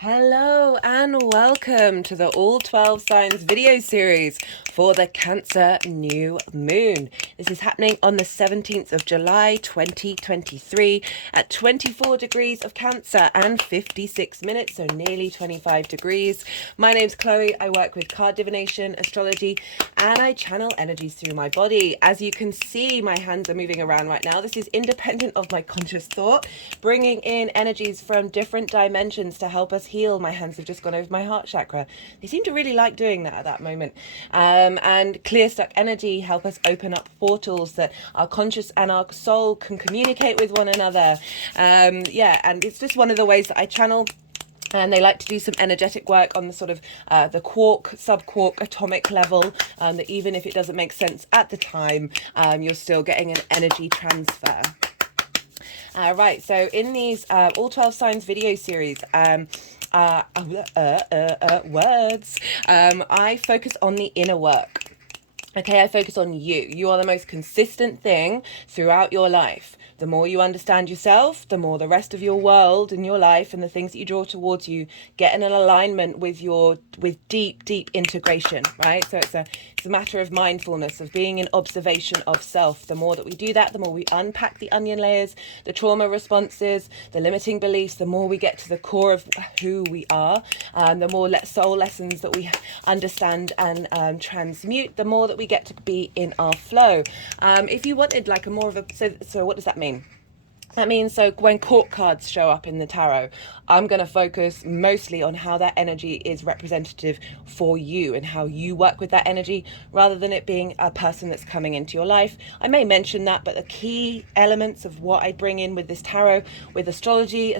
Hello and welcome to the All 12 Signs video series for the Cancer New Moon. This is happening on the 17th of July 2023 at 24 degrees of Cancer and 56 minutes, so nearly 25 degrees. My name's Chloe. I work with card divination, astrology, and I channel energies through my body. As you can see, my hands are moving around right now. This is independent of my conscious thought, bringing in energies from different dimensions to help us heal. My hands have just gone over my heart chakra. They seem to really like doing that at that moment. And clear stuck energy help us open up portals that our conscious and our soul can communicate with one another. And it's just one of the ways that I channel. And they like to do some energetic work on the sort of the quark, sub-quark, atomic level, that even if it doesn't make sense at the time, you're still getting an energy transfer. Right, so in these All 12 Signs video series, words, I focus on the inner work. Okay, I focus on you. You are the most consistent thing throughout your life. The more you understand yourself, the more the rest of your world and your life and the things that you draw towards you get in an alignment with deep integration, right? So it's a matter of mindfulness, of being in observation of self. The more that we do that, the more we unpack the onion layers, the trauma responses, the limiting beliefs, the more we get to the core of who we are, the more soul lessons that we understand and transmute, the more that we get to be in our flow. If you wanted like a more of a, so what does that mean? That means, so when court cards show up in the tarot, I'm going to focus mostly on how that energy is representative for you and how you work with that energy rather than it being a person that's coming into your life. I may mention that, but the key elements of what I bring in with this tarot, with astrology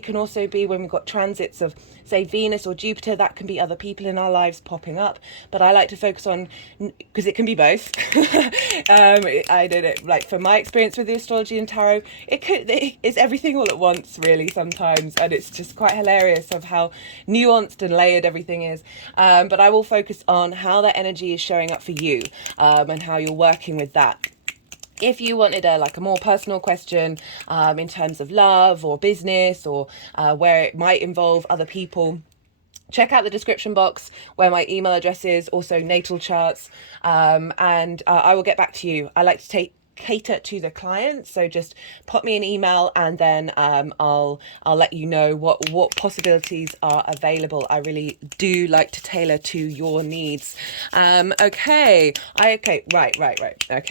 can also be when we've got transits of, say, Venus or Jupiter. That can be other people in our lives popping up, but I like to focus on, because it can be both. I did it, like, from my experience with the astrology and tarot, it's everything all at once, really, sometimes, and it's just quite hilarious of how nuanced and layered everything is. But I will focus on how that energy is showing up for you, and how you're working with that. If you wanted a more personal question in terms of love or business or where it might involve other people, check out the description box where my email address is, also natal charts, and I will get back to you. I like to cater to the client, so just pop me an email and then I'll let you know what possibilities are available. I really do like to tailor to your needs. Right, okay,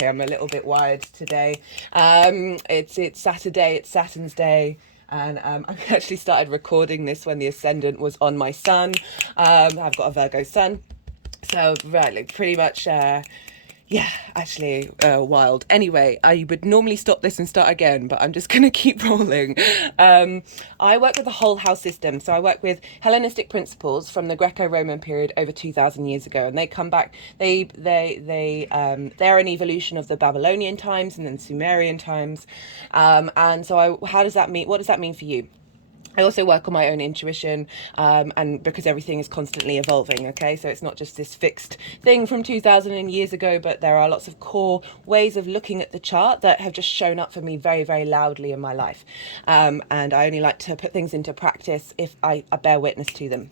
I'm a little bit wired today. It's Saturday, it's Saturn's day, and I've actually started recording this when the ascendant was on my sun. I've got a Virgo sun, so right, like pretty much wild. Anyway, I would normally stop this and start again, but I'm just going to keep rolling. I work with the whole house system. So I work with Hellenistic principles from the Greco-Roman period over 2,000 years ago. And they come back, they're an evolution of the Babylonian times and then Sumerian times. And so what does that mean for you? I also work on my own intuition, and because everything is constantly evolving, okay? So it's not just this fixed thing from 2,000 years ago, but there are lots of core ways of looking at the chart that have just shown up for me very, very loudly in my life. And I only like to put things into practice if I bear witness to them.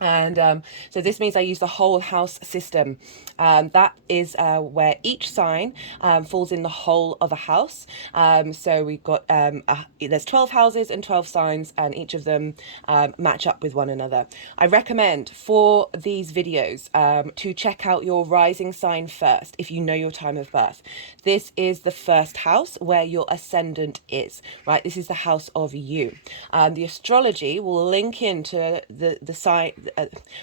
And so this means I use the whole house system. That is where each sign falls in the whole of a house. So we've got, there's 12 houses and 12 signs, and each of them match up with one another. I recommend for these videos to check out your rising sign first, if you know your time of birth. This is the first house where your ascendant is, right? This is the house of you. The astrology will link into the sign,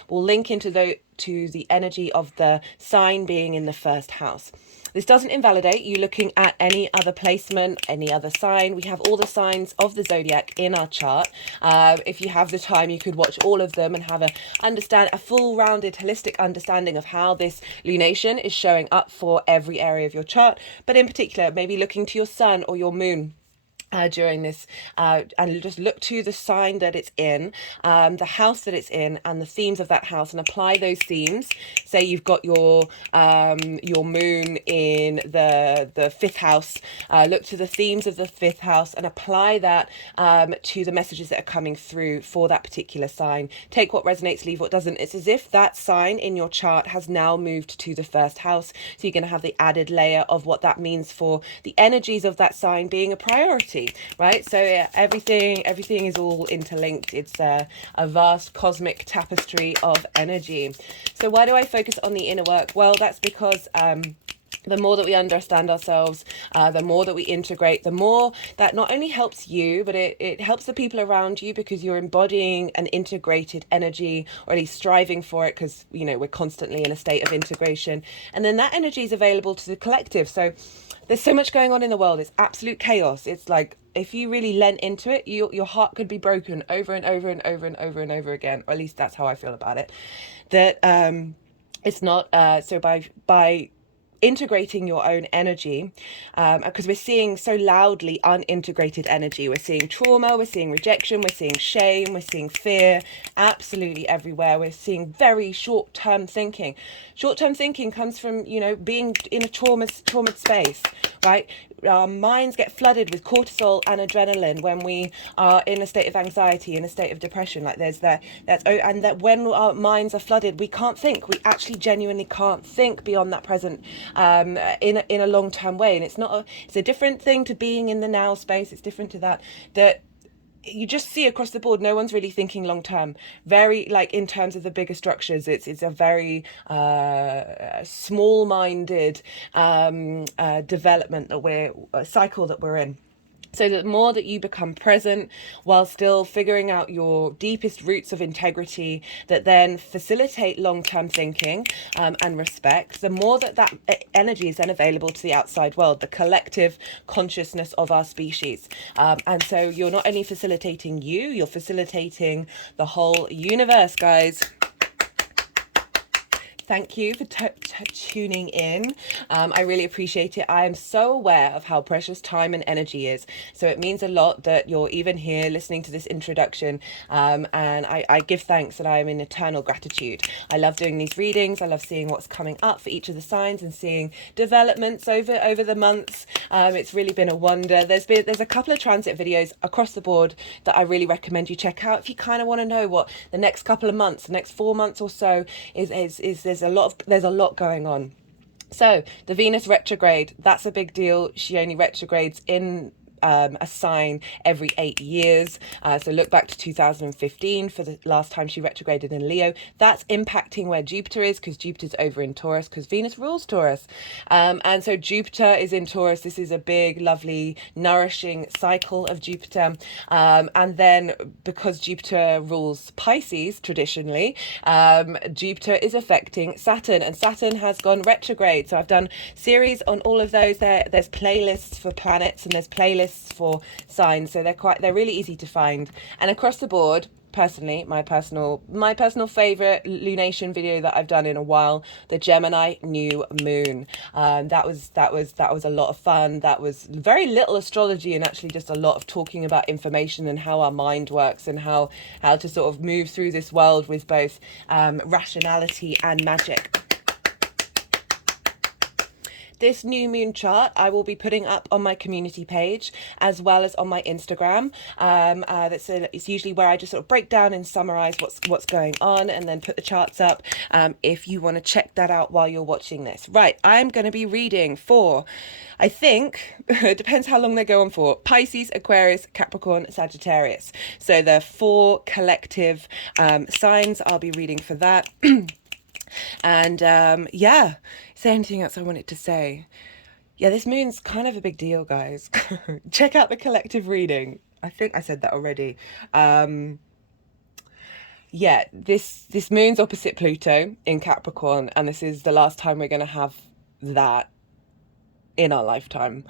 will link into the energy of the sign being in the first house. This doesn't invalidate you looking at any other placement, any other sign. We have all the signs of the zodiac in our chart. If you have the time, you could watch all of them and have a full rounded holistic understanding of how this lunation is showing up for every area of your chart. But in particular, maybe looking to your sun or your moon during this, and just look to the sign that it's in, the house that it's in, and the themes of that house, and apply those themes. Say you've got your moon in the fifth house, look to the themes of the fifth house and apply that to the messages that are coming through for that particular sign. Take what resonates, leave what doesn't. It's as if that sign in your chart has now moved to the first house, so you're going to have the added layer of what that means for the energies of that sign being a priority. Right, so yeah, everything is all interlinked. It's a vast cosmic tapestry of energy. So why do I focus on the inner work? Well, that's because the more that we understand ourselves, the more that we integrate, the more that not only helps you, but it helps the people around you, because you're embodying an integrated energy, or at least striving for it, because, you know, we're constantly in a state of integration. And then that energy is available to the collective. So there's so much going on in the world. It's absolute chaos. It's like, if you really lent into it, your heart could be broken over and over and over and over and over again, or at least that's how I feel about it. That it's not so by integrating your own energy, because we're seeing so loudly unintegrated energy. We're seeing trauma, we're seeing rejection, we're seeing shame, we're seeing fear, absolutely everywhere. We're seeing very short-term thinking. Short-term thinking comes from, you know, being in a trauma space, right? Our minds get flooded with cortisol and adrenaline when we are in a state of anxiety, in a state of depression. Like and that when our minds are flooded, we can't think. We actually genuinely can't think beyond that present, in a long-term way. And it's a different thing to being in the now space. It's different to that you just see across the board, no one's really thinking long term. Very, like, in terms of the bigger structures, it's a very small-minded development cycle that we're in. So the more that you become present while still figuring out your deepest roots of integrity that then facilitate long-term thinking and respect, the more that energy is then available to the outside world, the collective consciousness of our species. And so you're not only facilitating you're facilitating the whole universe, guys. Thank you for tuning in. I really appreciate it. I am so aware of how precious time and energy is. So it means a lot that you're even here listening to this introduction. And I give thanks, and I am in eternal gratitude. I love doing these readings. I love seeing what's coming up for each of the signs and seeing developments over the months. It's really been a wonder. There's a couple of transit videos across the board that I really recommend you check out if you kind of want to know what the next couple of months, the next 4 months or so is. There's a lot going on. So the Venus retrograde, that's a big deal. She only retrogrades in a sign every 8 years. So look back to 2015 for the last time she retrograded in Leo. That's impacting where Jupiter is, because Jupiter's over in Taurus, because Venus rules Taurus. And so Jupiter is in Taurus. This is a big, lovely, nourishing cycle of Jupiter. And then because Jupiter rules Pisces traditionally, Jupiter is affecting Saturn, and Saturn has gone retrograde. So I've done series on all of those. There's playlists for planets and there's playlists for signs, so they're really easy to find. And across the board, personally, my personal favorite lunation video that I've done in a while, the Gemini new moon. That was a lot of fun. That was very little astrology and actually just a lot of talking about information and how our mind works and how to sort of move through this world with both rationality and magic. This new moon chart I will be putting up on my community page as well as on my Instagram. It's usually where I just sort of break down and summarize what's going on and then put the charts up, if you want to check that out while you're watching this. Right, I'm going to be reading for, I think, it depends how long they go on for, Pisces, Aquarius, Capricorn, Sagittarius. So the 4 collective signs, I'll be reading for that. And yeah, is there anything else I wanted to say? Yeah, this moon's kind of a big deal, guys. Check out the collective reading. I think I said that already. Yeah, this moon's opposite Pluto in Capricorn, and this is the last time we're going to have that in our lifetime.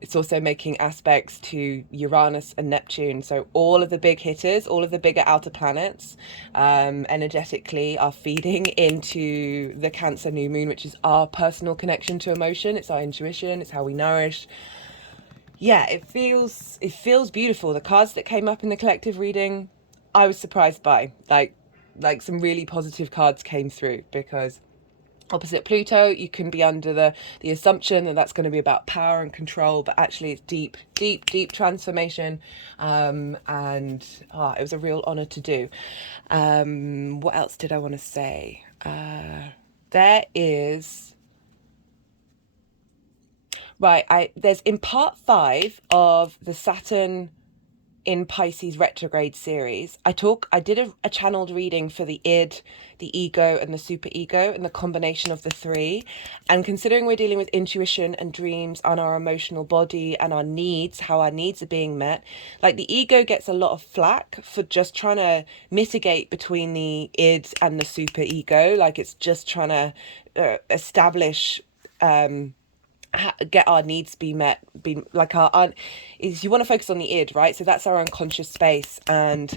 It's also making aspects to Uranus and Neptune. So all of the big hitters, all of the bigger outer planets, energetically are feeding into the Cancer new moon, which is our personal connection to emotion. It's our intuition. It's how we nourish. yeah, it feels beautiful. The cards that came up in the collective reading, I was surprised by. Like some really positive cards came through, because opposite Pluto, you can be under the assumption that that's going to be about power and control, but actually it's deep transformation. And it was a real honor to do. What else did I want to say? There is there's in part 5 of the Saturn in Pisces retrograde series, I did a channeled reading for the id, the ego, and the superego, and the combination of the three. And considering we're dealing with intuition and dreams on our emotional body and our needs, how our needs are being met, like the ego gets a lot of flack for just trying to mitigate between the id and the superego. Like it's just trying to establish get our needs be met, be like our is you want to focus on the id, right? So that's our unconscious space, and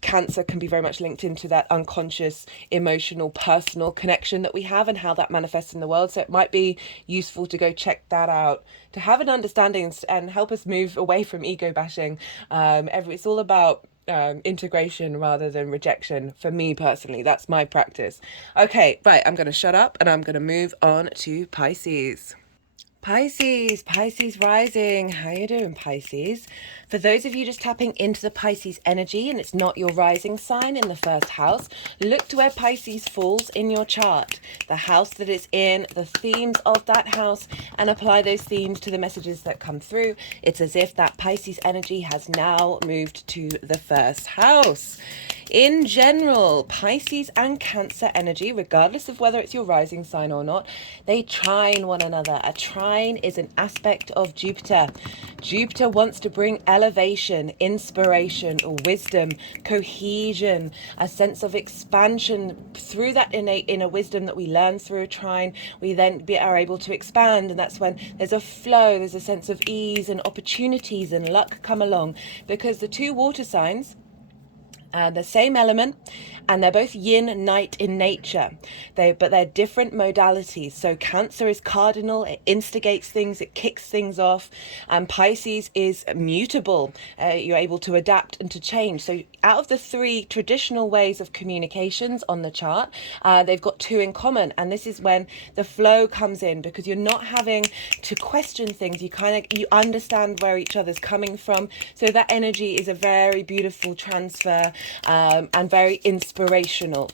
Cancer can be very much linked into that unconscious emotional personal connection that we have and how that manifests in the world. So it might be useful to go check that out to have an understanding and help us move away from ego bashing. It's all about integration rather than rejection. For me personally, that's my practice. Okay, right, I'm going to shut up and I'm going to move on to Pisces. Pisces rising. How you doing, Pisces? For those of you just tapping into the Pisces energy and it's not your rising sign in the first house, look to where Pisces falls in your chart, the house that it's in, the themes of that house, and apply those themes to the messages that come through. It's as if that Pisces energy has now moved to the first house. In general, Pisces and Cancer energy, regardless of whether it's your rising sign or not, they trine one another. A trine is an aspect of Jupiter. Jupiter wants to bring elevation, inspiration, wisdom, cohesion, a sense of expansion. Through that inner wisdom that we learn through a trine, we then are able to expand, and that's when there's a flow, there's a sense of ease and opportunities and luck come along, because the two water signs, the same element, and they're both yin night in nature, but they're different modalities. So Cancer is cardinal, it instigates things, it kicks things off, and Pisces is mutable. You're able to adapt and to change. So out of the three traditional ways of communications on the chart, they've got two in common, and this is when the flow comes in, because you're not having to question things. You understand where each other's coming from. So that energy is a very beautiful transfer, and very inspirational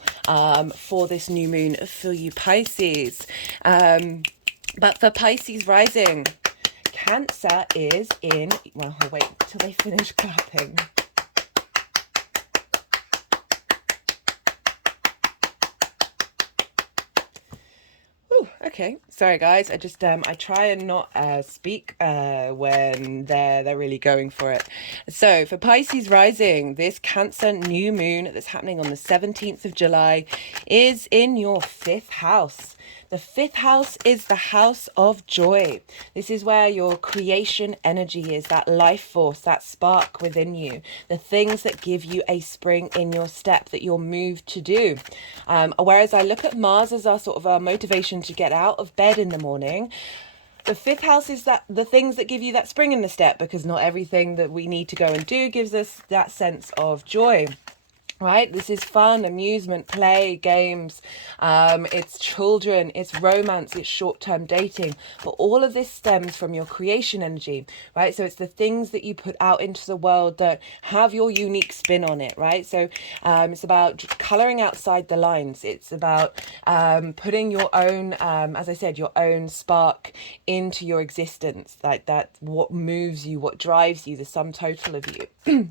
for this new moon for you, Pisces. But for Pisces rising, Cancer is in, well, I'll wait till they finish clapping. Okay, sorry guys, I just I try and not speak when they're really going for it. So for Pisces rising, this Cancer new moon that's happening on the 17th of July is in your 5th house. The 5th house is the house of joy. This is where your creation energy is, that life force, that spark within you, the things that give you a spring in your step that you're moved to do. Whereas I look at Mars as our sort of our motivation to get out of bed in the morning, the 5th house is that the things that give you that spring in the step, because not everything that we need to go and do gives us that sense of joy. Right, this is fun, amusement, play, games, it's children, it's romance, it's short-term dating, but all of this stems from your creation energy, right? So it's the things that you put out into the world that have your unique spin on it, right? So it's about colouring outside the lines. It's about putting your own, as I said, your own spark into your existence, like that's what moves you, what drives you, the sum total of you.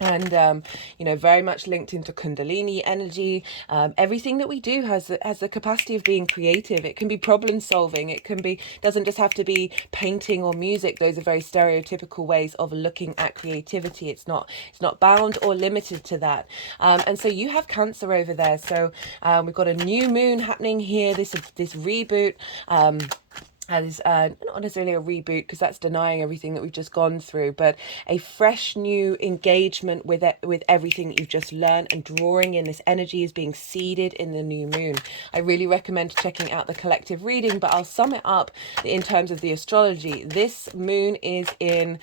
And very much linked into Kundalini energy. Everything that we do has the capacity of being creative. It can be problem solving. It can be, doesn't just have to be painting or music. Those are very stereotypical ways of looking at creativity. It's not bound or limited to that. And so you have Cancer over there. So we've got a new moon happening here. This reboot. as not necessarily a reboot, because that's denying everything that we've just gone through, but a fresh new engagement with it, with everything that you've just learned, and drawing in this energy is being seeded in the new moon. I really recommend checking out the collective reading, but I'll sum it up in terms of the astrology. This moon is in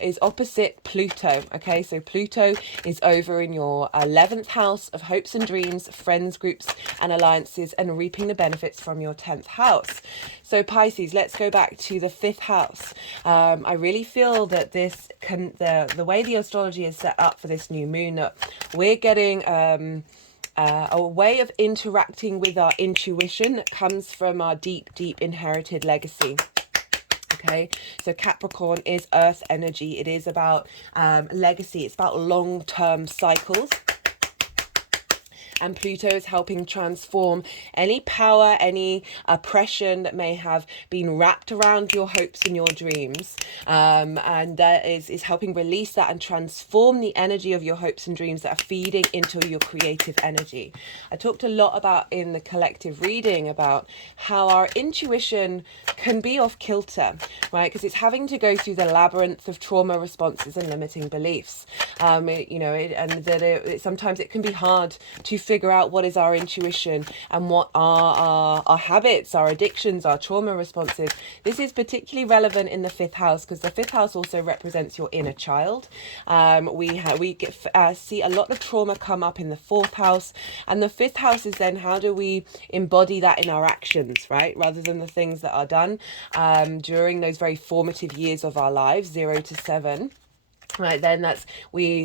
is opposite Pluto. Okay, so Pluto is over in your 11th house of hopes and dreams, friends, groups and alliances, and reaping the benefits from your 10th house. So Pisces, let's go back to the 5th house. I really feel that this the way the astrology is set up for this new moon, that we're getting a way of interacting with our intuition that comes from our deep inherited legacy. Okay, so Capricorn is earth energy. It is about legacy. It's about long-term cycles. And Pluto is helping transform any power, any oppression that may have been wrapped around your hopes and your dreams. And that is helping release that and transform the energy of your hopes and dreams that are feeding into your creative energy. I talked a lot about in the collective reading about how our intuition can be off kilter, right? Because it's having to go through the labyrinth of trauma responses and limiting beliefs. Sometimes it can be hard to figure out what is our intuition and what are our habits, our addictions, our trauma responses. This is particularly relevant in the 5th house, because the 5th house also represents your inner child. We see a lot of trauma come up in the 4th house, and the 5th house is then how do we embody that in our actions, right? Rather than the things that are done during those very formative years of our lives, 0 to 7. Right, then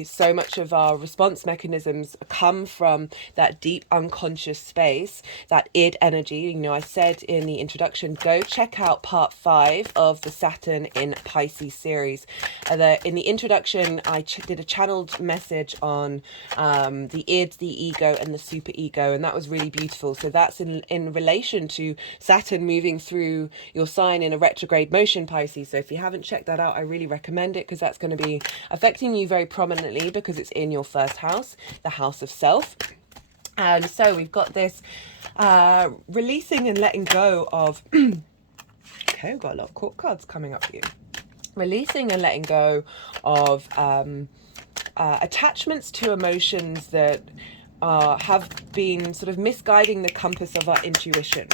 so much of our response mechanisms come from that deep unconscious space, that id energy. You know, I said in the introduction, go check out part 5 of the Saturn in Pisces series. In the introduction, I did a channeled message on the id, the ego, and the super ego, and that was really beautiful. So that's in relation to Saturn moving through your sign in a retrograde motion, Pisces. So if you haven't checked that out, I really recommend it, because that's going to be affecting you very prominently, because it's in your 1st house, the house of self. And so we've got this releasing and letting go of okay, we've got a lot of court cards coming up for you. Releasing and letting go of attachments to emotions that have been sort of misguiding the compass of our intuition.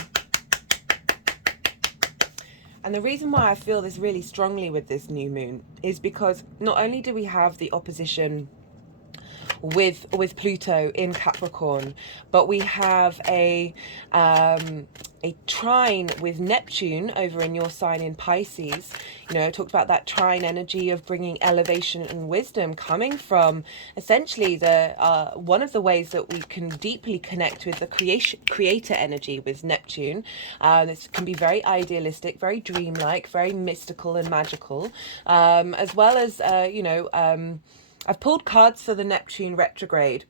And the reason why I feel this really strongly with this new moon is because not only do we have the opposition with Pluto in Capricorn, but we have a trine with Neptune over in your sign in Pisces. You know, I talked about that trine energy of bringing elevation and wisdom, coming from essentially the one of the ways that we can deeply connect with the creator energy with Neptune. This can be very idealistic, very dreamlike, very mystical and magical, as well as I've pulled cards for the Neptune retrograde.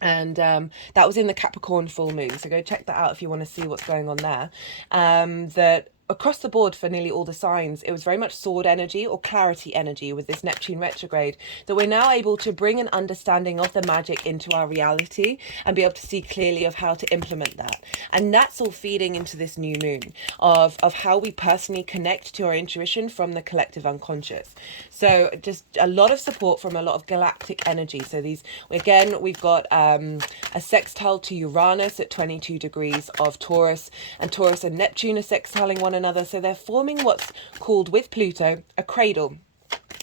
And that was in the Capricorn full moon. So go check that out if you want to see what's going on there. That across the board for nearly all the signs, it was very much sword energy or clarity energy with this Neptune retrograde, that we're now able to bring an understanding of the magic into our reality and be able to see clearly of how to implement that. And that's all feeding into this new moon of how we personally connect to our intuition from the collective unconscious. So just a lot of support from a lot of galactic energy. So we've got a sextile to Uranus at 22 degrees of Taurus, and Taurus and Neptune are sextiling one another. So they're forming what's called, with Pluto, a cradle.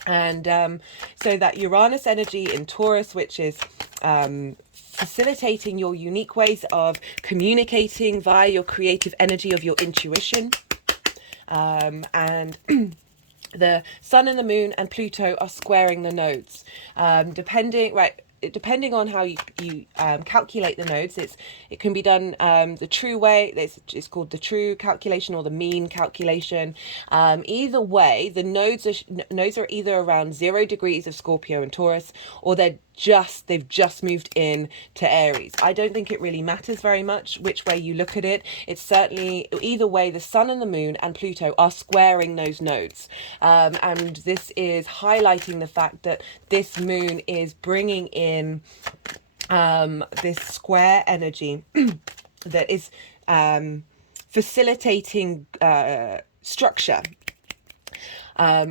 And so that Uranus energy in Taurus, which is facilitating your unique ways of communicating via your creative energy of your intuition. And the sun and the moon and Pluto are squaring the nodes. Depending on how you calculate the nodes, it can be done the true way. It's called the true calculation or the mean calculation. Either way, the nodes are either around 0 degrees of Scorpio and Taurus, or they've just moved in to Aries. I don't think it really matters very much which way you look at it. It's certainly, either way, the sun and the moon and Pluto are squaring those nodes. And this is highlighting the fact that this moon is bringing in this square energy that is facilitating structure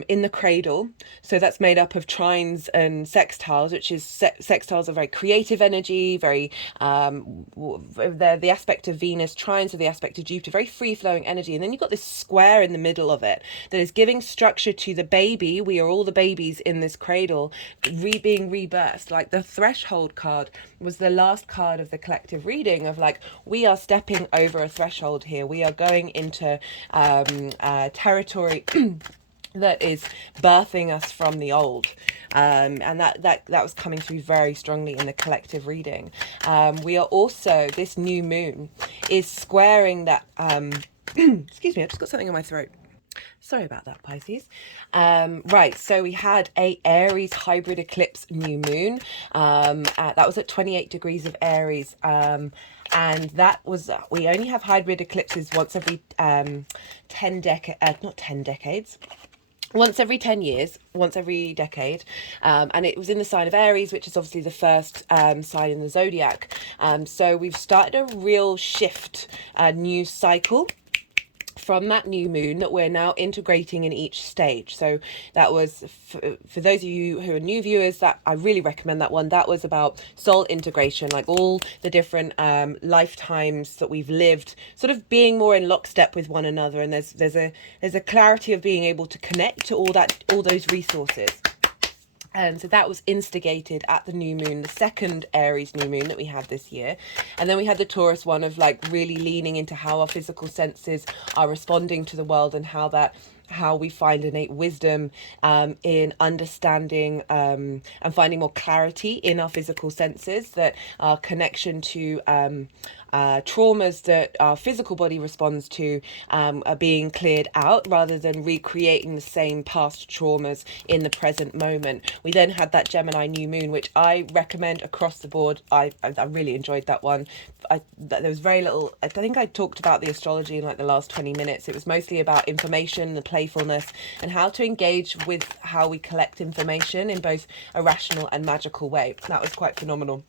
in the cradle. So that's made up of trines and sextiles, which is sextiles are very creative energy, very they're the aspect of Venus. Trines are the aspect of Jupiter, very free flowing energy. And then you've got this square in the middle of it that is giving structure to the baby. We are all the babies in this cradle being rebirthed. Like the threshold card was the last card of the collective reading of like, we are stepping over a threshold here. We are going into territory that is birthing us from the old, and that was coming through very strongly in the collective reading. We are also, this new moon is squaring that excuse me, I just got something in my throat. Sorry about that, Pisces. Right, so we had a Aries hybrid eclipse new moon. That was at 28 degrees of Aries. And that was, we only have hybrid eclipses once every 10 decades. Once every 10 years, once every decade, and it was in the sign of Aries, which is obviously the first sign in the zodiac. So we've started a real shift, a new cycle from that new moon that we're now integrating in each stage. So that was, for those of you who are new viewers, that I really recommend that one. That was about soul integration, like all the different lifetimes that we've lived, sort of being more in lockstep with one another. And there's a clarity of being able to connect to all those resources. And so that was instigated at the new moon, the second Aries new moon that we had this year. And then we had the Taurus one of like really leaning into how our physical senses are responding to the world, and how we find innate wisdom in understanding and finding more clarity in our physical senses, that our connection to traumas that our physical body responds to are being cleared out, rather than recreating the same past traumas in the present moment. We then had that Gemini new moon, which I recommend across the board. I really enjoyed that one. There was very little, I think I talked about the astrology in like the last 20 minutes. It was mostly about information, the playfulness, and how to engage with how we collect information in both a rational and magical way. That was quite phenomenal.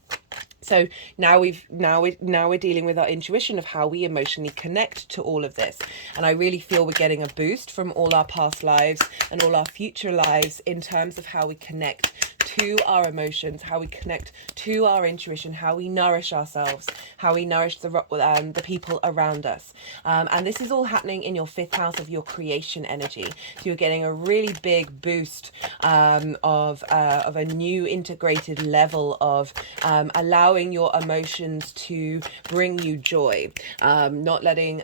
So now we're dealing with our intuition of how we emotionally connect to all of this. And I really feel we're getting a boost from all our past lives and all our future lives in terms of how we connect to our emotions, how we connect to our intuition, how we nourish ourselves, how we nourish the people around us. And this is all happening in your 5th house of your creation energy. So you're getting a really big boost of a new integrated level of allowing your emotions to bring you joy, not letting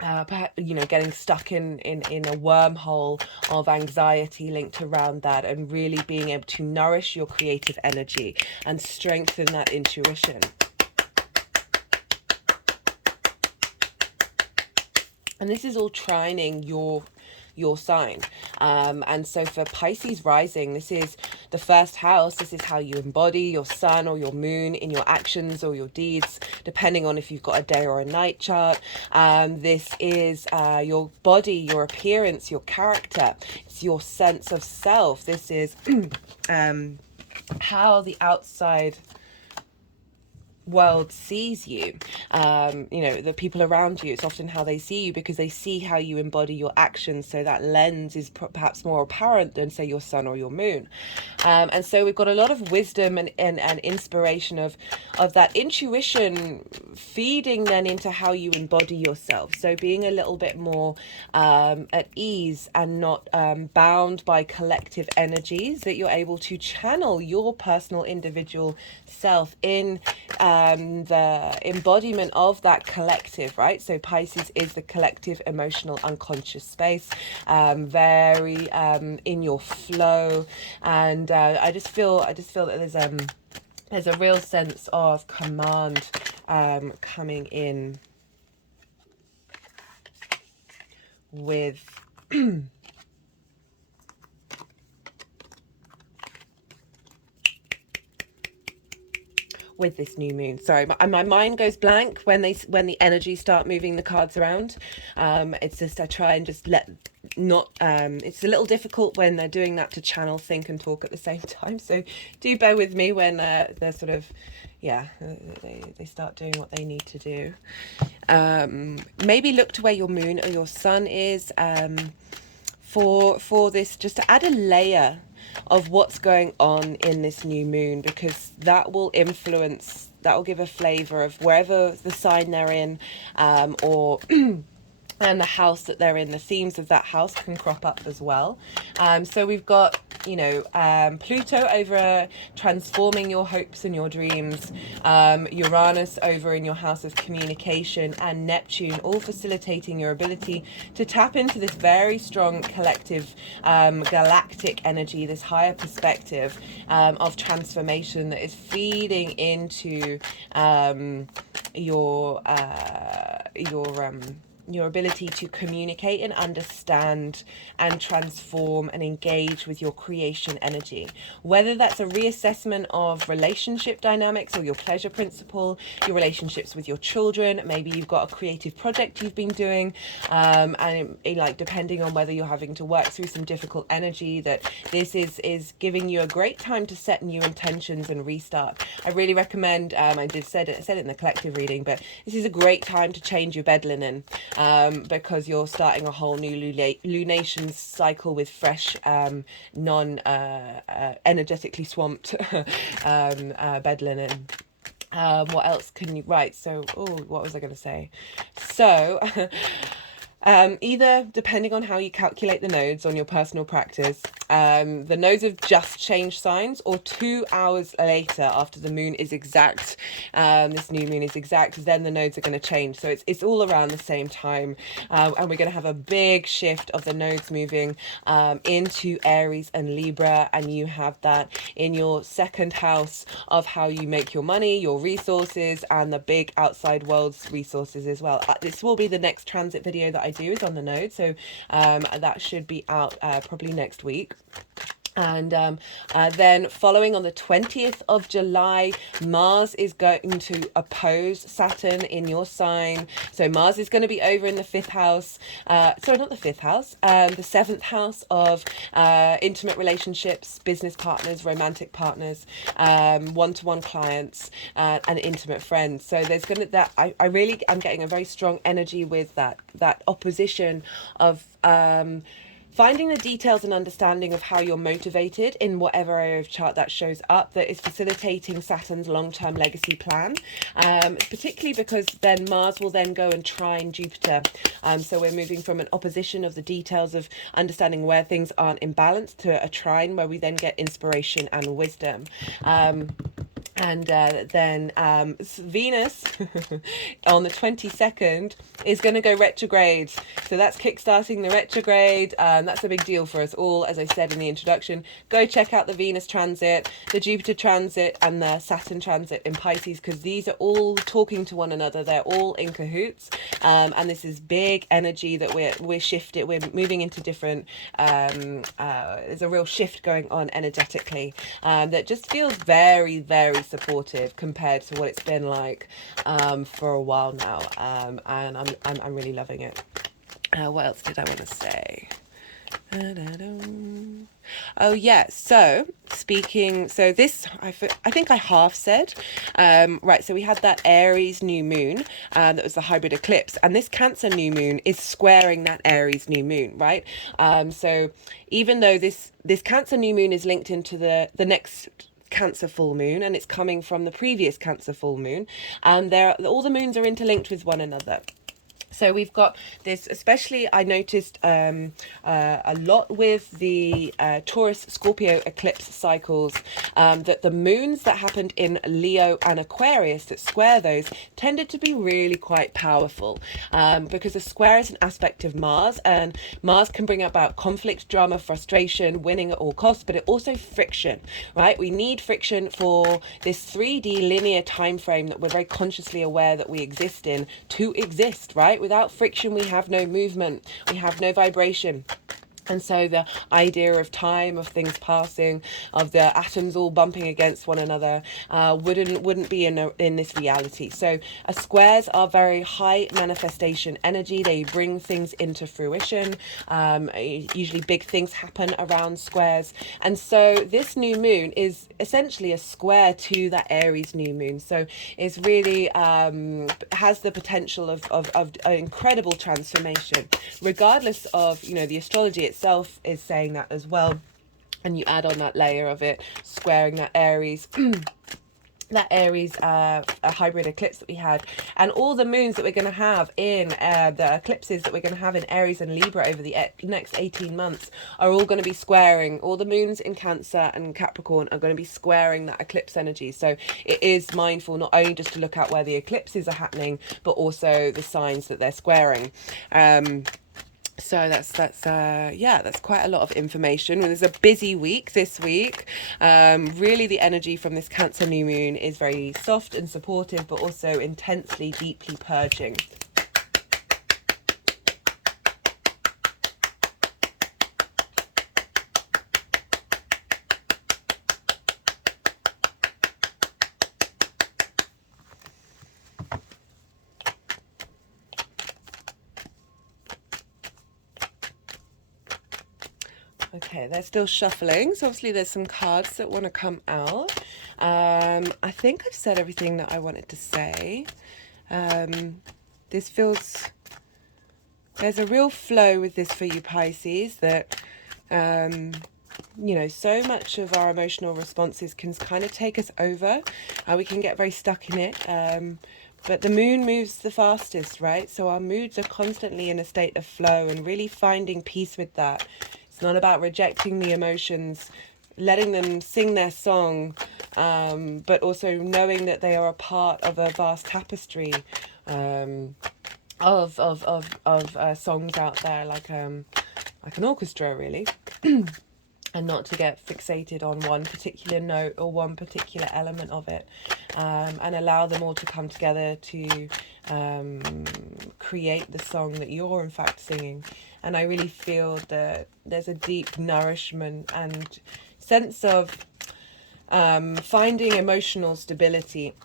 perhaps, getting stuck in a wormhole of anxiety linked around that, and really being able to nourish your creative energy and strengthen that intuition. And this is all trining your sign. And so for Pisces rising, this is the 1st house. This is how you embody your sun or your moon in your actions or your deeds, depending on if you've got a day or a night chart. This is your body, your appearance, your character. It's your sense of self. This is how the outside world sees you, the people around you. It's often how they see you, because they see how you embody your actions, so that lens is perhaps more apparent than, say, your sun or your moon. And so we've got a lot of wisdom and inspiration of that intuition feeding then into how you embody yourself. So being a little bit more at ease and not bound by collective energies, that you're able to channel your personal individual self in the embodiment of that collective, right? So Pisces is the collective emotional unconscious space, very in your flow, and I just feel that there's a real sense of command coming in with with this new moon. Sorry, my mind goes blank when the energies start moving the cards around. It's just, I try and just it's a little difficult when they're doing that to channel, think and talk at the same time. So do bear with me when they're sort of, yeah, they start doing what they need to do. Maybe look to where your moon or your sun is for this, just to add a layer of what's going on in this new moon, because that will influence, that will give a flavor of wherever the sign they're in, or and the house that they're in. The themes of that house can crop up as well. So we've got, you know, Pluto over transforming your hopes and your dreams, Uranus over in your house of communication, and Neptune all facilitating your ability to tap into this very strong collective galactic energy, this higher perspective of transformation that is feeding into your ability to communicate and understand and transform and engage with your creation energy. Whether that's a reassessment of relationship dynamics or your pleasure principle, your relationships with your children, maybe you've got a creative project you've been doing, and like depending on whether you're having to work through some difficult energy, that this is giving you a great time to set new intentions and restart. I really recommend, I said it in the collective reading, but this is a great time to change your bed linen. Because you're starting a whole new lunation cycle with fresh, energetically swamped bed linen. What else can you write? So, what was I going to say? So, either depending on how you calculate the nodes on your personal practice, the nodes have just changed signs, or 2 hours later after the moon is exact, this new moon is exact, then the nodes are going to change. So it's all around the same time, and we're going to have a big shift of the nodes moving into Aries and Libra, and you have that in your second house of how you make your money, your resources, and the big outside world's resources as well. This will be the next transit video that I do, is on the node, so that should be out probably next week. And then following on the 20th of July, Mars is going to oppose Saturn in your sign. So Mars is going to be over in the 5th house. Sorry, not the 5th house. The 7th house of intimate relationships, business partners, romantic partners, one-to-one clients, and intimate friends. So there's going to, I'm getting a very strong energy with that opposition of finding the details and understanding of how you're motivated in whatever area of chart that shows up, that is facilitating Saturn's long-term legacy plan, particularly because then Mars will then go and trine Jupiter. So we're moving from an opposition of the details of understanding where things aren't in balance to a trine where we then get inspiration and wisdom. And then Venus on the 22nd is going to go retrograde. So that's kickstarting the retrograde. That's a big deal for us all. As I said in the introduction, go check out the Venus transit, the Jupiter transit, and the Saturn transit in Pisces, because these are all talking to one another. They're all in cahoots. And this is big energy that we're shifted. We're moving into different, there's a real shift going on energetically that just feels very, very supportive compared to what it's been like for a while now, and I'm really loving it. What else did I want to say? Oh yeah, so this I think I half said, right, so we had that Aries new moon that was the hybrid eclipse, and this Cancer new moon is squaring that Aries new moon, right? So even though this Cancer new moon is linked into the next Cancer full moon, and it's coming from the previous Cancer full moon, and all the moons are interlinked with one another. So we've got this, especially I noticed a lot with the Taurus Scorpio eclipse cycles, that the moons that happened in Leo and Aquarius that square those tended to be really quite powerful, because a square is an aspect of Mars, and Mars can bring about conflict, drama, frustration, winning at all costs, but it also friction, right? We need friction for this 3D linear time frame that we're very consciously aware that we exist in to exist, right? Without friction, we have no movement, we have no vibration. And so the idea of time, of things passing, of the atoms all bumping against one another, wouldn't be in this reality. So squares are very high manifestation energy. They bring things into fruition. Usually big things happen around squares. And so this new moon is essentially a square to that Aries new moon. So it's really has the potential of an incredible transformation, regardless of, you know, the astrology itself is saying that as well. And you add on that layer of it squaring that Aries that Aries a hybrid eclipse that we had, and all the moons that we're going to have in the eclipses that we're going to have in Aries and Libra over the next 18 months are all going to be squaring. All the moons in Cancer and Capricorn are going to be squaring that eclipse energy. So it is mindful not only just to look at where the eclipses are happening, but also the signs that they're squaring. So that's quite a lot of information. There's a busy week this week. Really the energy from this Cancer new moon is very soft and supportive, but also intensely, deeply purging. Okay, they're still shuffling, so obviously there's some cards that want to come out. I think I've said everything that I wanted to say. This feels... There's a real flow with this for you, Pisces, that, you know, so much of our emotional responses can kind of take us over. We can get very stuck in it. But the moon moves the fastest, right? So our moods are constantly in a state of flow, and really finding peace with that. It's not about rejecting the emotions, letting them sing their song, but also knowing that they are a part of a vast tapestry of songs out there, like an orchestra, really. And not to get fixated on one particular note or one particular element of it, and allow them all to come together to create the song that you're in fact singing. And I really feel that there's a deep nourishment and sense of finding emotional stability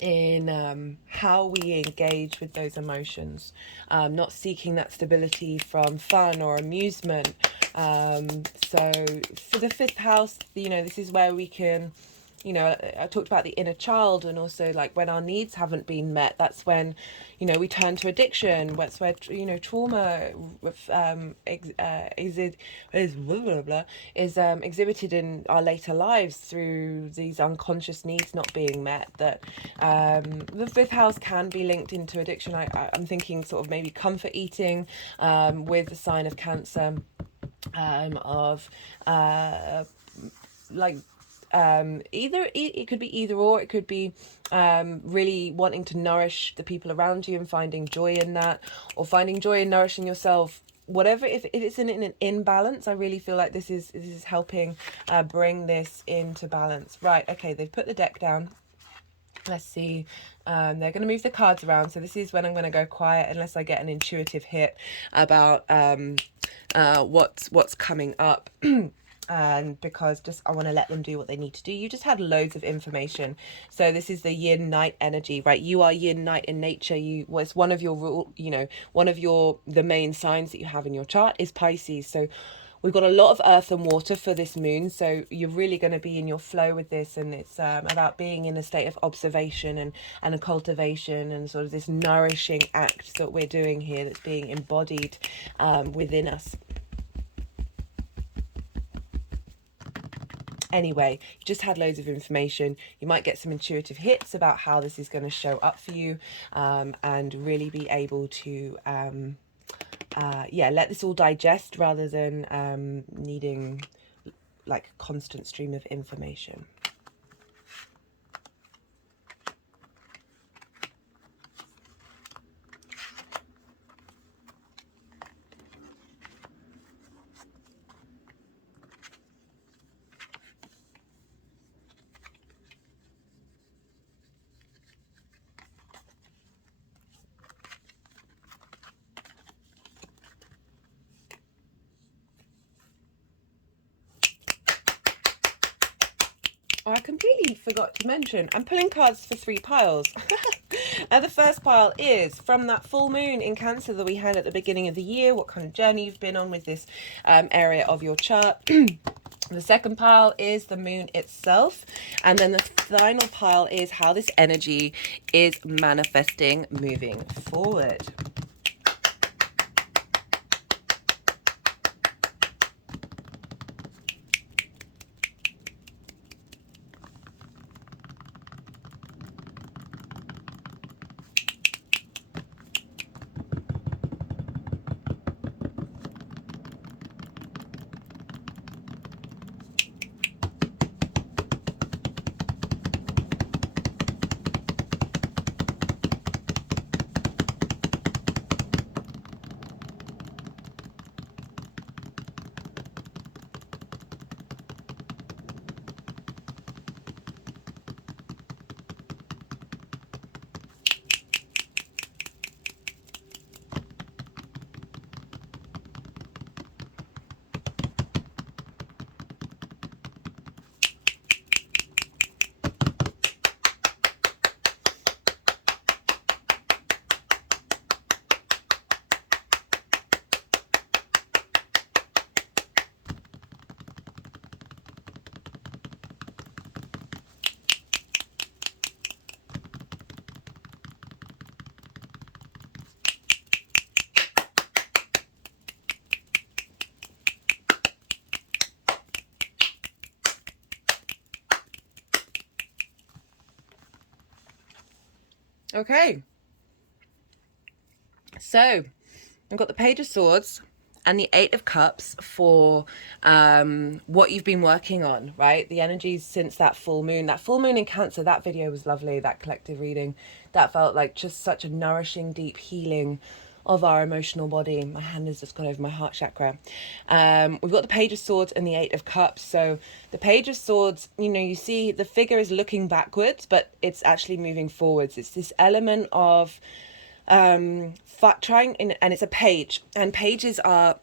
in how we engage with those emotions, not seeking that stability from fun or amusement. So for the fifth house, you know, this is where we can, you know, I talked about the inner child, and also like when our needs haven't been met, that's when, you know, we turn to addiction. That's where, you know, trauma is exhibited in our later lives through these unconscious needs not being met. That the fifth house can be linked into addiction. I'm thinking sort of maybe comfort eating with the sign of Cancer, either it could be either or. It could be really wanting to nourish the people around you and finding joy in that, or finding joy in nourishing yourself. Whatever, if it's in an imbalance, I really feel like this is helping bring this into balance. Right, okay, they've put the deck down. Let's see. They're going to move the cards around, so this is when I'm going to go quiet unless I get an intuitive hit about what's coming up. And because just I want to let them do what they need to do. You just had loads of information. So this is the yin night energy, right? You are yin night in nature. You was one of your rule, you know, one of the main signs that you have in your chart is Pisces. So we've got a lot of earth and water for this moon, so you're really going to be in your flow with this, and it's about being in a state of observation and a cultivation, and sort of this nourishing act that we're doing here that's being embodied within us. Anyway, you just had loads of information. You might get some intuitive hits about how this is going to show up for you, and really be able to let this all digest rather than needing like a constant stream of information. I completely forgot to mention, I'm pulling cards for 3 piles. The first pile is from that full moon in Cancer that we had at the beginning of the year, what kind of journey you've been on with this area of your chart. The second pile is the moon itself. And then the final pile is how this energy is manifesting moving forward. Okay, so I've got the Page of Swords and the Eight of Cups for what you've been working on, right? The energies since that full moon in Cancer. That video was lovely, that collective reading. That felt like just such a nourishing, deep healing of our emotional body. My hand has just gone over my heart chakra. We've got the Page of Swords and the Eight of Cups. So the Page of Swords, you know, you see the figure is looking backwards, but it's actually moving forwards. It's this element of trying in, and it's a page, and pages are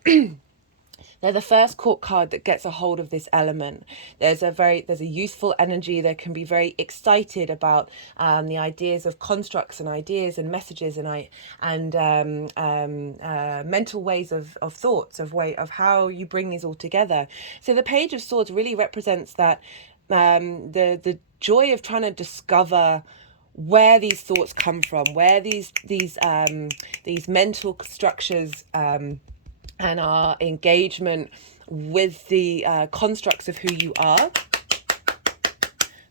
they're the first court card that gets a hold of this element. There's a youthful energy. There can be very excited about the ideas of constructs and ideas and messages and mental ways of thoughts of how you bring these all together. So the Page of Swords really represents that the joy of trying to discover where these thoughts come from, where these mental structures and our engagement with the constructs of who you are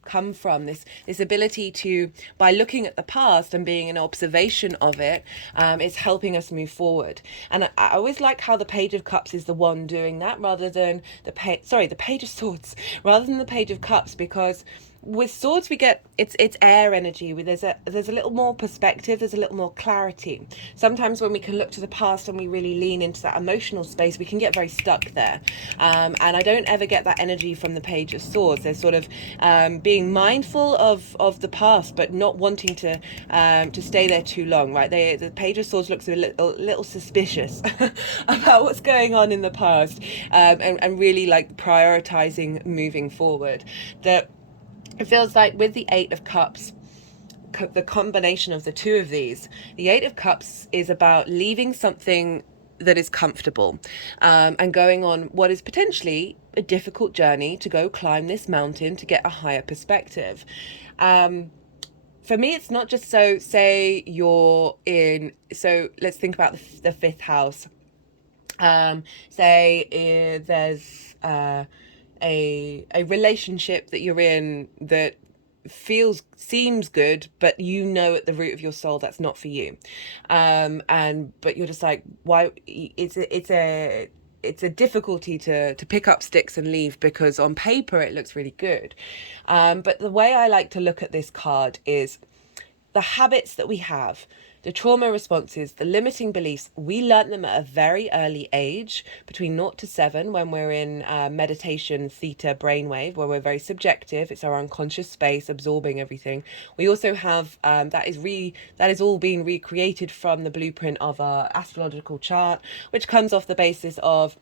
come from. This ability to, by looking at the past and being an observation of it, is helping us move forward. And I always like how the Page of Cups is the one doing that rather than the Page of Swords rather than the Page of Cups, because with swords we get it's air energy. There's a little more perspective, there's a little more clarity. Sometimes when we can look to the past and we really lean into that emotional space, we can get very stuck there, and I don't ever get that energy from the Page of Swords. There's sort of being mindful of the past but not wanting to stay there too long, right? The Page of Swords looks a little suspicious about what's going on in the past, and really like prioritizing moving forward. That it feels like with the Eight of Cups, the combination of the two of these, the Eight of Cups is about leaving something that is comfortable, and going on what is potentially a difficult journey to go climb this mountain to get a higher perspective. For me, it's not just so, say you're in, so let's think about the fifth house. Say there's a relationship that you're in that seems good, but you know at the root of your soul that's not for you, but you're just like, why? It's a difficulty to pick up sticks and leave, because on paper it looks really good, but the way I like to look at this card is the habits that we have, the trauma responses, the limiting beliefs. We learn them at a very early age, between 0 to 7, when we're in meditation theta brainwave, where we're very subjective. It's our unconscious space absorbing everything. We also have that is all being recreated from the blueprint of our astrological chart, which comes off the basis of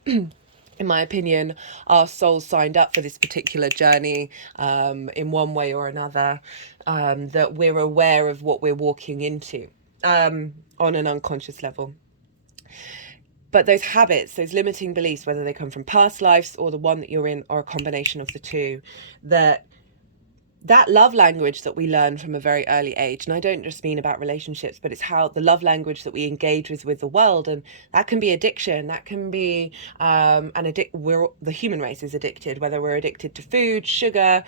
in my opinion, our souls signed up for this particular journey in one way or another, that we're aware of what we're walking into on an unconscious level. But those habits, those limiting beliefs, whether they come from past lives or the one that you're in, or a combination of the two, that love language that we learn from a very early age, and I don't just mean about relationships, but it's how the love language that we engage with the world, and that can be addiction, that can be the human race is addicted, whether we're addicted to food, sugar,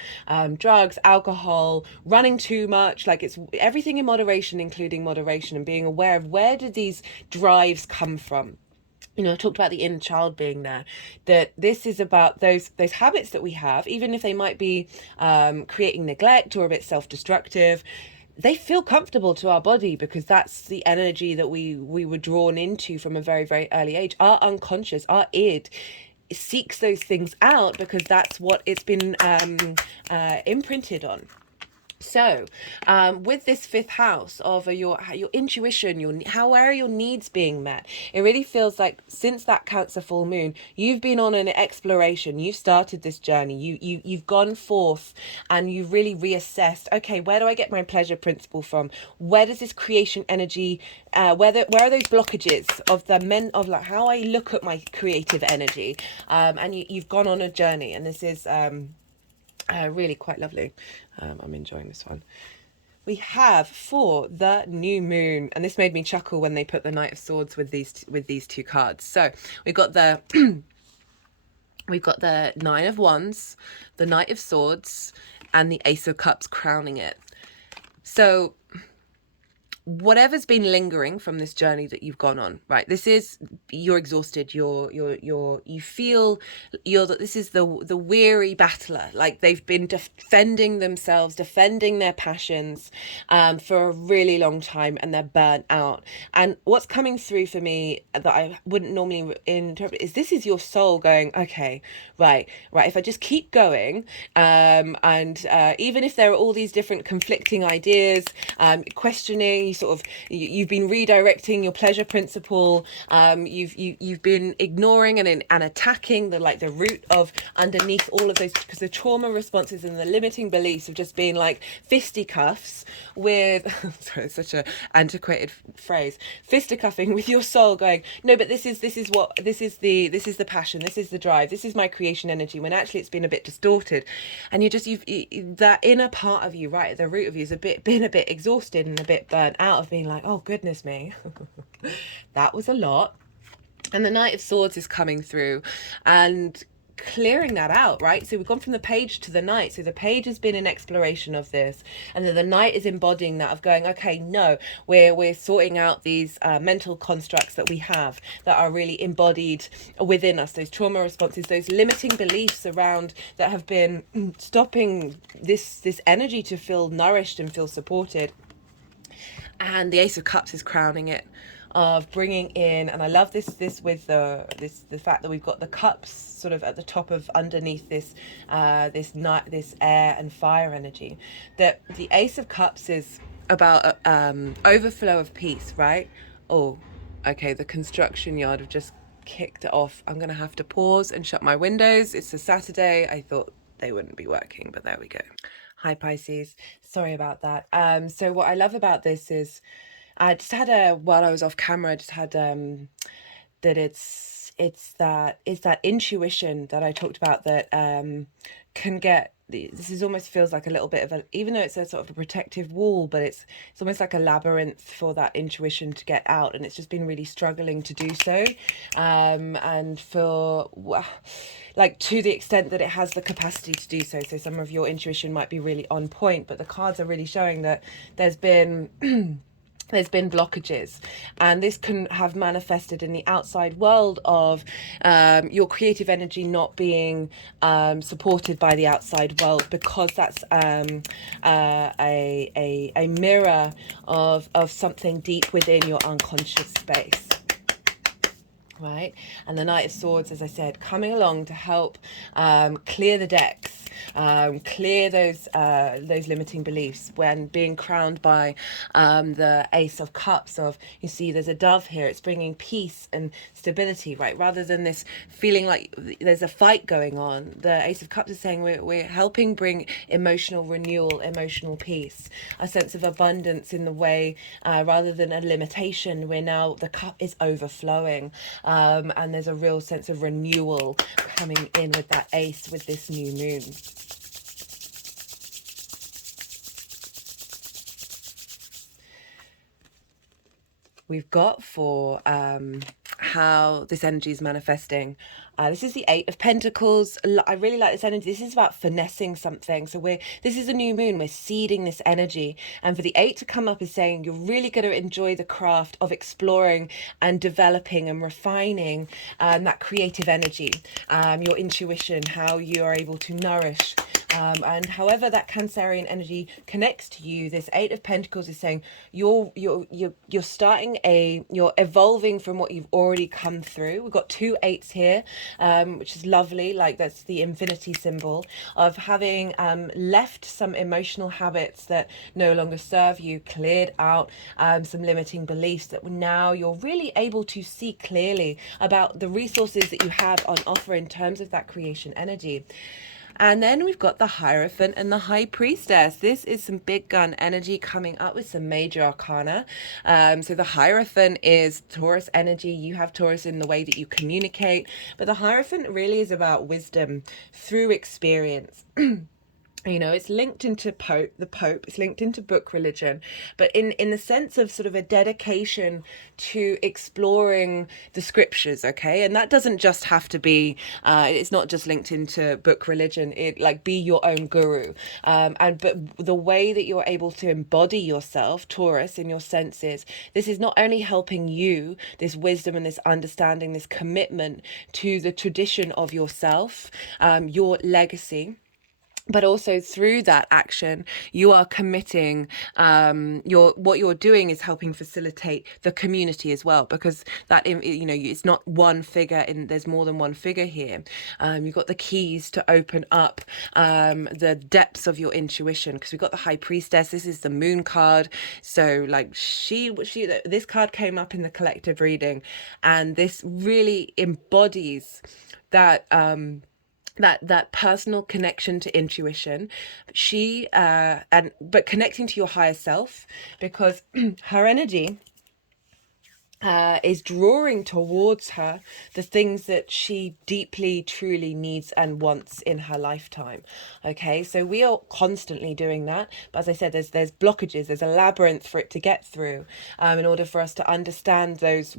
drugs, alcohol, running too much, like it's everything in moderation, including moderation, and being aware of where do these drives come from. You know, I talked about the inner child being there, that this is about those habits that we have, even if they might be creating neglect or a bit self-destructive. They feel comfortable to our body because that's the energy that we were drawn into from a very, very early age. Our unconscious, our id, seeks those things out because that's what it's been imprinted on. So with this fifth house of your intuition, where are your needs being met, it really feels like since that Cancer full moon, you've been on an exploration. You've started this journey, you've gone forth and you've really reassessed, okay, where do I get my pleasure principle from? Where does this creation energy, where are those blockages of like how I look at my creative energy, and you've gone on a journey, and this is really quite lovely. I'm enjoying this one. We have for the new moon, and this made me chuckle when they put the Knight of Swords with these two cards. So we've got the we've got the Nine of Wands, the Knight of Swords, and the Ace of Cups crowning it. So whatever's been lingering from this journey that you've gone on, right? This is, you're exhausted. You feel that this is the weary battler. Like they've been defending themselves, defending their passions for a really long time, and they're burnt out. And what's coming through for me that I wouldn't normally interpret is this is your soul going, okay, right. If I just keep going, and even if there are all these different conflicting ideas, questioning, you've been redirecting your pleasure principle, you've been ignoring and attacking the root of underneath all of those, because the trauma responses and the limiting beliefs have just been like fisticuffs with sorry, it's such a antiquated phrase, fisticuffing with your soul going, no, but this is the passion, this is the drive, this is my creation energy, when actually it's been a bit distorted, and that inner part of you, right at the root of you, is been a bit exhausted and a bit burnt out of being like, oh goodness me, that was a lot. And the Knight of Swords is coming through and clearing that out, right? So we've gone from the page to the Knight. So the page has been an exploration of this, and then the Knight is embodying that, of going, okay, no, we're sorting out these mental constructs that we have that are really embodied within us, those trauma responses, those limiting beliefs around that have been stopping this energy to feel nourished and feel supported. And the Ace of Cups is crowning it, of bringing in, and I love this with the fact that we've got the cups sort of at the top of underneath this this air and fire energy. That the Ace of Cups is about overflow of peace, right? Oh, okay, the construction yard have just kicked it off. I'm gonna have to pause and shut my windows. It's a Saturday. I thought they wouldn't be working, but there we go. Hi Pisces, sorry about that. So what I love about this is I just had while I was off camera, I just had that it's that intuition that I talked about that can get, this is almost feels like a little bit of a, even though it's a sort of a protective wall, but it's almost like a labyrinth for that intuition to get out, and it's just been really struggling to do so, and for like to the extent that it has the capacity to do so. So some of your intuition might be really on point, but the cards are really showing that there's been blockages, and this can have manifested in the outside world of your creative energy not being supported by the outside world, because that's a mirror of something deep within your unconscious space. Right, and the Knight of Swords, as I said, coming along to help clear the decks Clear those limiting beliefs when being crowned by the Ace of Cups. Of, you see there's a dove here, it's bringing peace and stability, right? Rather than this feeling like there's a fight going on, the Ace of Cups is saying we're helping bring emotional renewal, emotional peace, a sense of abundance in the way, rather than a limitation, where now the cup is overflowing, and there's a real sense of renewal coming in with that ace with this new moon. We've got for how this energy is manifesting. This is the Eight of Pentacles. I really like this energy. This is about finessing something. So this is a new moon. We're seeding this energy. And for the eight to come up is saying you're really going to enjoy the craft of exploring and developing and refining that creative energy, your intuition, how you are able to nourish. And however that Cancerian energy connects to you, this Eight of Pentacles is saying you're evolving from what you've already come through. We've got two eights here, which is lovely. Like, that's the infinity symbol of having left some emotional habits that no longer serve you, cleared out some limiting beliefs, that now you're really able to see clearly about the resources that you have on offer in terms of that creation energy. And then we've got the Hierophant and the High Priestess. This is some big gun energy coming up with some major arcana. So the Hierophant is Taurus energy. You have Taurus in the way that you communicate. But the Hierophant really is about wisdom through experience. You know, it's linked into the Pope, it's linked into book religion, but in the sense of sort of a dedication to exploring the scriptures, okay? And that doesn't just have to be, it's not just linked into book religion, it like be your own guru. But the way that you're able to embody yourself, Taurus, in your senses, this is not only helping you, this wisdom and this understanding, this commitment to the tradition of yourself, your legacy, but also through that action you are committing, what you're doing is helping facilitate the community as well, because that, you know, it's not one figure, there's more than one figure here. You've got the keys to open up the depths of your intuition, because we've got the High Priestess. This is the moon card. So like this card came up in the collective reading, and this really embodies that that personal connection to intuition, but connecting to your higher self, because her energy is drawing towards her the things that she deeply, truly needs and wants in her lifetime. Okay, so we are constantly doing that, but as I said, there's blockages, there's a labyrinth for it to get through, in order for us to understand those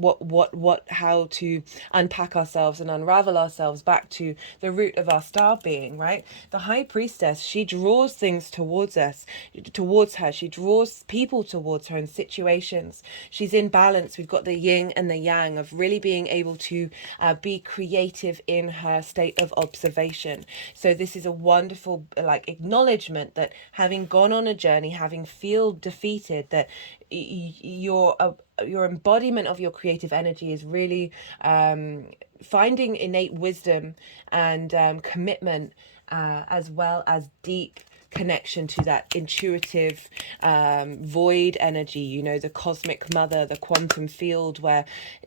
how to unpack ourselves and unravel ourselves back to the root of our star being, right? The High Priestess, she draws things towards her, she draws people towards her in situations. She's in balance. We've got the yin and the yang of really being able to be creative in her state of observation. So this is a wonderful acknowledgement that having gone on a journey, having feel defeated, that your embodiment of your creative energy is really finding innate wisdom and commitment, as well as deep connection to that intuitive void energy, you know, the cosmic mother, the quantum field, where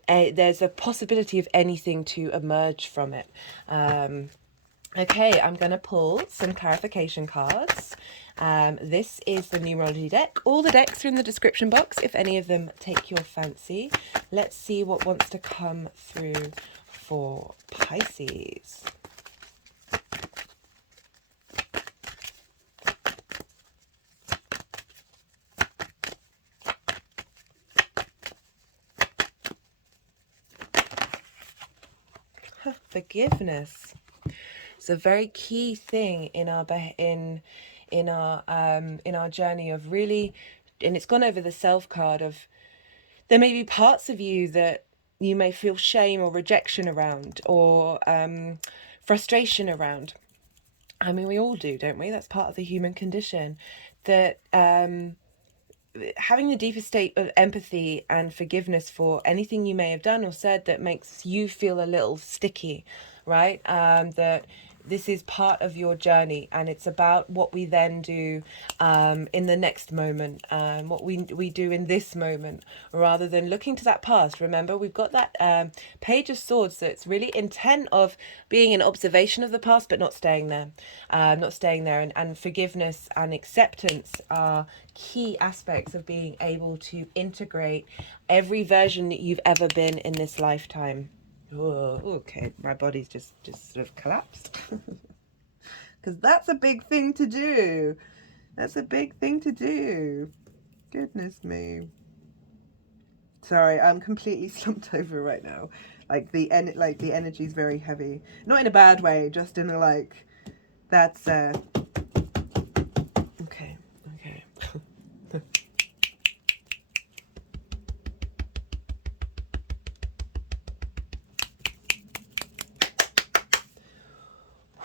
there's a possibility of anything to emerge from it. Okay, I'm going to pull some clarification cards. This is the numerology deck. All the decks are in the description box if any of them take your fancy. Let's see what wants to come through for Pisces. Forgiveness. It's a very key thing in our journey of really, and it's gone over the self card of, there may be parts of you that you may feel shame or rejection around, or frustration around. I mean, we all do, don't we? That's part of the human condition. That having the deepest state of empathy and forgiveness for anything you may have done or said that makes you feel a little sticky, right? That this is part of your journey, and it's about what we then do in the next moment, what we do in this moment, rather than looking to that past. Remember, we've got that Page of Swords, so it's really intent of being an observation of the past, but not staying there. And forgiveness and acceptance are key aspects of being able to integrate every version that you've ever been in this lifetime. Oh, okay, my body's just sort of collapsed. Because that's a big thing to do. That's a big thing to do. Goodness me. Sorry, I'm completely slumped over right now. Like the energy is very heavy. Not in a bad way, just in a like, that's okay.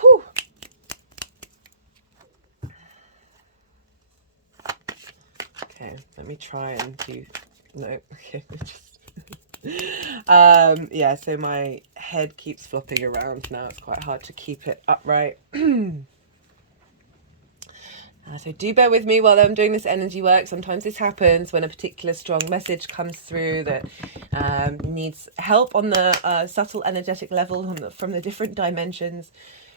Whew. Okay, let me try and do, no, okay, just, yeah, so my head keeps flopping around now. It's quite hard to keep it upright. So do bear with me while I'm doing this energy work. Sometimes this happens when a particular strong message comes through that needs help on the subtle energetic level from the different dimensions,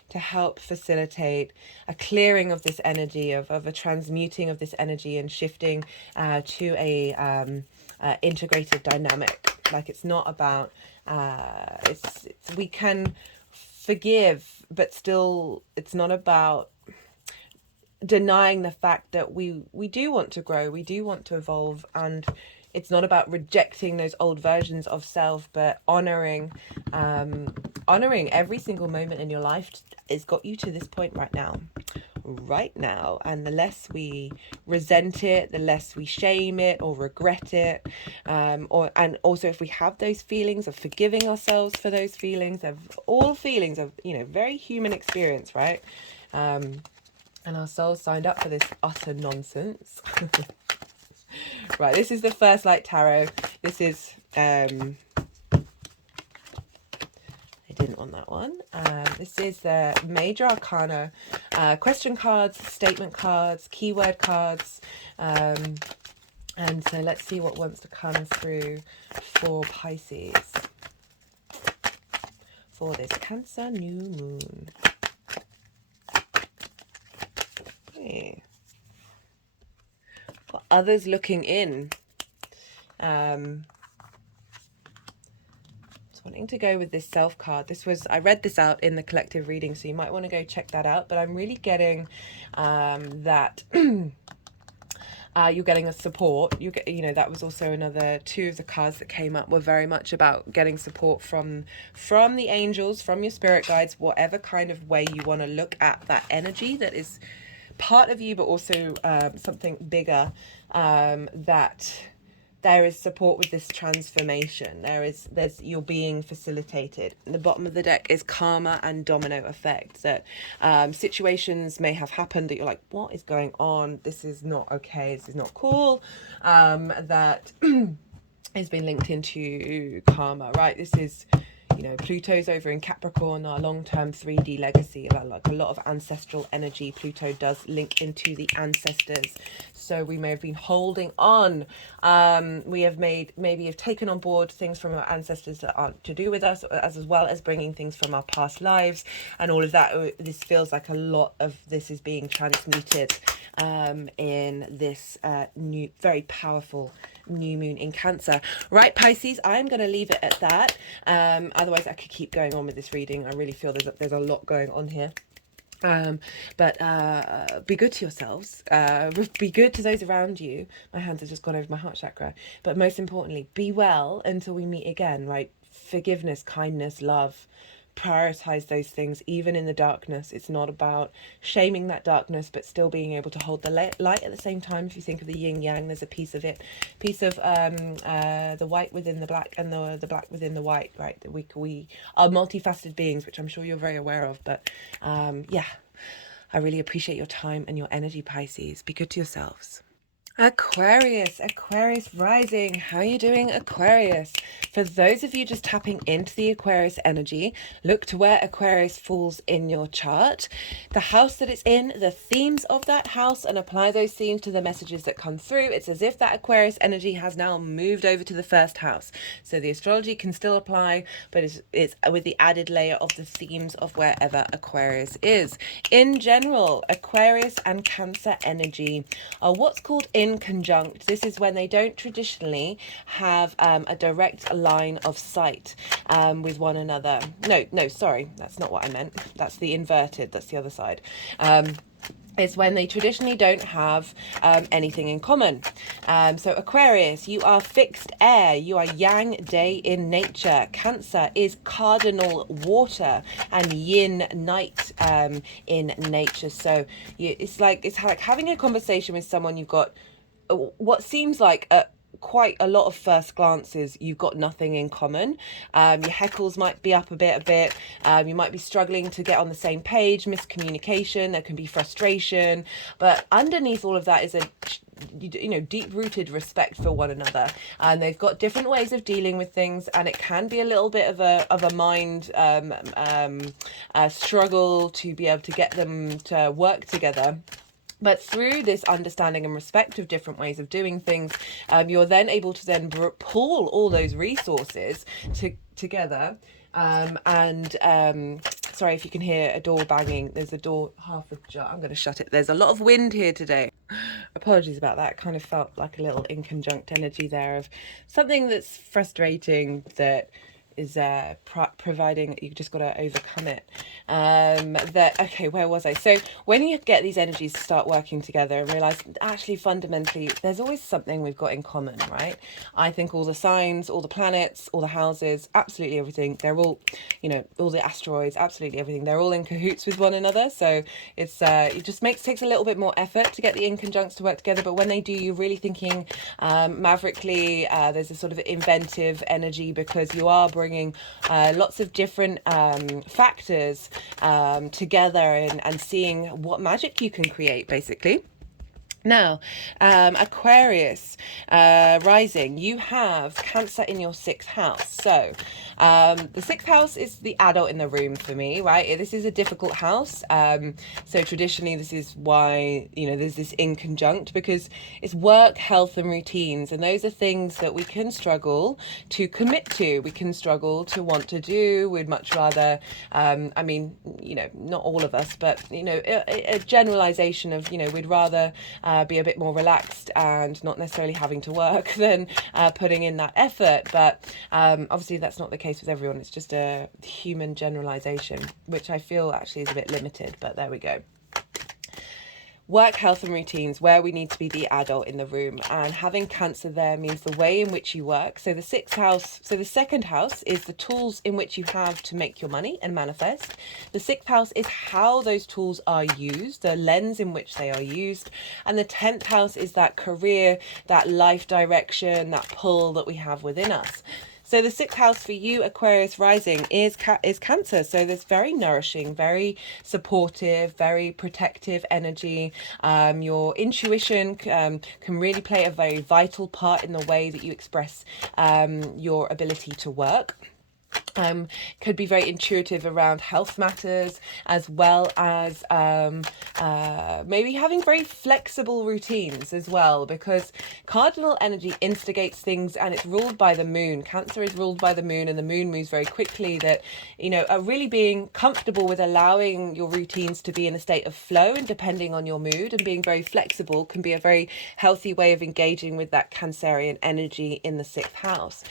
to help facilitate a clearing of this energy, of a transmuting of this energy, and shifting to a integrated dynamic. Like, it's not about it's we can forgive, but still it's not about denying the fact that we do want to grow, we do want to evolve, and it's not about rejecting those old versions of self, but honoring every single moment in your life has got you to this point right now. And the less we resent it, the less we shame it or regret it, and also if we have those feelings of forgiving ourselves for those feelings, of all feelings of, very human experience, right? And our souls signed up for this utter nonsense. Right, this is the First Light Tarot. This is, I didn't want that one. This is the Major Arcana, question cards, statement cards, keyword cards. And so let's see what wants to come through for Pisces for this Cancer new moon. Got others looking in. Just wanting to go with this self card. I read this out in the collective reading, so you might want to go check that out. But I'm really getting that you're getting a support. That was also another two of the cards that came up were very much about getting support from the angels, from your spirit guides, whatever kind of way you want to look at that energy that is part of you, but also something bigger, that there is support with this transformation. You're being facilitated. And the bottom of the deck is karma and domino effect, that situations may have happened that you're like, what is going on? This is not okay. This is not cool. That has been linked into karma, right? This is, Pluto's over in Capricorn, our long-term 3D legacy, like a lot of ancestral energy. Pluto does link into the ancestors. So we may have been holding on. We have maybe have taken on board things from our ancestors that aren't to do with us, as well as bringing things from our past lives and all of that. This feels like a lot of this is being transmuted in this new, very powerful new moon in Cancer. Right, Pisces, I'm going to leave it at that. Otherwise I could keep going on with this reading. I really feel there's a lot going on here. But be good to yourselves, be good to those around you. My hands have just gone over my heart chakra. But most importantly, be well until we meet again, right? Forgiveness, kindness, love. Prioritize those things even in the darkness. It's not about shaming that darkness, but still being able to hold the light at the same time. If you think of the yin yang, there's a piece of the white within the black and the black within the white, right? We are multifaceted beings, which I'm sure you're very aware of. But yeah, I really appreciate your time and your energy, Pisces. Be good to yourselves. Aquarius, Aquarius rising. How are you doing, Aquarius? For those of you just tapping into the Aquarius energy, look to where Aquarius falls in your chart, the house that it's in, the themes of that house, and apply those themes to the messages that come through. It's as if that Aquarius energy has now moved over to the first house. So the astrology can still apply, but it's with the added layer of the themes of wherever Aquarius is. In general, Aquarius and Cancer energy are what's called inconjunct. This is when they don't traditionally have a direct line of sight with one another. No, sorry, that's not what I meant. That's the inverted, that's the other side. It's when they traditionally don't have anything in common. So Aquarius, you are fixed air, you are yang day in nature. Cancer is cardinal water and yin night in nature. So it's like having a conversation with someone you've got what seems like quite a lot of first glances you've got nothing in common. Your heckles might be up a bit. You might be struggling to get on the same page, miscommunication, there can be frustration, but underneath all of that is a deep-rooted respect for one another, and they've got different ways of dealing with things, and it can be a little bit of a mind struggle to be able to get them to work together. But through this understanding and respect of different ways of doing things, you're then able to then pull all those resources together. Sorry if you can hear a door banging. There's a door half ajar. I'm going to shut it. There's a lot of wind here today. Apologies about that. It kind of felt like a little inconjunct energy there of something that's frustrating that is providing, you just got to overcome it. Okay, where was I? So when you get these energies to start working together and realize actually fundamentally there's always something we've got in common, right? I think all the signs, all the planets, all the houses, absolutely everything, they're all, all the asteroids, absolutely everything, they're all in cahoots with one another. So it's it just takes a little bit more effort to get the inconjuncts to work together, but when they do, you're really thinking maverickly. There's a sort of inventive energy because you are bringing lots of different factors together and seeing what magic you can create, basically. Now, Aquarius rising, you have Cancer in your 6th house. So the 6th house is the adult in the room for me, right? This is a difficult house. So traditionally, this is why, there's this inconjunct, because it's work, health, and routines. And those are things that we can struggle to commit to. We can struggle to want to do. We'd much rather, not all of us, but, a generalization of, we'd rather be a bit more relaxed and not necessarily having to work than putting in that effort. But obviously that's not the case with everyone. It's just a human generalization, which I feel actually is a bit limited, but there we go. Work, health, and routines, where we need to be the adult in the room, and having Cancer there means the way in which you work. So the 6th house, so the 2nd house is the tools in which you have to make your money and manifest. The 6th house is how those tools are used, the lens in which they are used. And the 10th house is that career, that life direction, that pull that we have within us. So the 6th house for you, Aquarius rising, is Cancer. So there's very nourishing, very supportive, very protective energy. Your intuition can really play a very vital part in the way that you express your ability to work. Could be very intuitive around health matters, as well as maybe having very flexible routines as well, because cardinal energy instigates things and it's ruled by the moon. Cancer is ruled by the moon, and the moon moves very quickly. That, are really being comfortable with allowing your routines to be in a state of flow and depending on your mood, and being very flexible can be a very healthy way of engaging with that Cancerian energy in the 6th house.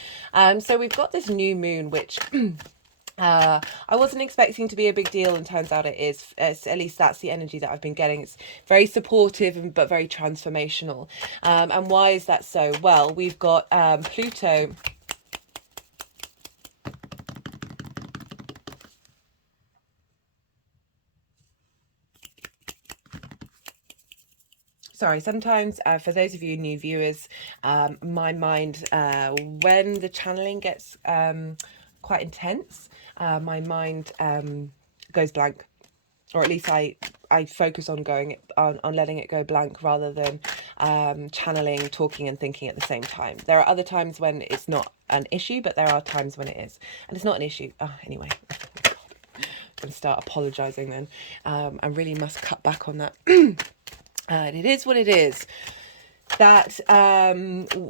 So we've got this new moon, which I wasn't expecting to be a big deal, and turns out it is. At least that's the energy that I've been getting. It's very supportive but very transformational. And why is that so? Well, we've got Pluto. Sorry, sometimes for those of you new viewers, my mind, when the channeling gets quite intense, my mind goes blank, or at least I focus on letting it go blank rather than channeling, talking and thinking at the same time. There are other times when it's not an issue, but there are times when it is. And it's not an issue. Anyway, I'm going to start apologizing then. I really must cut back on that. It is what it is. That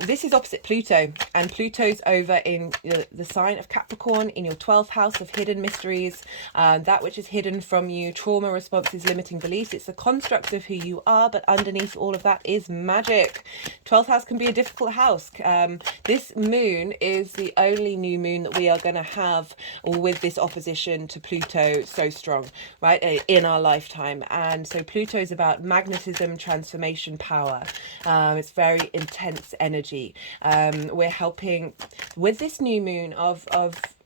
this is opposite Pluto, and Pluto's over in the sign of Capricorn, in your 12th house of hidden mysteries, that which is hidden from you, trauma responses, limiting beliefs. It's the construct of who you are, but underneath all of that is magic. 12th house can be a difficult house. This moon is the only new moon that we are going to have with this opposition to Pluto so strong, right, in our lifetime. And so Pluto is about magnetism, transformation, power. It's very intense energy. We're helping with this new moon of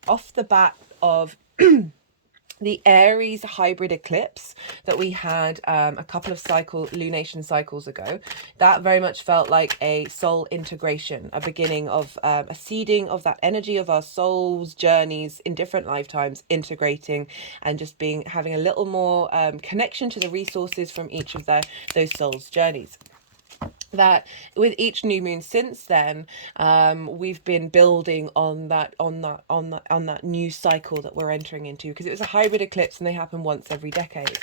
off the bat of the Aries hybrid eclipse that we had a couple of lunation cycles ago. That very much felt like a soul integration, a beginning of a seeding of that energy of our souls journeys in different lifetimes, integrating and just having a little more connection to the resources from each of those souls journeys. That with each new moon since then, we've been building on that new cycle that we're entering into, because it was a hybrid eclipse and they happen once every decade.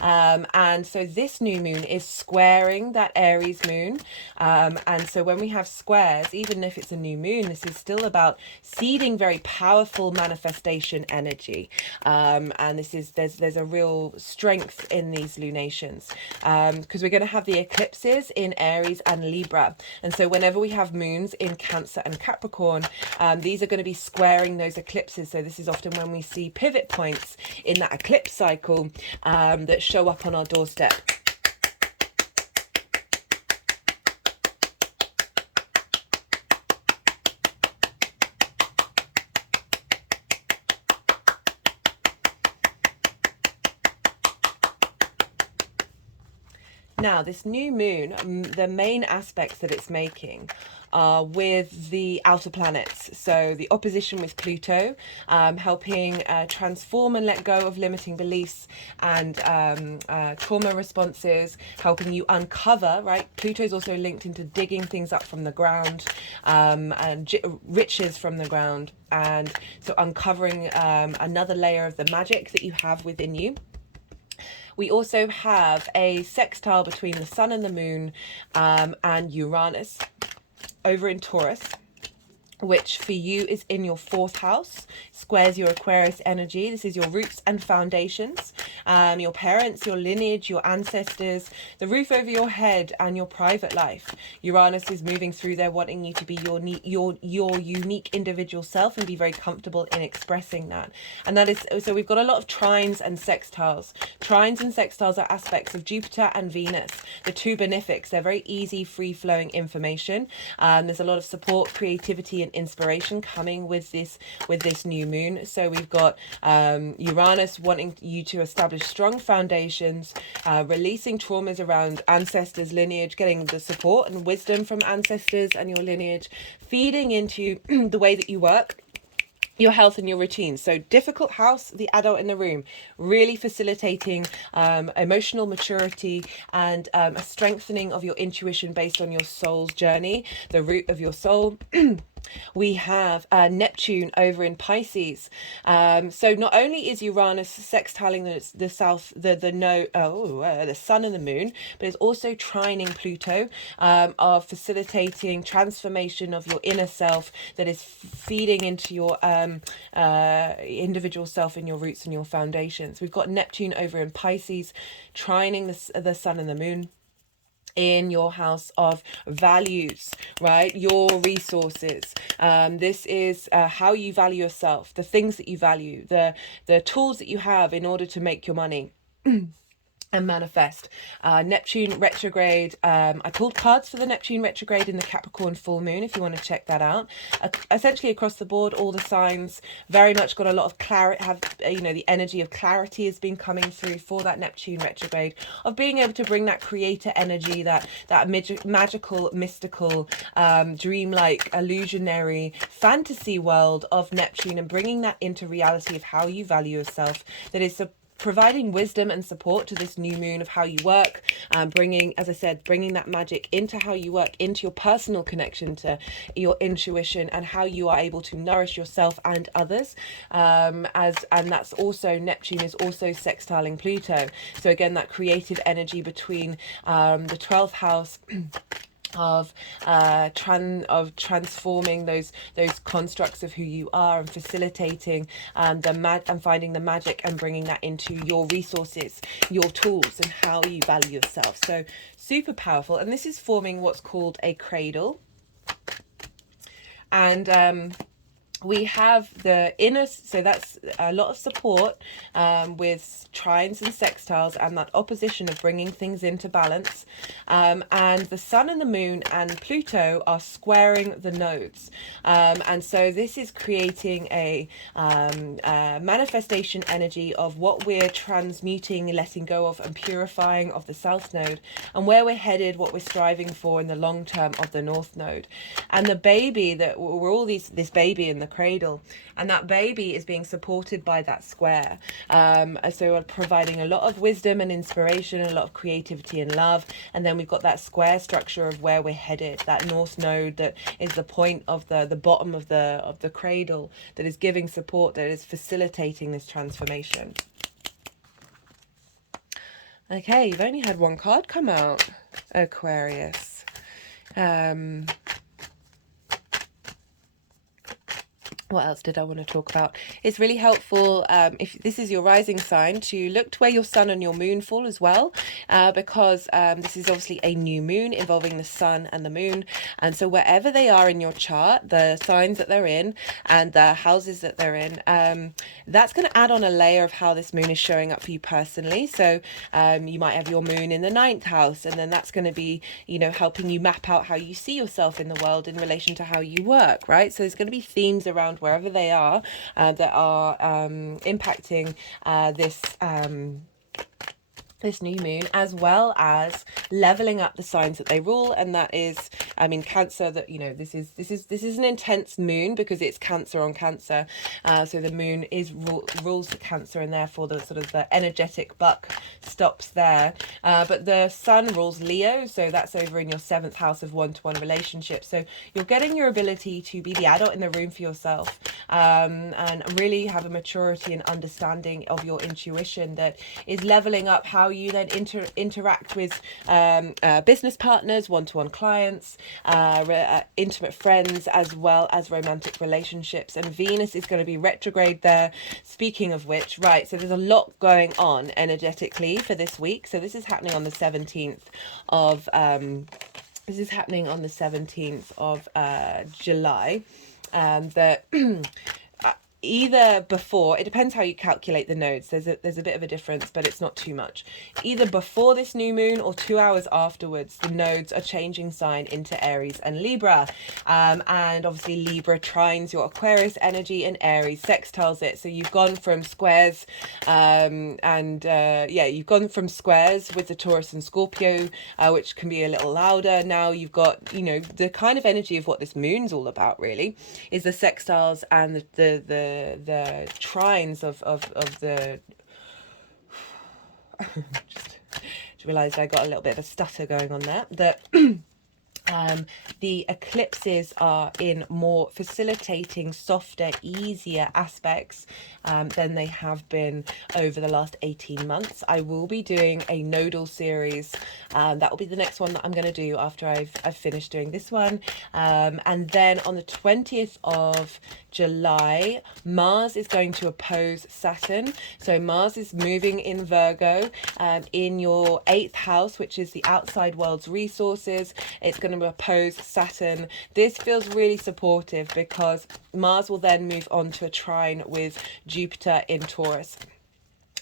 And so this new moon is squaring that Aries moon. And so when we have squares, even if it's a new moon, this is still about seeding very powerful manifestation energy. And there's a real strength in these lunations, because we're going to have the eclipses in Aries and Libra. And so whenever we have moons in Cancer and Capricorn, these are going to be squaring those eclipses. So this is often when we see pivot points in that eclipse cycle that show up on our doorstep. Now, this new moon, the main aspects that it's making are with the outer planets. So the opposition with Pluto, helping transform and let go of limiting beliefs and trauma responses, helping you uncover, right? Pluto is also linked into digging things up from the ground, and riches from the ground. And so uncovering another layer of the magic that you have within you. We also have a sextile between the sun and the moon and Uranus over in Taurus, which for you is in your 4th house, squares your Aquarius energy. This is your roots and foundations, your parents, your lineage, your ancestors, the roof over your head, and your private life. Uranus is moving through there, wanting you to be your unique individual self and be very comfortable in expressing that. And that is, so we've got a lot of trines and sextiles. Trines and sextiles are aspects of Jupiter and Venus, the two benefics. They're very easy, free-flowing information. There's a lot of support, creativity, and inspiration coming with this new moon. So we've got Uranus wanting you to establish strong foundations, releasing traumas around ancestors, lineage, getting the support and wisdom from ancestors and your lineage, feeding into the way that you work, your health and your routines. So difficult house, the adult in the room, really facilitating emotional maturity and a strengthening of your intuition based on your soul's journey, the root of your soul. We have Neptune over in Pisces. So not only is Uranus sextiling the south, the sun and the moon, but it's also trining Pluto, of facilitating transformation of your inner self that is feeding into your individual self and your roots and your foundations. We've got Neptune over in Pisces, trining the sun and the moon in your house of values, right? Your resources. This is how you value yourself, the things that you value, the tools that you have in order to make your money. And manifest. Neptune retrograde. I pulled cards for the Neptune retrograde in the Capricorn full moon, if you want to check that out. Essentially across the board, all the signs very much got a lot of clarity, the energy of clarity has been coming through for that Neptune retrograde, of being able to bring that creator energy, that magical, mystical, dreamlike, illusionary fantasy world of Neptune, and bringing that into reality of how you value yourself, that is providing wisdom and support to this new moon of how you work, bringing, as I said, bringing that magic into how you work, into your personal connection to your intuition and how you are able to nourish yourself and others. And that's also, Neptune is also sextiling Pluto. So again, that creative energy between the 12th house of transforming those constructs of who you are and facilitating and finding the magic and bringing that into your resources, your tools, and how you value yourself. So super powerful. And this is forming what's called a cradle. And we have the inner, so that's a lot of support with trines and sextiles and that opposition of bringing things into balance. And the sun and the moon and Pluto are squaring the nodes. And so this is creating a manifestation energy of what we're transmuting, letting go of, and purifying of the south node, and where we're headed, what we're striving for in the long term of the north node. And the baby that we're all this baby in the cradle, and that baby is being supported by that square. So we're providing a lot of wisdom and inspiration, a lot of creativity and love. And then we've got that square structure of where we're headed, that north node that is the point of the bottom of the cradle, that is giving support, that is facilitating this transformation. Okay, you've only had one card come out, Aquarius. What else did I want to talk about? It's really helpful if this is your rising sign to look to where your sun and your moon fall as well, because this is obviously a new moon involving the sun and the moon. And so wherever they are in your chart, the signs that they're in and the houses that they're in, that's going to add on a layer of how this moon is showing up for you personally. So you might have your moon in the 9th house, and then that's going to be, you know, helping you map out how you see yourself in the world in relation to how you work, right? So there's going to be themes around wherever they are that are impacting this new moon, as well as leveling up the signs that they rule. And that is, I mean, Cancer, that, you know, this is an intense moon because it's Cancer on Cancer. So the moon is rules the Cancer, and therefore the sort of the energetic buck stops there. But the sun rules Leo, so that's over in your 7th house of one-to-one relationships. So you're getting your ability to be the adult in the room for yourself, and really have a maturity and understanding of your intuition that is leveling up how you then interact with business partners, one-to-one clients, intimate friends, as well as romantic relationships. And Venus is going to be retrograde there, speaking of which, right, so there's a lot going on energetically for this week. So this is happening on the 17th of July. That either before, it depends how you calculate the nodes, there's a bit of a difference, but it's not too much. Either before this new moon or 2 hours afterwards, the nodes are changing sign into Aries and Libra. And obviously Libra trines your Aquarius energy, and Aries sextiles it. So you've gone from squares, you've gone from squares with the Taurus and Scorpio, which can be a little louder. Now you've got, you know, the kind of energy of what this moon's all about really is the sextiles and the trines of the just realized I got a little bit of a stutter going on there. The eclipses are in more facilitating softer, easier aspects than they have been over the last 18 months. I will be doing a nodal series. That will be the next one that I'm going to do after I've finished doing this one. And then on the 20th of July, Mars is going to oppose Saturn. So Mars is moving in Virgo, in your 8th house, which is the outside world's resources. It's going to oppose Saturn. This feels really supportive because Mars will then move on to a trine with Jupiter in Taurus,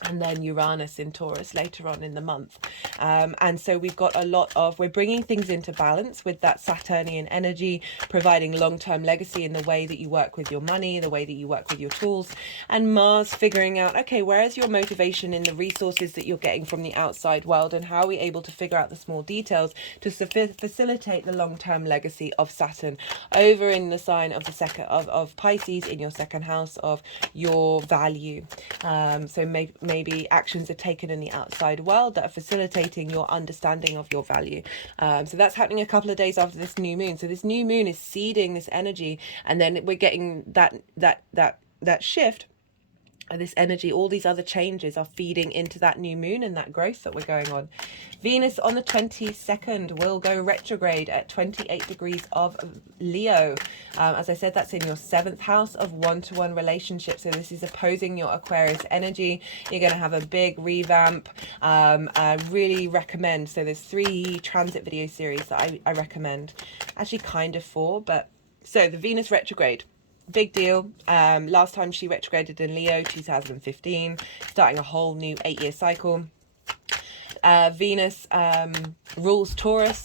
and then Uranus in Taurus later on in the month. And so we've got a lot of, we're bringing things into balance with that Saturnian energy, providing long-term legacy in the way that you work with your money, the way that you work with your tools, and Mars figuring out, okay, where is your motivation in the resources that you're getting from the outside world, and how are we able to figure out the small details to facilitate the long-term legacy of Saturn over in the sign of of Pisces, in your 2nd house of your value. So maybe maybe actions are taken in the outside world that are facilitating your understanding of your value. So that's happening a couple of days after this new moon. So this new moon is seeding this energy, and then we're getting that shift. This energy, all these other changes are feeding into that new moon and that growth that we're going on. Venus on the 22nd will go retrograde at 28 degrees of Leo. As I said, that's in your 7th house of one-to-one relationships. So this is opposing your Aquarius energy. You're going to have a big revamp. I really recommend, so there's 3 transit video series that I recommend, actually kind of 4, but so the Venus retrograde, big deal. Last time she retrograded in Leo, 2015, starting a whole new 8-year cycle. Venus rules Taurus.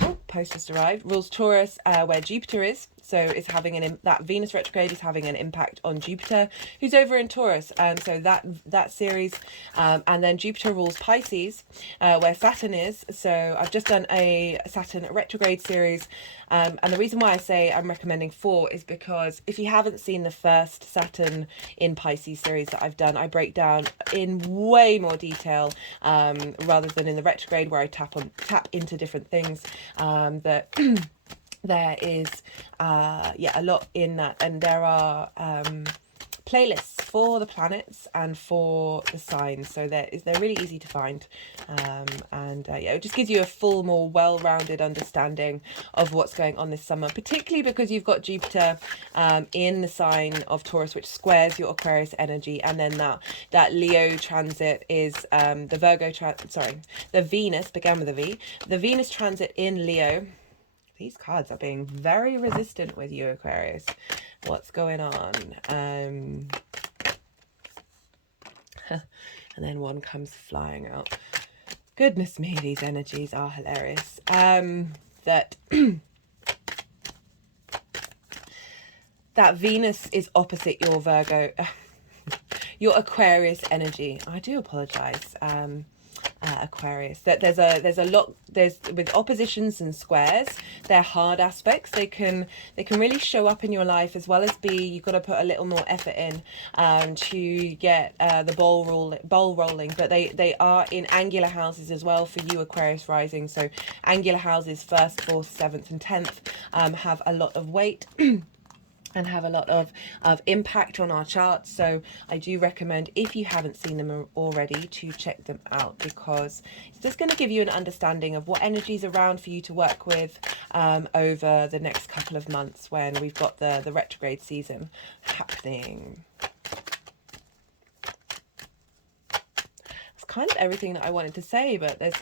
Oh, post just arrived. Rules Taurus, where Jupiter is. So it's having that Venus retrograde is having an impact on Jupiter, who's over in Taurus. So that series, and then Jupiter rules Pisces, where Saturn is. So I've just done a Saturn retrograde series, and the reason why I say I'm recommending 4 is because if you haven't seen the first Saturn in Pisces series that I've done, I break down in way more detail, rather than in the retrograde where I tap into different things. That there is a lot in that, and there are playlists for the planets and for the signs, so they're really easy to find, and it just gives you a full, more well-rounded understanding of what's going on this summer, particularly because you've got Jupiter in the sign of Taurus, which squares your Aquarius energy, and then that Leo transit is the Venus, began with a V, the Venus transit in Leo. These cards are being very resistant with you, Aquarius. What's going on? And then one comes flying out. Goodness me, these energies are hilarious. That Venus is opposite your Virgo, your Aquarius energy. I do apologize. Aquarius, that there's a lot, with oppositions and squares, they're hard aspects. They can really show up in your life, as well as you've got to put a little more effort in to get the ball rolling, but they are in angular houses as well for you Aquarius rising. So angular houses, 1st, 4th, 7th and 10th have a lot of weight and have a lot of impact on our charts. So I do recommend, if you haven't seen them already, to check them out, because it's just going to give you an understanding of what energy is around for you to work with over the next couple of months when we've got the retrograde season happening. It's kind of everything that I wanted to say, but they're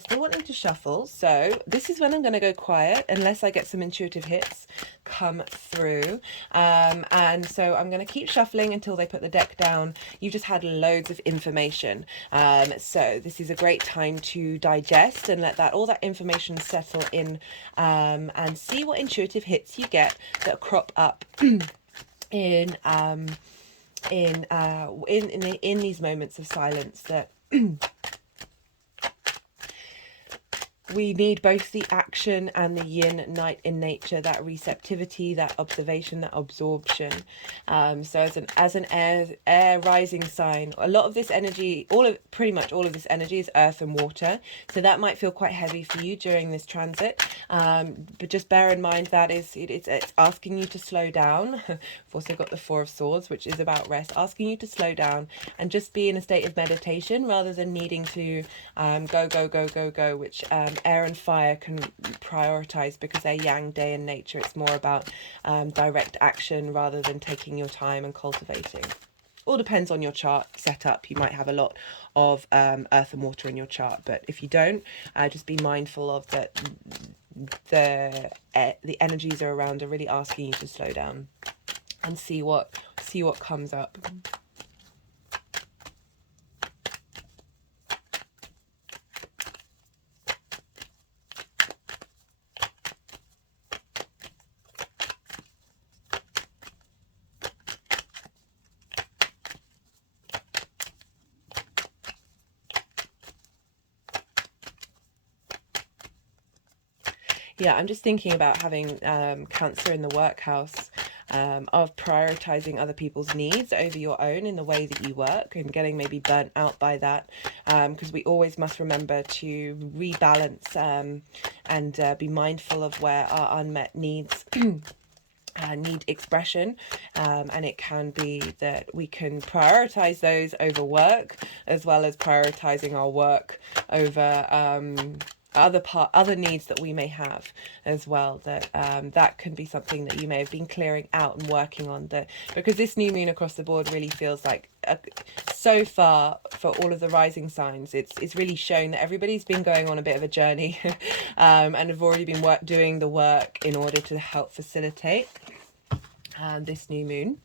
still wanting to shuffle, so this is when I'm going to go quiet unless I get some intuitive hits come through, and so I'm going to keep shuffling until they put the deck down. You've just had loads of information, so this is a great time to digest and let all that information settle in, and see what intuitive hits you get that crop up in these moments of silence that we need both the action and the yin night in nature, that receptivity, that observation, that absorption. So as an air rising sign, a lot of this energy, pretty much all of this energy is earth and water. So that might feel quite heavy for you during this transit. But just bear in mind that it's asking you to slow down. We've also got the 4 of Swords, which is about rest, asking you to slow down and just be in a state of meditation rather than needing to go, which air and fire can prioritize because they're yang, day and nature. It's more about direct action rather than taking your time and cultivating. All depends on your chart setup. You might have a lot of earth and water in your chart, but if you don't, just be mindful of that. The energies are around are really asking you to slow down and see what comes up. Yeah, I'm just thinking about having Cancer in the workhouse. of prioritizing other people's needs over your own in the way that you work, and getting maybe burnt out by that, because we always must remember to rebalance and be mindful of where our unmet needs need expression, and it can be that we can prioritize those over work, as well as prioritizing our work over other needs that we may have as well. That that can be something that you may have been clearing out and working on, that because this new moon across the board really feels like so far for all of the rising signs, it's really showing that everybody's been going on a bit of a journey and have already been doing the work in order to help facilitate this new moon.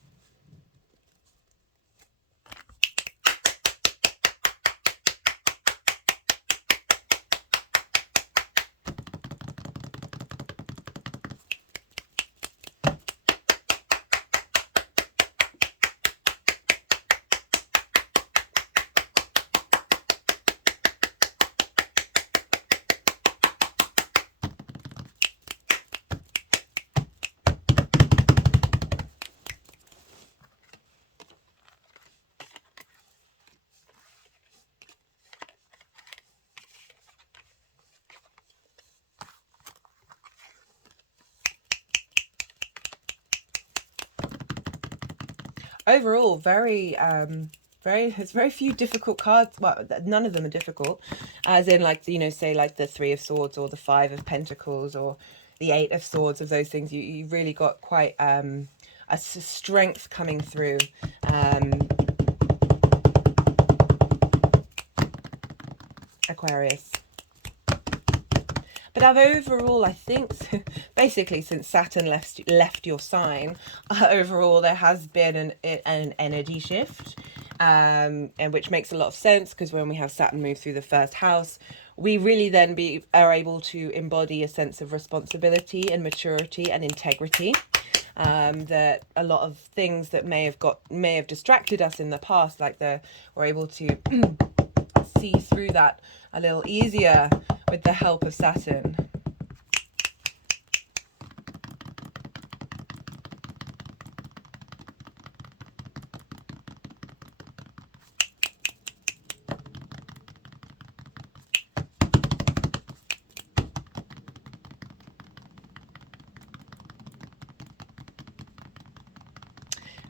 Overall, there's very few difficult cards. Well, none of them are difficult, as in, like, you know, say like the Three of Swords or the Five of Pentacles or the Eight of Swords. Of those things, you really got quite a strength coming through. Aquarius. But overall, I think, basically, since Saturn left your sign, overall there has been an energy shift, and which makes a lot of sense, because when we have Saturn move through the first house, we really then are able to embody a sense of responsibility and maturity and integrity. That a lot of things that may have distracted us in the past, like we're able to see through that a little easier with the help of Saturn.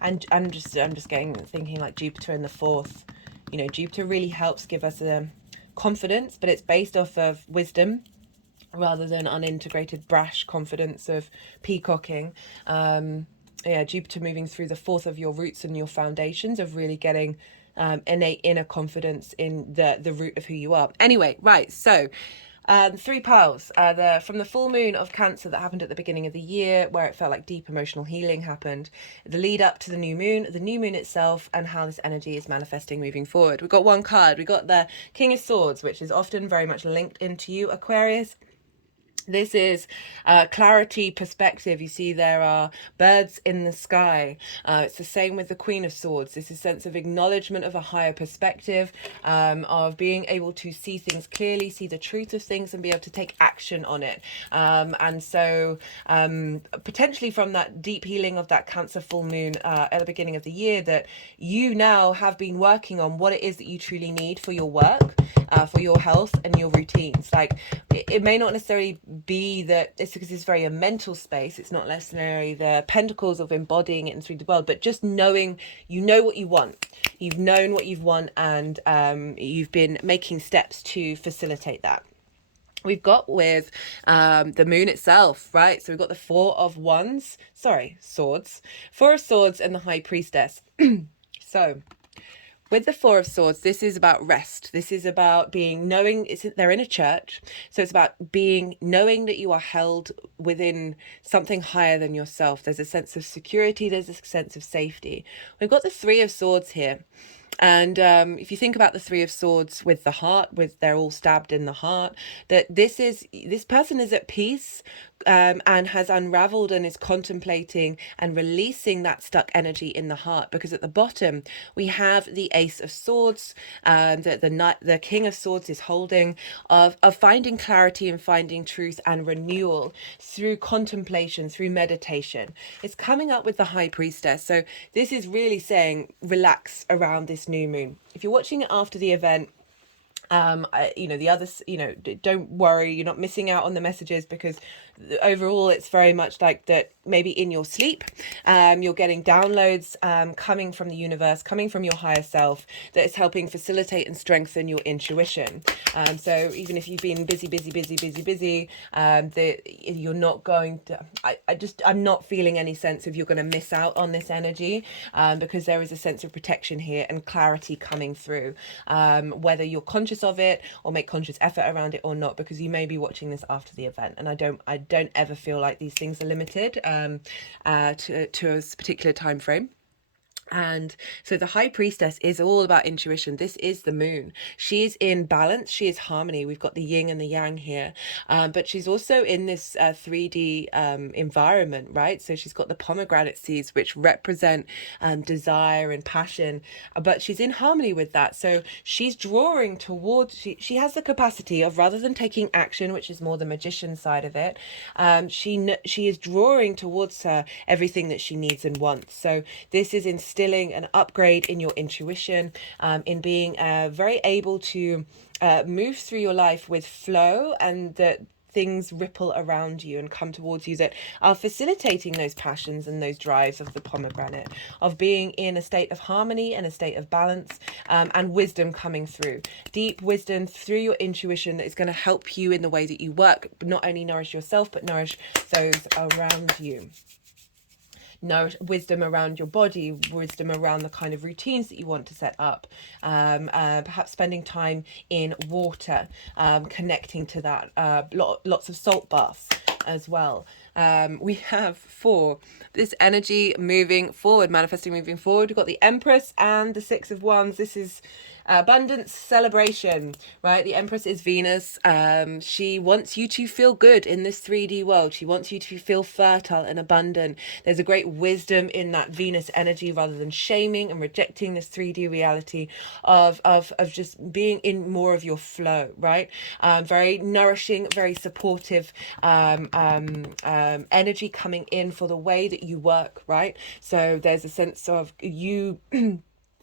And I'm just thinking like Jupiter in the fourth. You know, Jupiter really helps give us a confidence, but it's based off of wisdom rather than unintegrated brash confidence of peacocking. Yeah, Jupiter moving through the fourth of your roots and your foundations, of really getting innate inner confidence in the root of who you are. Anyway, right, so three piles, from the full moon of Cancer that happened at the beginning of the year, where it felt like deep emotional healing happened, the lead up to the new moon itself, and how this energy is manifesting moving forward. We've got one card. We got the King of Swords, which is often very much linked into you, Aquarius. This is clarity, perspective. You see there are birds in the sky. It's the same with the Queen of Swords. This is a sense of acknowledgement of a higher perspective, of being able to see things clearly, see the truth of things, and be able to take action on it. And so potentially from that deep healing of that Cancer full moon at the beginning of the year, that you now have been working on what it is that you truly need for your work, for your health and your routines. Like, it may not necessarily be that it's because it's very a mental space. It's not necessarily the pentacles of embodying it in through the world, but just knowing, you know what you want. You've known what you want, and you've been making steps to facilitate that. We've got with the moon itself, right? So we've got the Swords, Four of Swords, and the High Priestess. So with the Four of Swords, this is about rest. This is about they're in a church. So it's about knowing that you are held within something higher than yourself. There's a sense of security. There's a sense of safety. We've got the Three of Swords here. And if you think about the Three of Swords with the heart, with they're all stabbed in the heart, that this person is at peace, and has unraveled and is contemplating and releasing that stuck energy in the heart. Because at the bottom we have the Ace of Swords, that the King of Swords is holding, of finding clarity and finding truth and renewal through contemplation, through meditation. It's coming up with the High Priestess. So this is really saying relax around this new moon. If you're watching it after the event, the others, don't worry, you're not missing out on the messages, because overall it's very much like that. Maybe in your sleep, you're getting downloads coming from the universe, coming from your higher self, that is helping facilitate and strengthen your intuition. So even if you've been busy, you're not going to, I'm not feeling any sense of you're going to miss out on this energy, because there is a sense of protection here and clarity coming through, whether you're conscious of it or make conscious effort around it or not, because you may be watching this after the event. And I don't ever feel like these things are limited to a particular time frame. And so the High Priestess is all about intuition. This is the moon. She is in balance. She is harmony. We've got the yin and the yang here. But she's also in this 3D environment, right? So she's got the pomegranate seeds, which represent desire and passion. But she's in harmony with that. So she's drawing towards, she has the capacity of, rather than taking action, which is more the magician side of it, she is drawing towards her everything that she needs and wants. So this is instilling an upgrade in your intuition, in being very able to move through your life with flow, and that things ripple around you and come towards you that are facilitating those passions and those drives of the pomegranate, of being in a state of harmony and a state of balance, and wisdom coming through. Deep wisdom through your intuition that is going to help you in the way that you work, but not only nourish yourself, but nourish those around you. Nourish wisdom around your body, wisdom around the kind of routines that you want to set up, perhaps spending time in water, connecting to that, lots of salt baths as well. We have for this energy moving forward, manifesting moving forward, we've got the Empress and the Six of Wands. This is abundance, celebration, right? The Empress is Venus. She wants you to feel good in this 3D world. She wants you to feel fertile and abundant. There's a great wisdom in that Venus energy, rather than shaming and rejecting this 3D reality of just being in more of your flow, right? Very nourishing, very supportive energy coming in for the way that you work, right? So there's a sense of you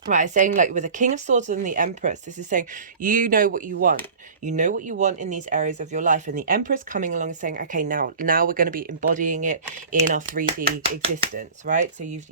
right, saying like with the King of Swords and the Empress, this is saying you know what you want. You know what you want in these areas of your life. And the Empress coming along and saying, okay, now we're going to be embodying it in our 3D existence, right? So you've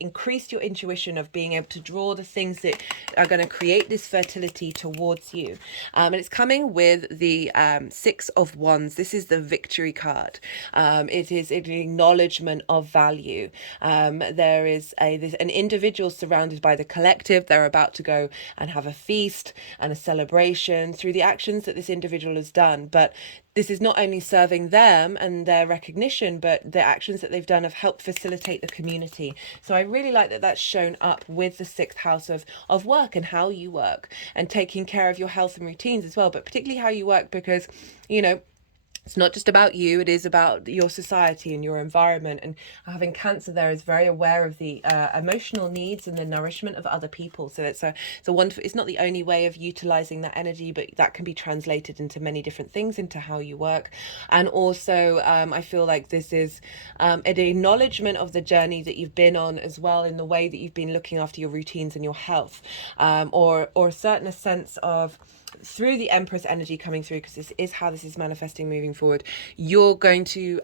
increased your intuition of being able to draw the things that are going to create this fertility towards you. And it's coming with the Six of Wands. This is the victory card. It is an acknowledgement of value. There is an individual surrounded by the collective. They're about to go and have a feast and a celebration through the actions that this individual has done. But this is not only serving them and their recognition, but the actions that they've done have helped facilitate the community. So I really like that that's shown up with the sixth house of work and how you work, and taking care of your health and routines as well, but particularly how you work, because it's not just about you, it is about your society and your environment. And having Cancer there is very aware of the emotional needs and the nourishment of other people. So it's a wonderful, it's not the only way of utilizing that energy, but that can be translated into many different things, into how you work. And also I feel like this is an acknowledgement of the journey that you've been on as well, in the way that you've been looking after your routines and your health, or a certain sense of, through the Empress energy coming through, because this is how this is manifesting moving forward, you're going to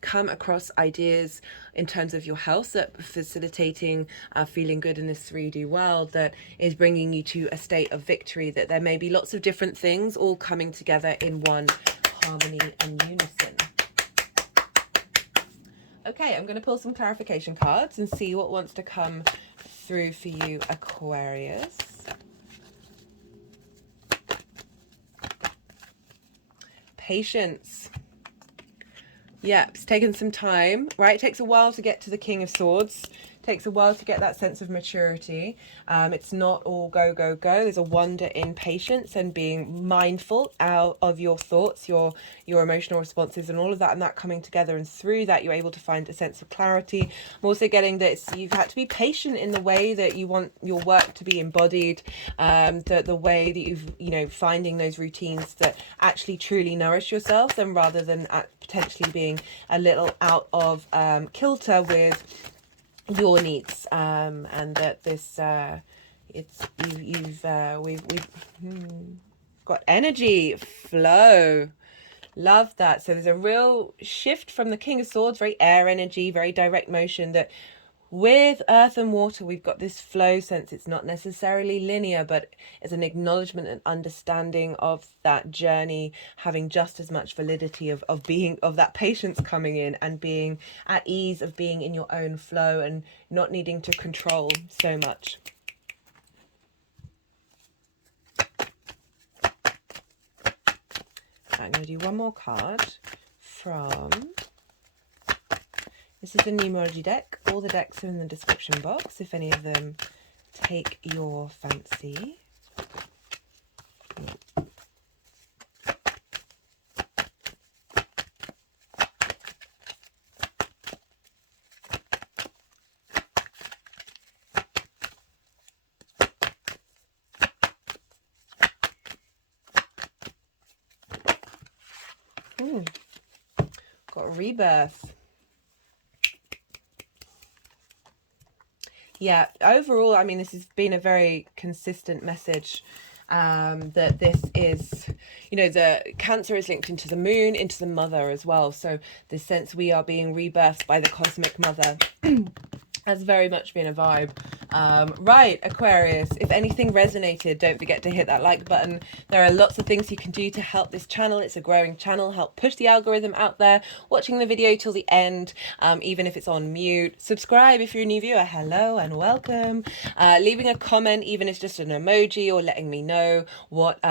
come across ideas in terms of your health that facilitating feeling good in this 3D world, that is bringing you to a state of victory, that there may be lots of different things all coming together in one harmony and unison. Okay, I'm going to pull some clarification cards and see what wants to come through for you, Aquarius. Patience. Yeah, it's taken some time, right? It takes a while to get to the King of Swords. It Takes a while to get that sense of maturity. It's not all go, go, go. There's a wonder in patience and being mindful out of your thoughts, your emotional responses and all of that, and that coming together. And through that, you're able to find a sense of clarity. I'm also getting that you've had to be patient in the way that you want your work to be embodied, the way that you've, finding those routines that actually truly nourish yourself, and rather than potentially being a little out of kilter with your needs, and that this we've got energy flow. Love that. So there's a real shift from the King of Swords, very air energy, very direct motion, that with earth and water, we've got this flow sense. It's not necessarily linear, but it's an acknowledgement and understanding of that journey, having just as much validity of that patience coming in, and being at ease of being in your own flow and not needing to control so much. I'm going to do one more card from... This is the numerology deck. All the decks are in the description box if any of them take your fancy. Got rebirth. Yeah, overall, I mean, this has been a very consistent message, that this is, the Cancer is linked into the moon, into the mother as well. So the sense we are being rebirthed by the cosmic mother has very much been a vibe. Right, Aquarius, if anything resonated, don't forget to hit that like button. There are lots of things you can do to help this channel. It's a growing channel. Help push the algorithm out there. Watching the video till the end, even if it's on mute. Subscribe if you're a new viewer. Hello and welcome. Leaving a comment, even if it's just an emoji, or letting me know what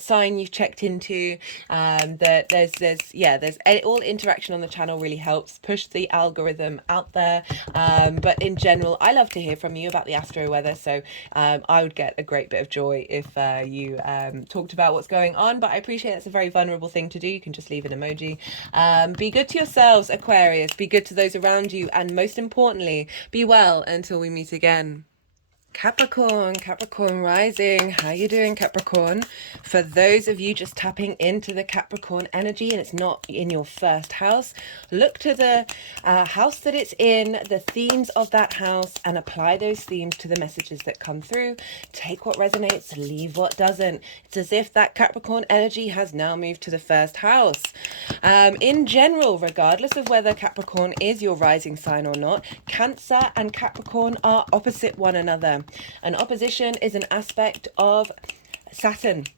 sign you've checked into. That there's all interaction on the channel really helps push the algorithm out there. But in general, I love to hear from you about the astro weather, so I would get a great bit of joy if you talked about what's going on. But I appreciate that's a very vulnerable thing to do. You can just leave an emoji. Be good to yourselves, Aquarius. Be good to those around you, and most importantly, be well until we meet again. Capricorn rising. How you doing, Capricorn? For those of you just tapping into the Capricorn energy and it's not in your first house, look to the house that it's in, the themes of that house, and apply those themes to the messages that come through. Take what resonates, leave what doesn't. It's as if that Capricorn energy has now moved to the first house. In general, regardless of whether Capricorn is your rising sign or not, Cancer and Capricorn are opposite one another. An opposition is an aspect of Saturn.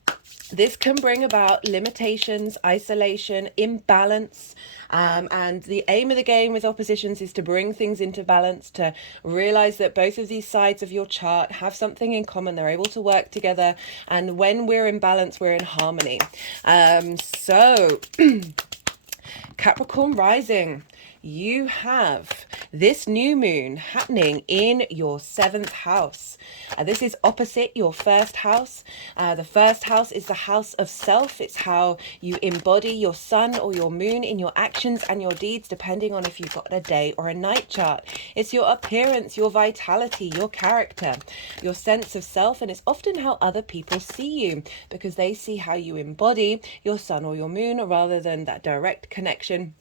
This can bring about limitations, isolation, imbalance, and the aim of the game with oppositions is to bring things into balance, to realize that both of these sides of your chart have something in common. They're able to work together, and when we're in balance, we're in harmony. So Capricorn rising, you have this new moon happening in your 7th house. This is opposite your first house. The first house is the house of self. It's how you embody your sun or your moon in your actions and your deeds, depending on if you've got a day or a night chart. It's your appearance, your vitality, your character, your sense of self, and it's often how other people see you, because they see how you embody your sun or your moon rather than that direct connection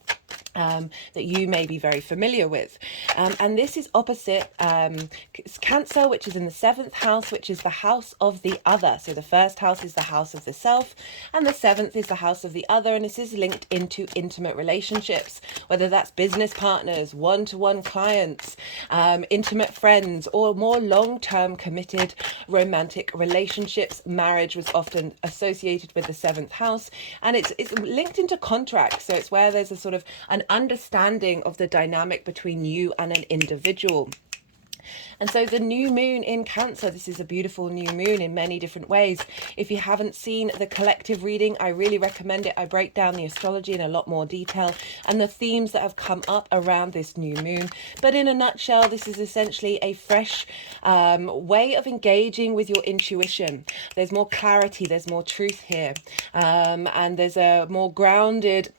that you may be very familiar with. And this is opposite Cancer, which is in the 7th house, which is the house of the other. So the first house is the house of the self, and the 7th is the house of the other, and this is linked into intimate relationships, whether that's business partners, one-to-one clients, intimate friends, or more long-term committed romantic relationships. Marriage was often associated with the 7th house, and it's linked into contracts. So it's where there's a sort of an understanding of the dynamic between you and an individual. And so the new moon in Cancer, this is a beautiful new moon in many different ways. If you haven't seen the collective reading, I really recommend it. I break down the astrology in a lot more detail and the themes that have come up around this new moon. But in a nutshell, this is essentially a fresh way of engaging with your intuition. There's more clarity, there's more truth here, and there's a more grounded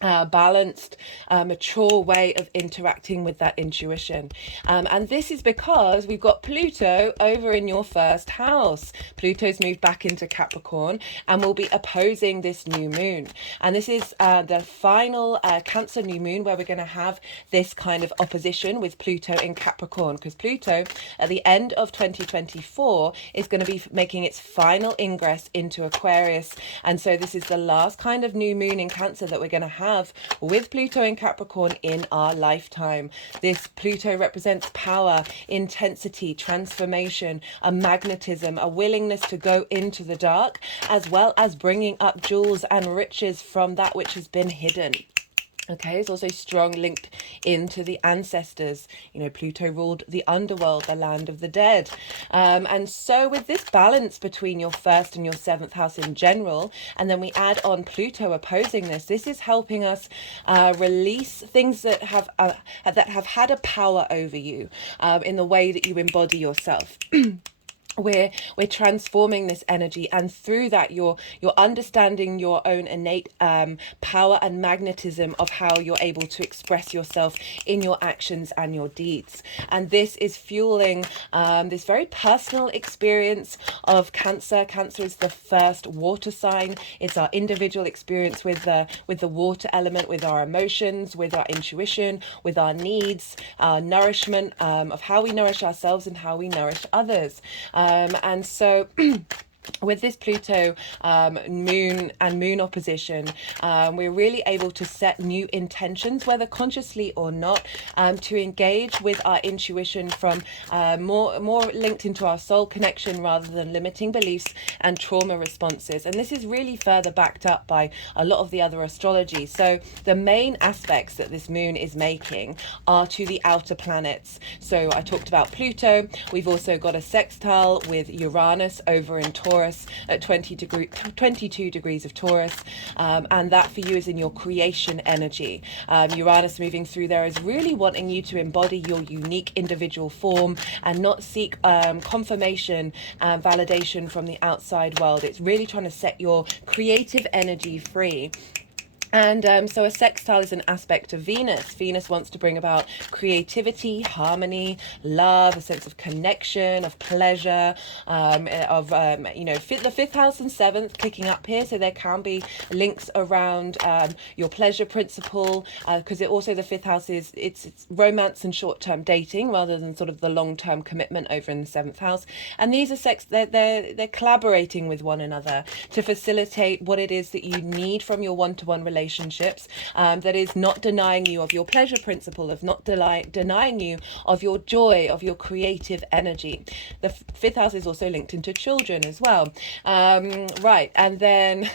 balanced, mature way of interacting with that intuition. And this is because we've got Pluto over in your first house. Pluto's moved back into Capricorn and will be opposing this new moon. And this is the final Cancer new moon where we're going to have this kind of opposition with Pluto in Capricorn, because Pluto at the end of 2024 is going to be making its final ingress into Aquarius. And so this is the last kind of new moon in Cancer that we're going to have with Pluto in Capricorn in our lifetime. This Pluto represents power, intensity, transformation, a magnetism, a willingness to go into the dark, as well as bringing up jewels and riches from that which has been hidden. Okay, it's also strong linked into the ancestors. You know, Pluto ruled the underworld, the land of the dead. And so with this balance between your first and your seventh house in general, and then we add on Pluto opposing this, this is helping us release things that have had a power over you in the way that you embody yourself. We're transforming this energy, and through that you're understanding your own innate power and magnetism of how you're able to express yourself in your actions and your deeds. And this is fueling this very personal experience of Cancer. Cancer is the first water sign. It's our individual experience with the water element, with our emotions, with our intuition, with our needs, our nourishment, of how we nourish ourselves and how we nourish others. And so with this Pluto moon opposition, we're really able to set new intentions, whether consciously or not, to engage with our intuition from more linked into our soul connection rather than limiting beliefs and trauma responses. And this is really further backed up by a lot of the other astrology. So the main aspects that this moon is making are to the outer planets. So I talked about Pluto. We've also got a sextile with Uranus over in Taurus at 22 degrees of Taurus, and that for you is in your creation energy. Uranus moving through there is really wanting you to embody your unique individual form and not seek confirmation and validation from the outside world. It's really trying to set your creative energy free. And so a sextile is an aspect of Venus. Venus wants to bring about creativity, harmony, love, a sense of connection, of pleasure, the fifth house and seventh picking up here. So there can be links around your pleasure principle, because also the fifth house is it's romance and short-term dating rather than sort of the long-term commitment over in the seventh house. And these are they're collaborating with one another to facilitate what it is that you need from your one-to-one relationships, that is not denying you of your pleasure principle, of not denying you of your joy, of your creative energy. The fifth house is also linked into children as well. Right, and then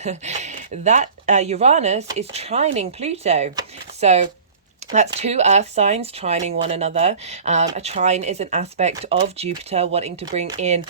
that Uranus is trining Pluto. So that's two earth signs trining one another. A trine is an aspect of Jupiter wanting to bring in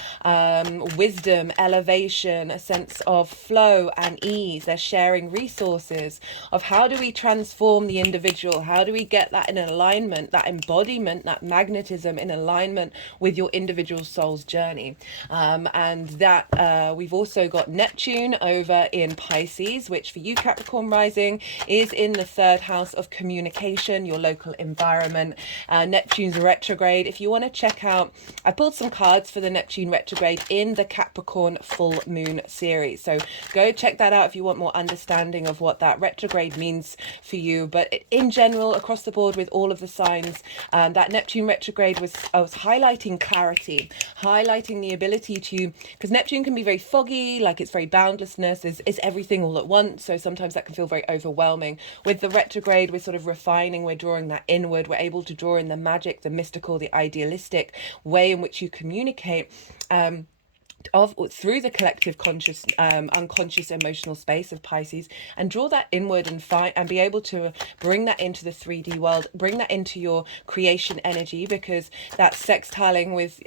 wisdom, elevation, a sense of flow and ease. They're sharing resources of how do we transform the individual? How do we get that in alignment, that embodiment, that magnetism in alignment with your individual soul's journey? And that we've also got Neptune over in Pisces, which for you Capricorn rising is in the third house of communication, your local environment. Neptune's retrograde. If you want to check out, I pulled some cards for the Neptune retrograde in the Capricorn full moon series, so go check that out if you want more understanding of what that retrograde means for you. But in general, across the board with all of the signs, that Neptune retrograde was highlighting clarity, highlighting the ability to, because Neptune can be very foggy, like it's very boundlessness, is everything all at once, so sometimes that can feel very overwhelming. With the retrograde, we're sort of refining, we're drawing that inward, we're able to draw in the magic, the mystical, the idealistic way in which you communicate. through the collective conscious unconscious emotional space of Pisces, and draw that inward and find and be able to bring that into the 3D world, bring that into your creation energy, because that's sextiling with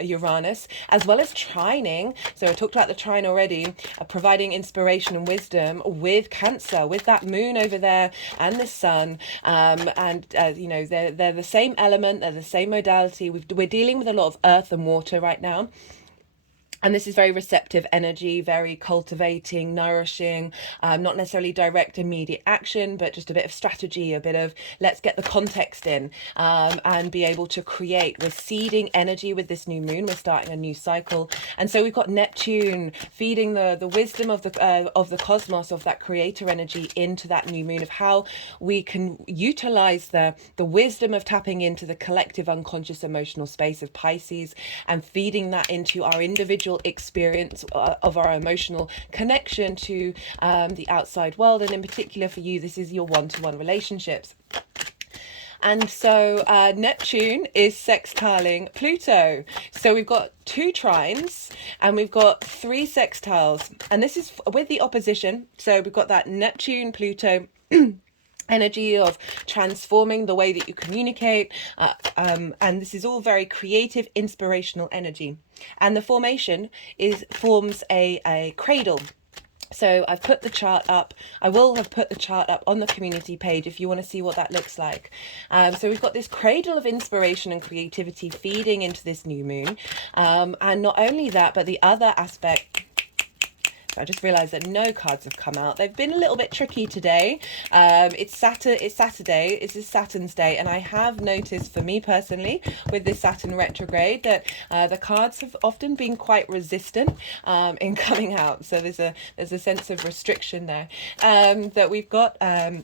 Uranus, as well as trining. So I talked about the trine already, providing inspiration and wisdom with Cancer, with that moon over there and the sun, and you know, they're the same element, they're the same modality. We're dealing with a lot of earth and water right now. And this is very receptive energy, very cultivating, nourishing, not necessarily direct, immediate action, but just a bit of strategy, a bit of let's get the context in, and be able to create. We're seeding energy with this new moon. We're starting a new cycle. And so we've got Neptune feeding the wisdom of the cosmos, of that creator energy into that new moon, of how we can utilize the wisdom of tapping into the collective unconscious emotional space of Pisces and feeding that into our individual experience of our emotional connection to the outside world. And in particular for you, this is your one-to-one relationships. And so Neptune is sextiling Pluto. So we've got 2 trines and we've got 3 sextiles. And this is with the opposition. So we've got that Neptune, Pluto energy of transforming the way that you communicate, and this is all very creative, inspirational energy. And the formation forms a cradle. So I've put the chart up. I will have put the chart up on the community page if you want to see what that looks like. So we've got this cradle of inspiration and creativity feeding into this new moon, and not only that, but the other aspect. I just realised that no cards have come out. They've been a little bit tricky today. It's Saturday. It's Saturn's day, and I have noticed, for me personally, with this Saturn retrograde, that the cards have often been quite resistant in coming out. So there's a sense of restriction there. That we've got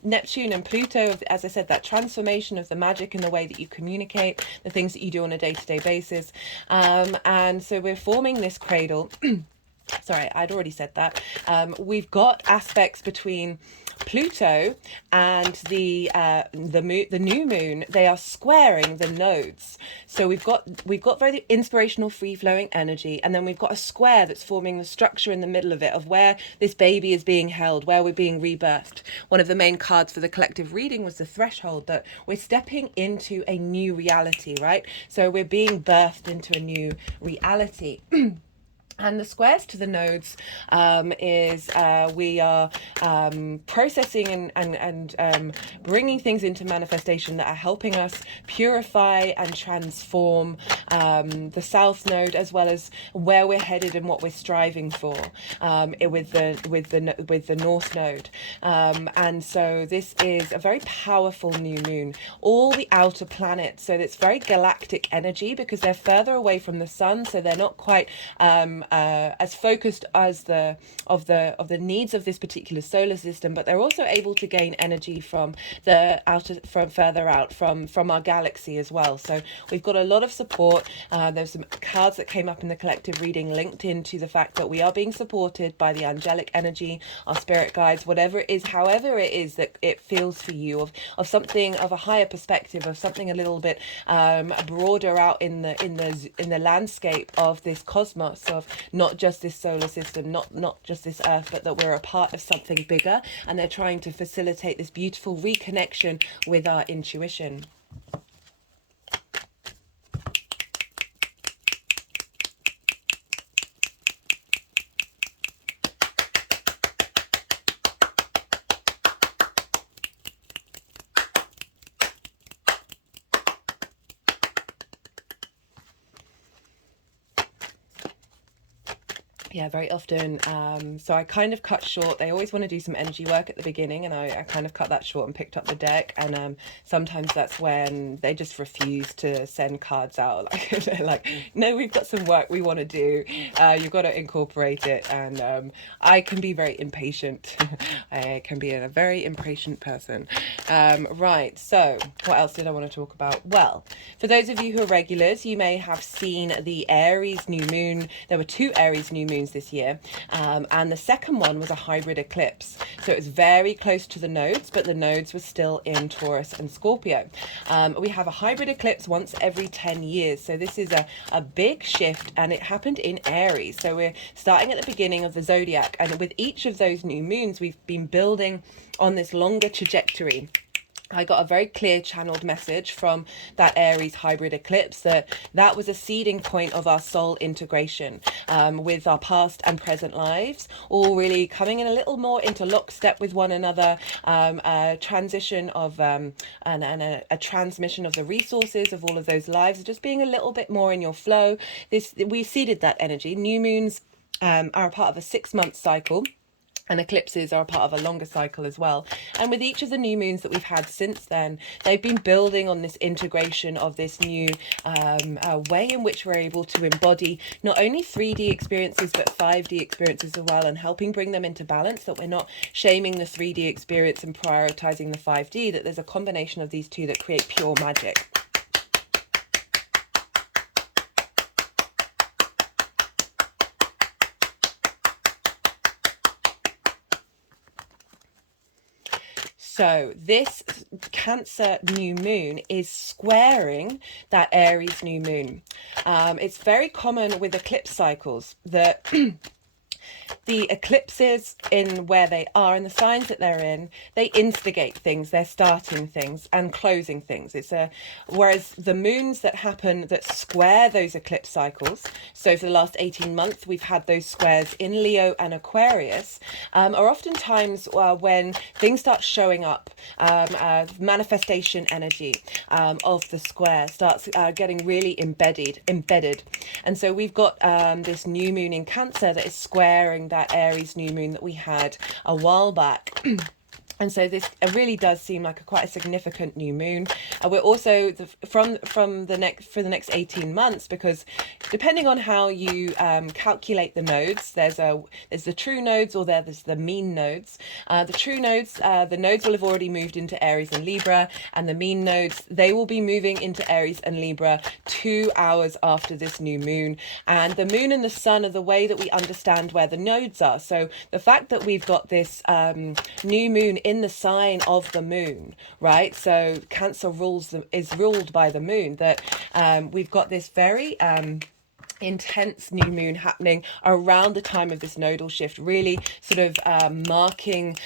Neptune and Pluto, as I said, that transformation of the magic in the way that you communicate, the things that you do on a day-to-day basis, and so we're forming this cradle. Sorry, I'd already said that. We've got aspects between Pluto and the new moon. They are squaring the nodes. So we've got very inspirational, free-flowing energy, and then we've got a square that's forming the structure in the middle of it, of where this baby is being held, where we're being rebirthed. One of the main cards for the collective reading was the threshold, that we're stepping into a new reality, right? So we're being birthed into a new reality. And the squares to the nodes is we are processing and bringing things into manifestation that are helping us purify and transform the south node, as well as where we're headed and what we're striving for with the north node. And so this is a very powerful new moon. All the outer planets, so it's very galactic energy because they're further away from the sun, so they're not quite as focused as the needs of this particular solar system, but they're also able to gain energy from further out from our galaxy as well. So we've got a lot of support. There's some cards that came up in the collective reading linked into the fact that we are being supported by the angelic energy, our spirit guides, whatever it is, however it is that it feels for you, of something of a higher perspective, of something a little bit broader out in the landscape of this cosmos, of not just this solar system, not just this earth, but that we're a part of something bigger, and they're trying to facilitate this beautiful reconnection with our intuition. Yeah, very often. So I kind of cut short. They always want to do some energy work at the beginning, and I kind of cut that short and picked up the deck. And sometimes that's when they just refuse to send cards out. Like they're like, no, we've got some work we want to do. You've got to incorporate it. And I can be very impatient. I can be a very impatient person. Right. So what else did I want to talk about? Well, for those of you who are regulars, you may have seen the Aries new moon. There were 2 Aries new moons this year, and the second one was a hybrid eclipse. So it was very close to the nodes, but the nodes were still in Taurus and Scorpio. We have a hybrid eclipse once every 10 years. So this is a big shift, and it happened in Aries. So we're starting at the beginning of the zodiac, and with each of those new moons, we've been building on this longer trajectory. I got a very clear channeled message from that Aries hybrid eclipse that was a seeding point of our soul integration with our past and present lives, all really coming in a little more into lockstep with one another, a transition of and a transmission of the resources of all of those lives, just being a little bit more in your flow. We seeded that energy. New moons are a part of a 6-month cycle. And eclipses are a part of a longer cycle as well. And with each of the new moons that we've had since then, they've been building on this integration of this new way in which we're able to embody not only 3D experiences, but 5D experiences as well, and helping bring them into balance, that we're not shaming the 3D experience and prioritizing the 5D, that there's a combination of these two that create pure magic. So this Cancer new moon is squaring that Aries new moon. It's very common with eclipse cycles that the eclipses in where they are and the signs that they're in, they instigate things, they're starting things and closing things. Whereas the moons that happen that square those eclipse cycles, so for the last 18 months we've had those squares in Leo and Aquarius, are oftentimes when things start showing up, manifestation energy of the square starts getting really embedded. And so we've got this new moon in Cancer that is squaring that Aries new moon that we had a while back. And so this really does seem like quite a significant new moon. We're also for the next 18 months, because depending on how you calculate the nodes, there's the true nodes or there's the mean nodes. The true nodes, the nodes will have already moved into Aries and Libra, and the mean nodes, they will be moving into Aries and Libra 2 hours after this new moon. And the moon and the sun are the way that we understand where the nodes are. So the fact that we've got this new moon in the sign of the moon, right? So Cancer is ruled by the moon, that we've got this very intense new moon happening around the time of this nodal shift, really sort of marking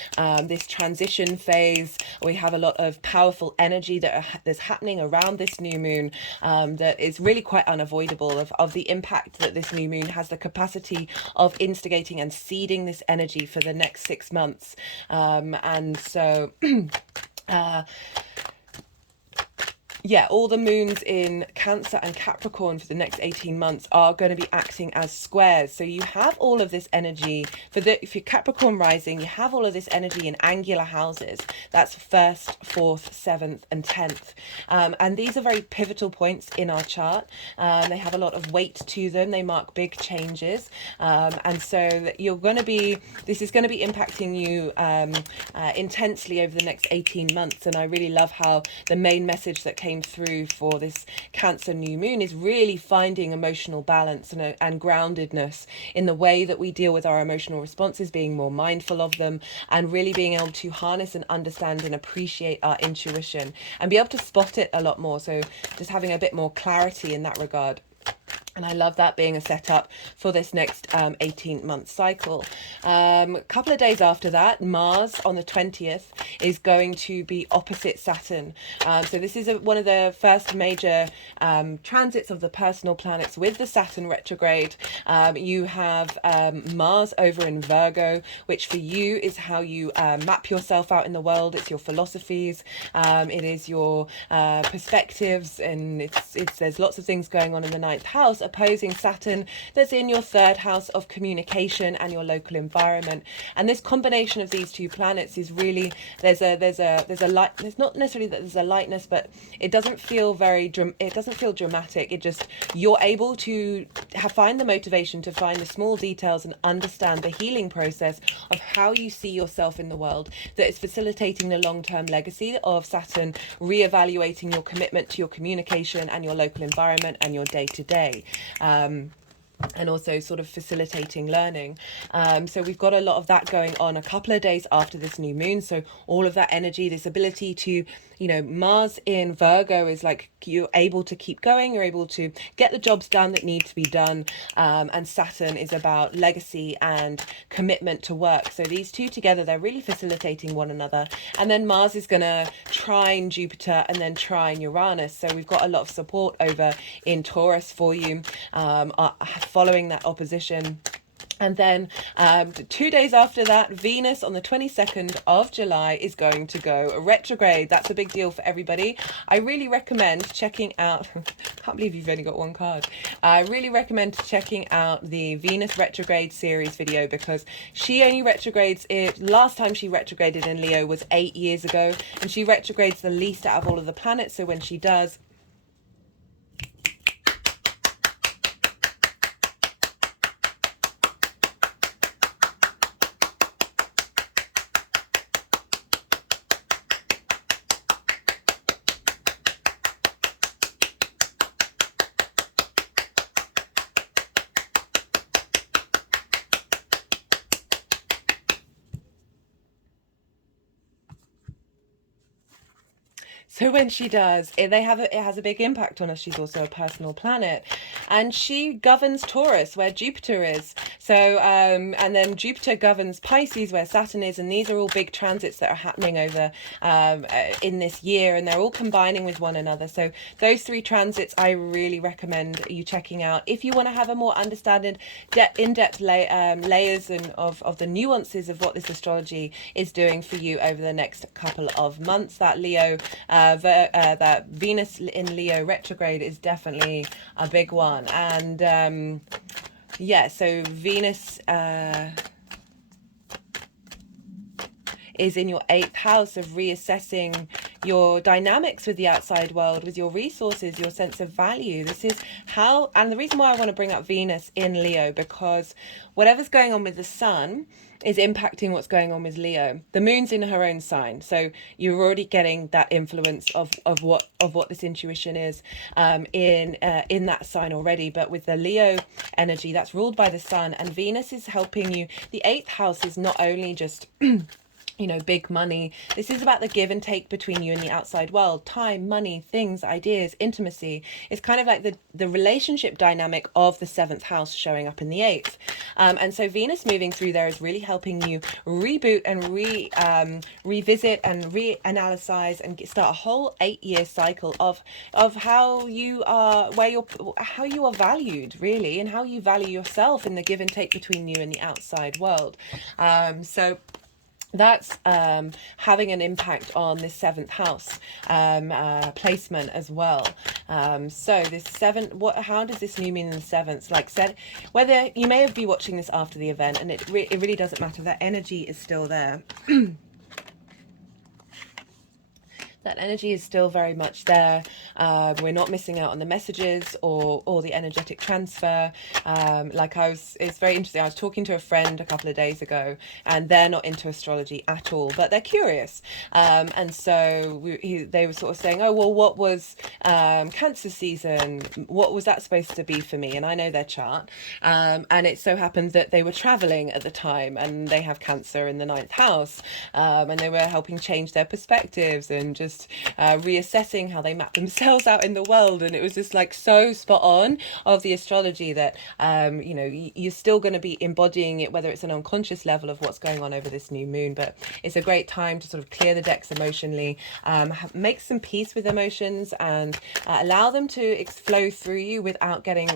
this transition phase. We have a lot of powerful energy that's happening around this new moon that is really quite unavoidable of the impact that this new moon has the capacity of instigating and seeding this energy for the next 6 months. And so yeah, all the moons in Cancer and Capricorn for the next 18 months are going to be acting as squares. So you have all of this energy if you're Capricorn rising, you have all of this energy in angular houses. That's 1st, 4th, 7th and 10th. And these are very pivotal points in our chart. They have a lot of weight to them. They mark big changes. And so this is going to be impacting you intensely over the next 18 months. And I really love how the main message that came through for this Cancer new moon is really finding emotional balance and groundedness in the way that we deal with our emotional responses, being more mindful of them, and really being able to harness and understand and appreciate our intuition and be able to spot it a lot more. So just having a bit more clarity in that regard. And I love that being a setup for this next 18-month cycle. A couple of days after that, Mars on the 20th is going to be opposite Saturn. So this is one of the first major transits of the personal planets with the Saturn retrograde. You have Mars over in Virgo, which for you is how you map yourself out in the world. It's your philosophies. It is your perspectives, and there's lots of things going on in the 9th house, opposing Saturn that's in your 3rd house of communication and your local environment. And this combination of these two planets is really, there's not necessarily that there's a lightness, but it doesn't feel dramatic. You're able to find the motivation to find the small details and understand the healing process of how you see yourself in the world, that is facilitating the long-term legacy of Saturn, reevaluating your commitment to your communication and your local environment and your day-to-day. and also sort of facilitating learning. So we've got a lot of that going on a couple of days after this new moon. So all of that energy, this ability to, you know, Mars in Virgo is like you're able to keep going, you're able to get the jobs done that need to be done. And Saturn is about legacy and commitment to work. So these two together, they're really facilitating one another. And then Mars is going to trine Jupiter and then trine Uranus. So we've got a lot of support over in Taurus for you, following that opposition. And then 2 days after that, Venus on the 22nd of July is going to go retrograde. That's a big deal for everybody. I really recommend checking out, I can't believe you've only got one card. I really recommend checking out the Venus retrograde series video, because she only retrogrades, last time she retrograded in Leo was 8 years ago, and she retrogrades the least out of all of the planets. So when she does, so when she does, it has a big impact on us. She's also a personal planet, and she governs Taurus, where Jupiter is. So, and then Jupiter governs Pisces, where Saturn is, and these are all big transits that are happening over in this year, and they're all combining with one another. So those three transits, I really recommend you checking out if you want to have a more understanding, in-depth layers and of the nuances of what this astrology is doing for you over the next couple of months. That Leo. That Venus in Leo retrograde is definitely a big one. And yeah, so Venus is in your 8th house of reassessing your dynamics with the outside world, with your resources, your sense of value. This is how, and the reason why I want to bring up Venus in Leo, because whatever's going on with the sun is impacting what's going on with Leo. The moon's in her own sign, so you're already getting that influence of what this intuition is in that sign already. But with the Leo energy, that's ruled by the sun, and Venus is helping you. The 8th house is not only just you know, big money. This is about the give and take between you and the outside world. Time, money, things, ideas, intimacy. It's kind of like the relationship dynamic of the 7th house showing up in the 8th. And so Venus moving through there is really helping you reboot and revisit and reanalyze and start a whole 8-year cycle of how you are, how you are valued, really, and how you value yourself in the give and take between you and the outside world. So that's having an impact on this 7th house placement as well. So this 7th, how does this new moon in the 7th, like said, whether you may be watching this after the event, and it really doesn't matter, that energy is still there. That energy is still very much there. We're not missing out on the messages or the energetic transfer. It's very interesting. I was talking to a friend a couple of days ago, and they're not into astrology at all, but they're curious. And so they were sort of saying, oh, well, what was Cancer season? What was that supposed to be for me? And I know their chart. And it so happened that they were traveling at the time, and they have Cancer in the 9th house. And they were helping change their perspectives and just reassessing how they map themselves out in the world. And it was just like so spot on of the astrology that you know, you're still going to be embodying it, whether it's an unconscious level of what's going on over this new moon. But it's a great time to sort of clear the decks emotionally, make some peace with emotions, and allow them to flow through you without getting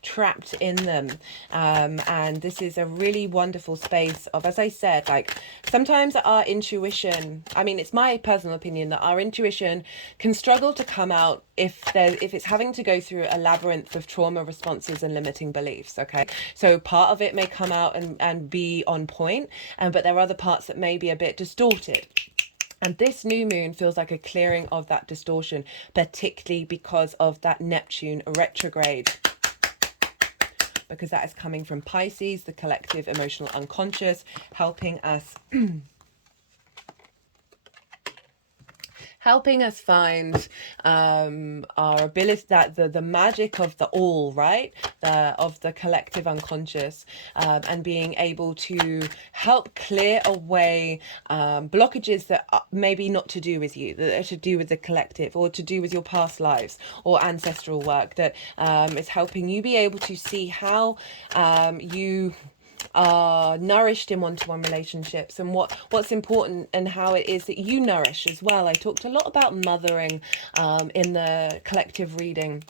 trapped in them. And this is a really wonderful space of, as I said, like sometimes our intuition, I mean, it's my personal opinion that our intuition can struggle to come out if it's having to go through a labyrinth of trauma responses and limiting beliefs. Okay, so part of it may come out and be on point, but there are other parts that may be a bit distorted. And this new moon feels like a clearing of that distortion, particularly because of that Neptune retrograde, because that is coming from Pisces, the collective emotional unconscious, helping us helping us find our ability, that the magic of the all, right, of the collective unconscious, and being able to help clear away blockages that are maybe not to do with you, that are to do with the collective, or to do with your past lives or ancestral work, that is helping you be able to see how you are nourished in one-to-one relationships, and what's important, and how it is that you nourish as well. I talked a lot about mothering in the collective reading.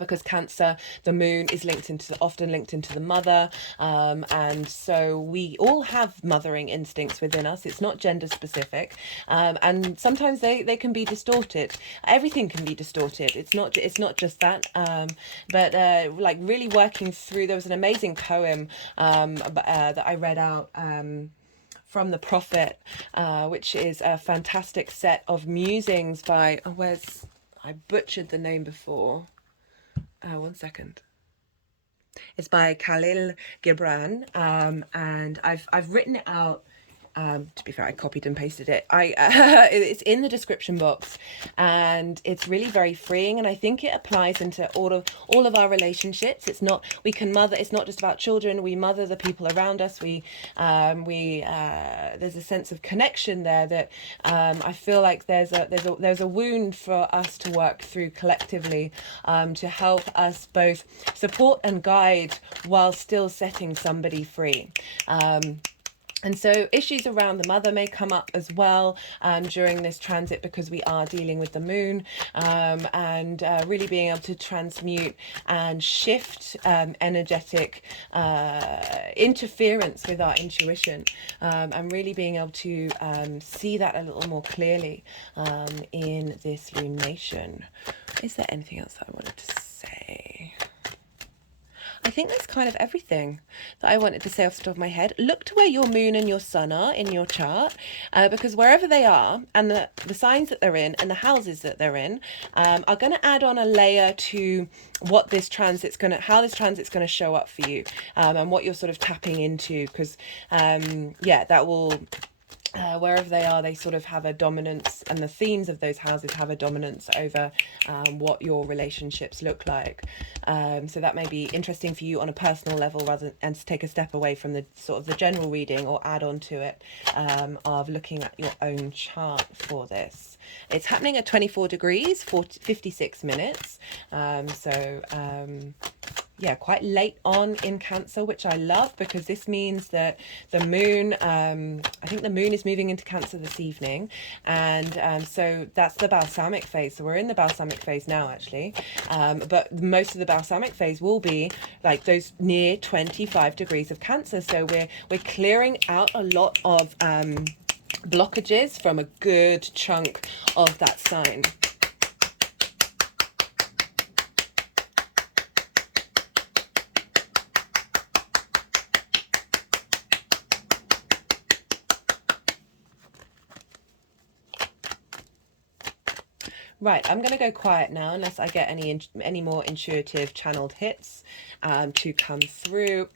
Because Cancer, the moon is often linked into the mother, and so we all have mothering instincts within us. It's not gender specific, and sometimes they can be distorted. Everything can be distorted. It's not just that, but like really working through. There was an amazing poem that I read out. From the Prophet, which is a fantastic set of musings by, I butchered the name before. One second. It's by Kahlil Gibran, and I've written it out. To be fair, I copied and pasted it. It's in the description box, and it's really very freeing. And I think it applies into all of our relationships. It's not, we can mother. It's not just about children. We mother the people around us. There's a sense of connection there that I feel like there's a wound for us to work through collectively, to help us both support and guide while still setting somebody free. And so issues around the mother may come up as well during this transit, because we are dealing with the moon, and really being able to transmute and shift energetic interference with our intuition, and really being able to see that a little more clearly in this lunation. Is there anything else that I wanted to say? I think that's kind of everything that I wanted to say off the top of my head. Look to where your moon and your sun are in your chart, because wherever they are, and the signs that they're in and the houses that they're in, are going to add on a layer to how this transit's going to show up for you, and what you're sort of tapping into, because that will. Wherever they are, they sort of have a dominance, and the themes of those houses have a dominance over what your relationships look like. So that may be interesting for you on a personal level, and to take a step away from the sort of the general reading, or add on to it, of looking at your own chart for this. It's happening at 24 degrees, 56 minutes. Yeah, quite late on in Cancer, which I love, because this means that the moon, I think the moon is moving into Cancer this evening, and so that's the balsamic phase. So we're in the balsamic phase now, actually, but most of the balsamic phase will be like those near 25 degrees of Cancer. So we're clearing out a lot of blockages from a good chunk of that sign. Right, I'm going to go quiet now, unless I get any more intuitive channeled hits to come through.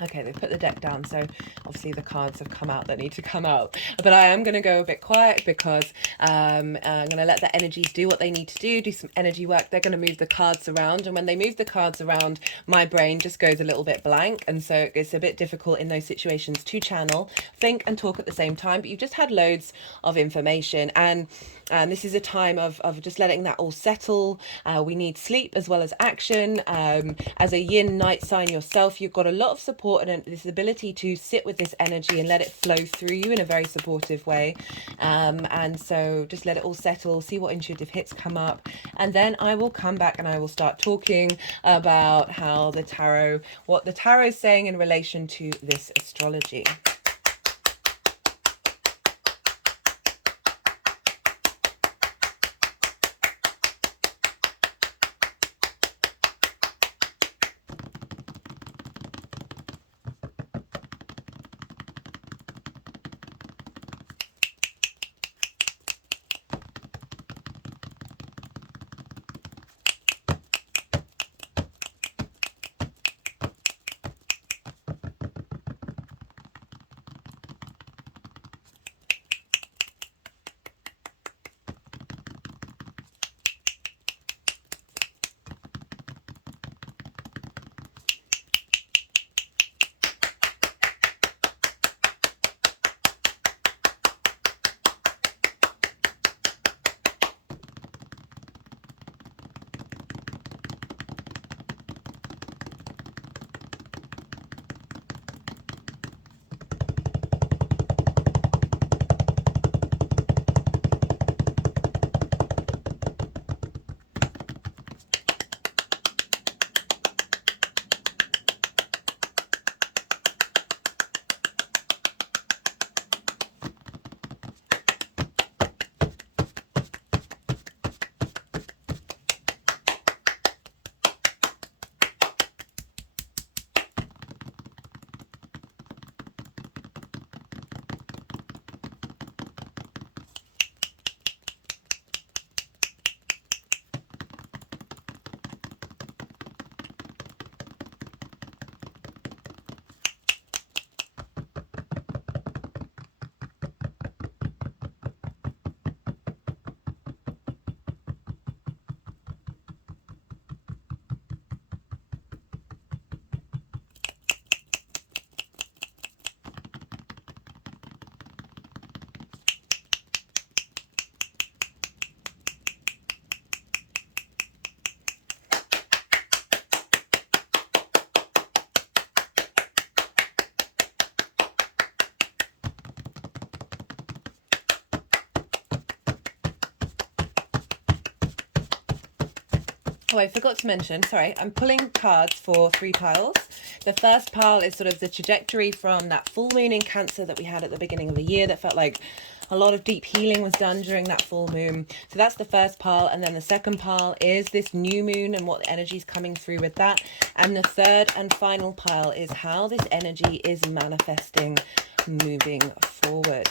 Okay, they put the deck down, so obviously the cards have come out that need to come out. But I am going to go a bit quiet, because I'm going to let the energies do what they need to do some energy work. They're going to move the cards around, and when they move the cards around, my brain just goes a little bit blank, and so it's a bit difficult in those situations to channel, think and talk at the same time. But you've just had loads of information, and this is a time of just letting that all settle. We need sleep as well as action. As a yin night sign yourself, you've got a lot of support and this ability to sit with this energy and let it flow through you in a very supportive way. And so just let it all settle, see what intuitive hits come up, and then I will come back and I will start talking about how what the tarot is saying in relation to this astrology. Oh, I forgot to mention, sorry, I'm pulling cards for 3 piles. The first pile is sort of the trajectory from that full moon in Cancer that we had at the beginning of the year that felt like a lot of deep healing was done during that full moon. So that's the first pile. And then the second pile is this new moon and what the energy is coming through with that. And the third and final pile is how this energy is manifesting moving forward.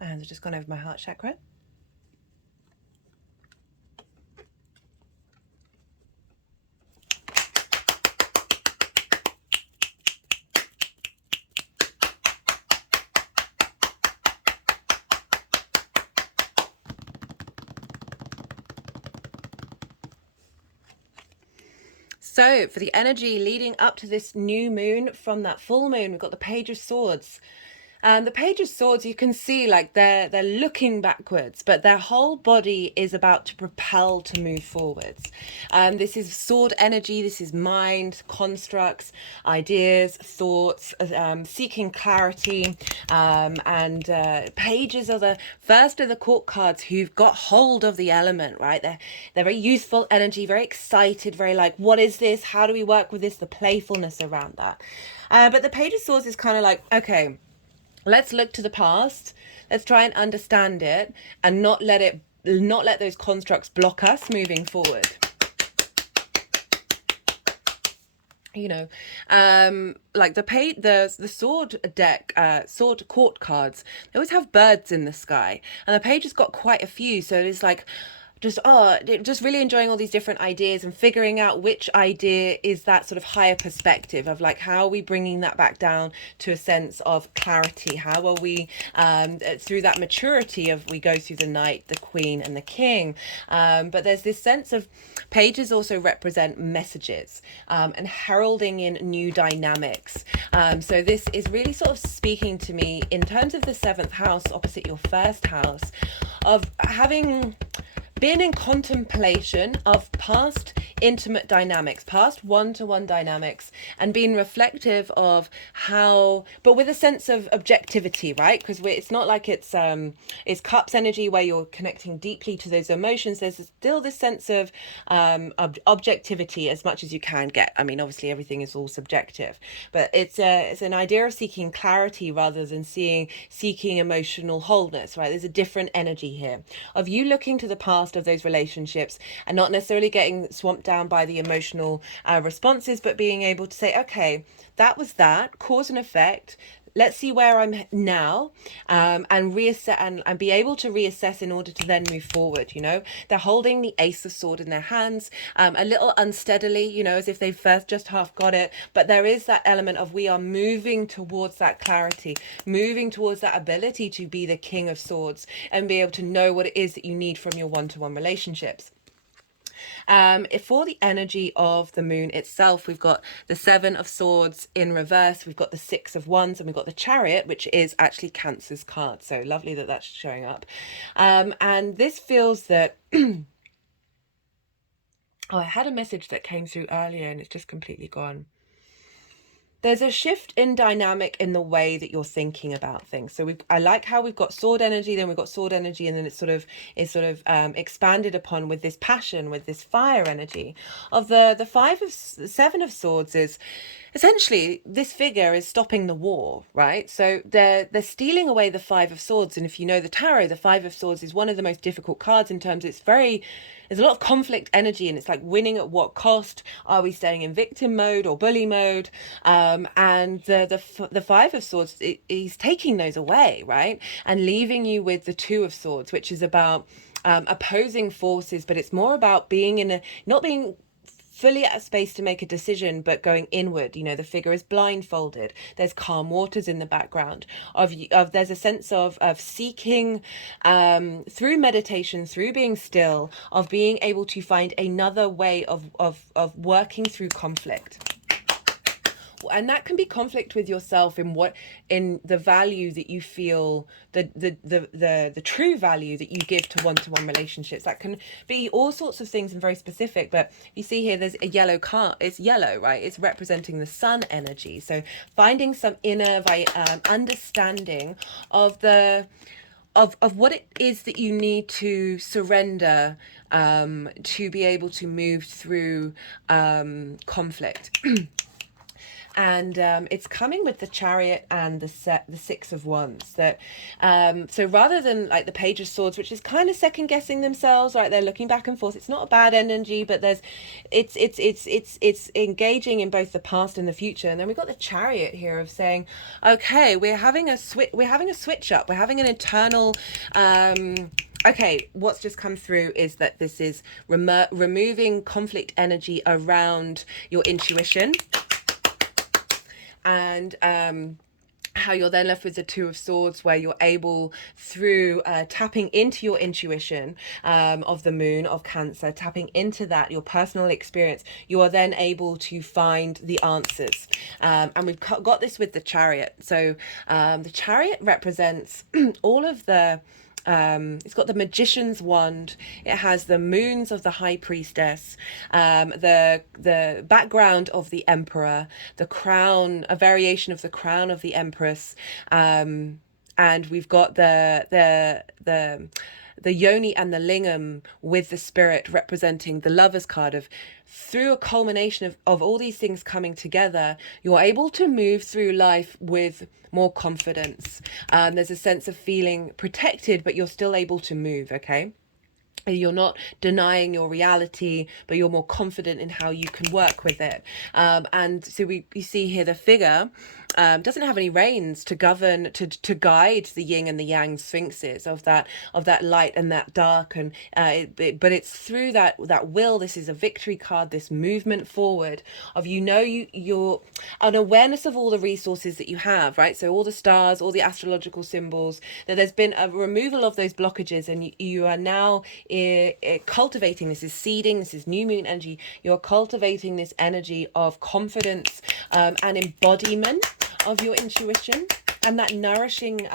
My hands have just gone over my heart chakra. So for the energy leading up to this new moon from that full moon, we've got the Page of Swords. The Page of Swords, you can see like they're looking backwards, but their whole body is about to propel to move forwards. This is sword energy. This is mind, constructs, ideas, thoughts, seeking clarity. And Pages are the first of the court cards who've got hold of the element, right? They're very youthful energy, very excited, very like, what is this? How do we work with this? The playfulness around that. But the Page of Swords is kind of like, okay, let's look to the past. Let's try and understand it and not let those constructs block us moving forward. You know, like the sword deck, sword court cards, they always have birds in the sky, and the page has got quite a few. So it is like, just really enjoying all these different ideas and figuring out which idea is that sort of higher perspective of like, how are we bringing that back down to a sense of clarity? How are we, through that maturity of, we go through the knight, the queen and the king. But there's this sense of pages also represent messages, and heralding in new dynamics. So this is really sort of speaking to me in terms of the 7th house opposite your 1st house, of having been in contemplation of past intimate dynamics, past one-to-one dynamics, and being reflective of how, but with a sense of objectivity, right? Because it's not like it's cups energy where you're connecting deeply to those emotions. There's still this sense of objectivity as much as you can get. I mean, obviously everything is all subjective, but it's an idea of seeking clarity rather than seeking emotional wholeness, right? There's a different energy here of you looking to the past of those relationships and not necessarily getting swamped down by the emotional responses, but being able to say, okay, that was that, cause and effect. Let's see where I'm now, and reassess and be able to reassess in order to then move forward. You know, they're holding the Ace of Sword in their hands, a little unsteadily, you know, as if they've first just half got it. But there is that element of, we are moving towards that clarity, moving towards that ability to be the King of Swords and be able to know what it is that you need from your one-to-one relationships. For the energy of the moon itself, we've got the 7 of Swords in reverse, we've got the 6 of Wands, and we've got the Chariot, which is actually Cancer's card. So lovely that that's showing up. And this feels that oh, I had a message that came through earlier and it's just completely gone. There's a shift in dynamic in the way that you're thinking about things. So I like how we've got sword energy, then we've got sword energy, and then it's sort of expanded upon with this passion, with this fire energy. Of the 7 of Swords is essentially, this figure is stopping the war, right? So they're stealing away the 5 of Swords, and if you know the tarot, the 5 of Swords is one of the most difficult cards in terms of there's a lot of conflict energy, and it's like, winning at what cost? Are we staying in victim mode or bully mode? And the 5 of Swords, he's taking those away, right? And leaving you with the 2 of Swords, which is about opposing forces, but it's more about being not being fully at a space to make a decision, but going inward. You know, the figure is blindfolded. There's calm waters in the background. There's a sense of seeking through meditation, through being still, of being able to find another way of working through conflict. And that can be conflict with yourself in the value that you feel, the true value that you give to one-to-one relationships. That can be all sorts of things and very specific. But you see here, there's a yellow card. It's yellow, right? It's representing the sun energy. So finding some inner understanding of what it is that you need to surrender to be able to move through conflict. And it's coming with the Chariot and the 6 of Wands. That so rather than like the Page of Swords, which is kind of second guessing themselves, right? They're looking back and forth. It's not a bad energy, but it's engaging in both the past and the future. And then we've got the Chariot here of saying, okay, we're having a switch up. We're having an internal. Okay, what's just come through is that this is removing conflict energy around your intuition. And how you're then left with the Two of Swords, where you're able, through tapping into your intuition of the moon of Cancer, tapping into that, your personal experience, you are then able to find the answers. And we've got this with the Chariot. So the Chariot represents all of the it's got the Magician's wand. It has the moons of the High Priestess, the background of the Emperor, the crown, a variation of the crown of the Empress, and we've got the yoni and the lingam with the Spirit representing the Lover's card. Of through a culmination of all these things coming together, you're able to move through life with more confidence. There's a sense of feeling protected, but you're still able to move, okay? You're not denying your reality, but you're more confident in how you can work with it. And so you see here the figure doesn't have any reins to govern, to guide the yin and the yang sphinxes of that light and that dark, and but it's through that will. This is a victory card, this movement forward of, you're an awareness of all the resources that you have, right? So all the stars, all the astrological symbols, that there's been a removal of those blockages, and you are now cultivating. This is seeding, this is new moon energy. You're cultivating this energy of confidence and embodiment of your intuition, and that nourishing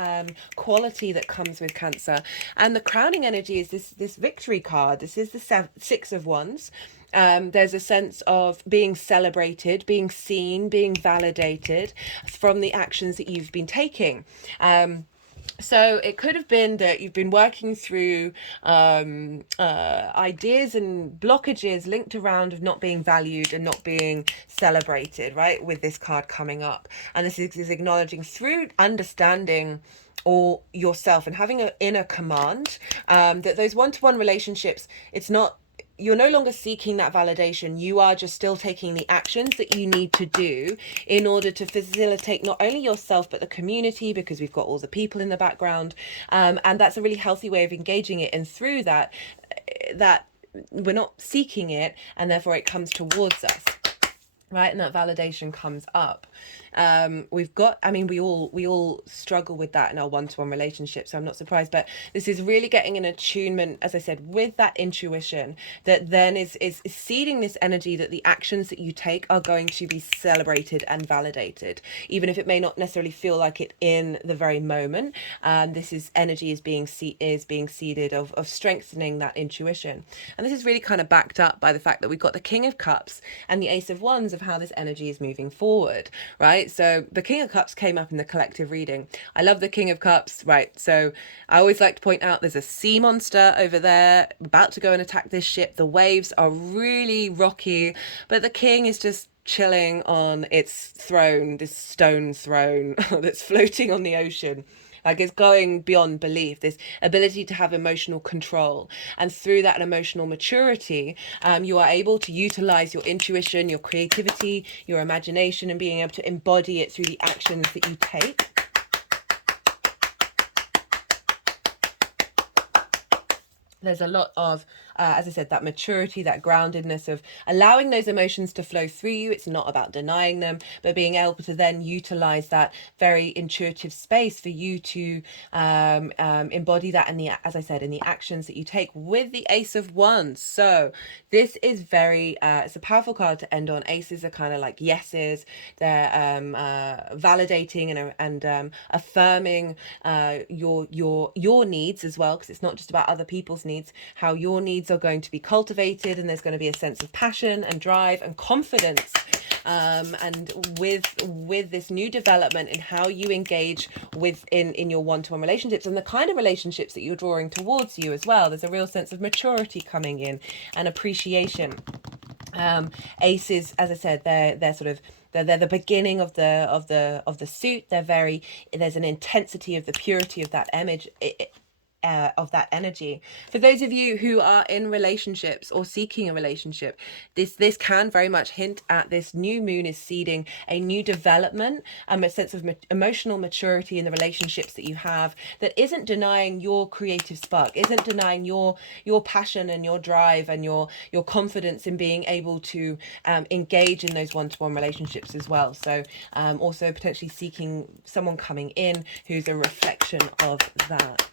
quality that comes with Cancer. And the crowning energy is this victory card. This is the Six of Wands. There's a sense of being celebrated, being seen, being validated from the actions that you've been taking. So it could have been that you've been working through ideas and blockages linked around of not being valued and not being celebrated, right? With this card coming up. And this is acknowledging through understanding or yourself and having an inner command, that those one-to-one relationships, you're no longer seeking that validation. You are just still taking the actions that you need to do in order to facilitate not only yourself, but the community, because we've got all the people in the background. And that's a really healthy way of engaging it. And through that we're not seeking it, and therefore it comes towards us, right? And that validation comes up. We all struggle with that in our one-to-one relationships, so I'm not surprised. But this is really getting an attunement, as I said, with that intuition that then is seeding this energy that the actions that you take are going to be celebrated and validated, even if it may not necessarily feel like it in the very moment. This is energy is being seeded of strengthening that intuition. And this is really kind of backed up by the fact that we've got the King of Cups and the Ace of Wands of how this energy is moving forward, right? So the King of Cups came up in the collective reading. I love the King of Cups, right? So I always like to point out there's a sea monster over there about to go and attack this ship. The waves are really rocky, but the king is just chilling on its throne, this stone throne that's floating on the ocean. Like, it's going beyond belief, this ability to have emotional control. And through that emotional maturity, you are able to utilize your intuition, your creativity, your imagination, and being able to embody it through the actions that you take. There's a lot of, as I said, that maturity, that groundedness of allowing those emotions to flow through you. It's not about denying them, but being able to then utilize that very intuitive space for you to embody that in the, as I said, in the actions that you take with the Ace of Wands. So this is very, it's a powerful card to end on. Aces are kind of like yeses. They're validating and affirming your needs as well, because it's not just about other people's needs, how your needs are going to be cultivated, and there's going to be a sense of passion and drive and confidence, and with this new development in how you engage in your one-to-one relationships and the kind of relationships that you're drawing towards you as well. There's a real sense of maturity coming in and appreciation. Aces, as I said, they're sort of they're the beginning of the suit. There's an intensity of the purity of that image. energy. For those of you who are in relationships or seeking a relationship, this can very much hint at this new moon is seeding a new development, a sense of emotional maturity in the relationships that you have, that isn't denying your creative spark, isn't denying your passion and your drive and your confidence in being able to engage in those one-to-one relationships as well. So also potentially seeking someone coming in who's a reflection of that.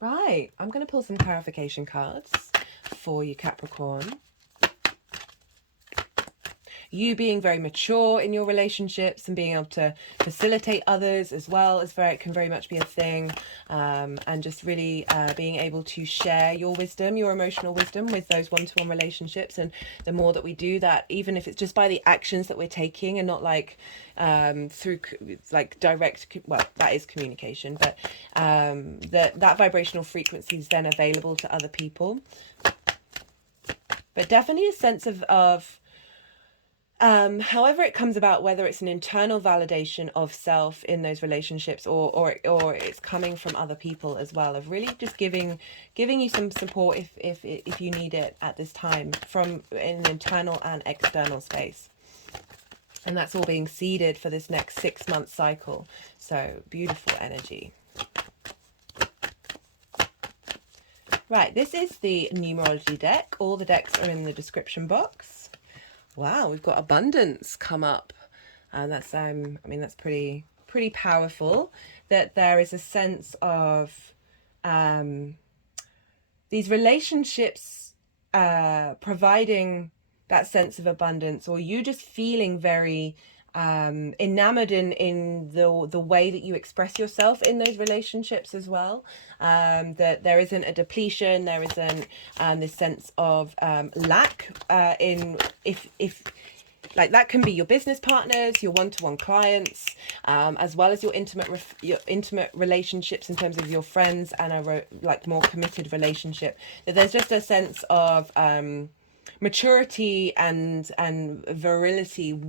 Right, I'm going to pull some clarification cards for you, Capricorn. You being very mature in your relationships and being able to facilitate others as well is can very much be a thing, and just really being able to share your wisdom, your emotional wisdom, with those one-to-one relationships. And the more that we do that, even if it's just by the actions that we're taking and not like through like direct, well, that is communication, but that vibrational frequency is then available to other people. But definitely a sense of however it comes about, whether it's an internal validation of self in those relationships or it's coming from other people as well, of really just giving you some support if you need it at this time, from an internal and external space. And that's all being seeded for this next 6-month cycle. So beautiful energy. Right, this is the numerology deck. All the decks are in the description box. Wow, we've got abundance come up, and that's I mean, that's pretty powerful. That there is a sense of these relationships providing that sense of abundance, or you just feeling very enamored in the way that you express yourself in those relationships as well. That there isn't a depletion, there isn't this sense of lack in if like that can be your business partners, your one-to-one clients, as well as your intimate relationships in terms of your friends and a like more committed relationship. That there's just a sense of maturity and virility,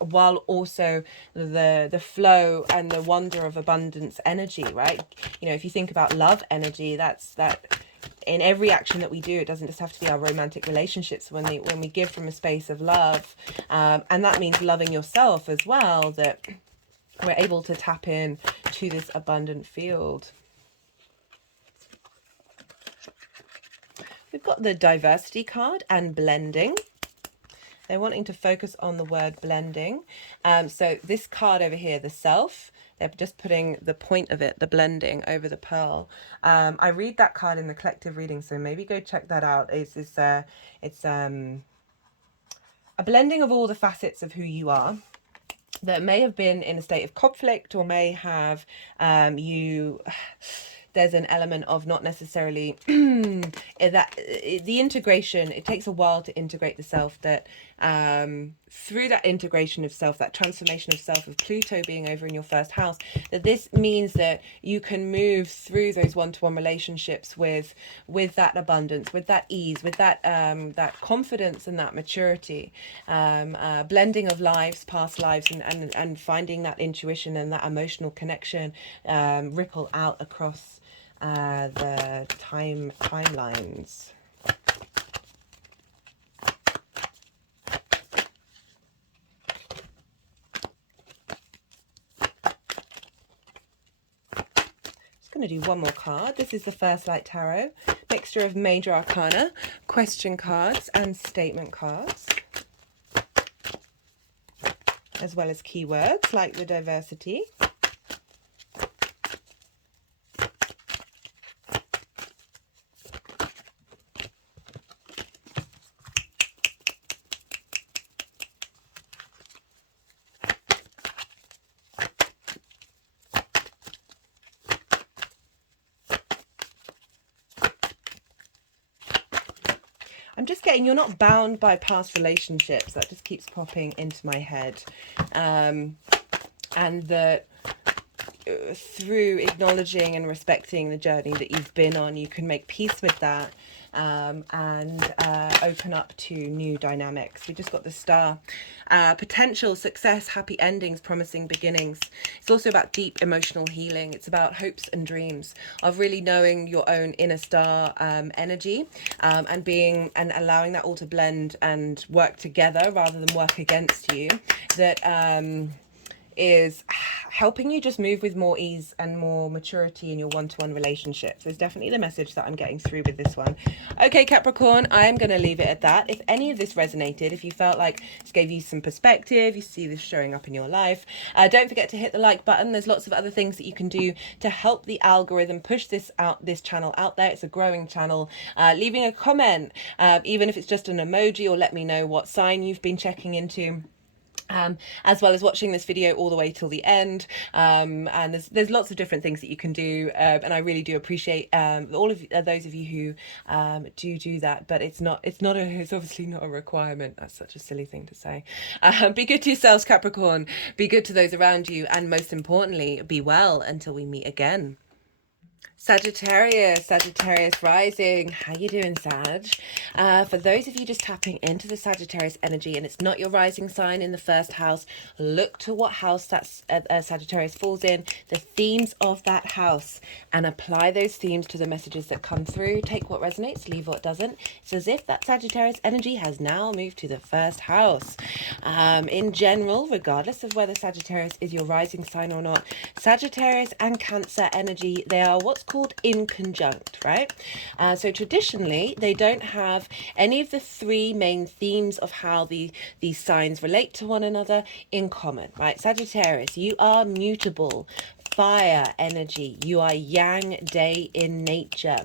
while also the flow and the wonder of abundance energy, right? You know, if you think about love energy, that's that in every action that we do. It doesn't just have to be our romantic relationships. When we give from a space of love, and that means loving yourself as well, that we're able to tap in to this abundant field. We've got the diversity card and blending. They're wanting to focus on the word blending. So this card over here, the self, they're just putting the point of it, the blending, over the pearl. I read that card in the collective reading, so maybe go check that out. It's a blending of all the facets of who you are that may have been in a state of conflict, or may have there's an element of not necessarily that the integration, it takes a while to integrate the self, that through that integration of self, that transformation of self, of Pluto being over in your first house, that this means that you can move through those one-to-one relationships with that abundance, with that ease, with that that confidence and that maturity, blending of lives, past lives, and finding that intuition and that emotional connection ripple out across the timelines. Going to do one more card. This is the First Light Tarot, mixture of major arcana, question cards and statement cards, as well as keywords like the diversity. I'm just getting, you're not bound by past relationships. That just keeps popping into my head. And that through acknowledging and respecting the journey that you've been on, you can make peace with that, and open up to new dynamics. We just got the star. Potential, success, happy endings, promising beginnings. It's also about deep emotional healing. It's about hopes and dreams of really knowing your own inner star energy, and being and allowing that all to blend and work together rather than work against you. That is helping you just move with more ease and more maturity in your one-to-one relationships. Is definitely the message that I'm getting through with this one. Okay, Capricorn, I'm going to leave it at that. If any of this resonated, if you felt like this gave you some perspective, you see this showing up in your life, don't forget to hit the like button. There's lots of other things that you can do to help the algorithm push this channel out there. It's a growing channel. Leaving a comment, even if it's just an emoji, or let me know what sign you've been checking into. As well as watching this video all the way till the end, and there's lots of different things that you can do, and I really do appreciate all of those of you who do that. But it's obviously not a requirement. That's such a silly thing to say. Be good to yourselves, Capricorn. Be good to those around you, and most importantly, be well until we meet again. Sagittarius rising. How you doing, Sag? For those of you just tapping into the Sagittarius energy and it's not your rising sign in the first house, look to what house that's Sagittarius falls in, the themes of that house, and apply those themes to the messages that come through. Take what resonates, leave what doesn't. It's as if that Sagittarius energy has now moved to the first house. In general, regardless of whether Sagittarius is your rising sign or not, Sagittarius and Cancer energy, they are what's called in conjunct, right? So traditionally, they don't have any of the three main themes of how these signs relate to one another in common, right? Sagittarius, you are mutable, fire energy. You are yang, day in nature.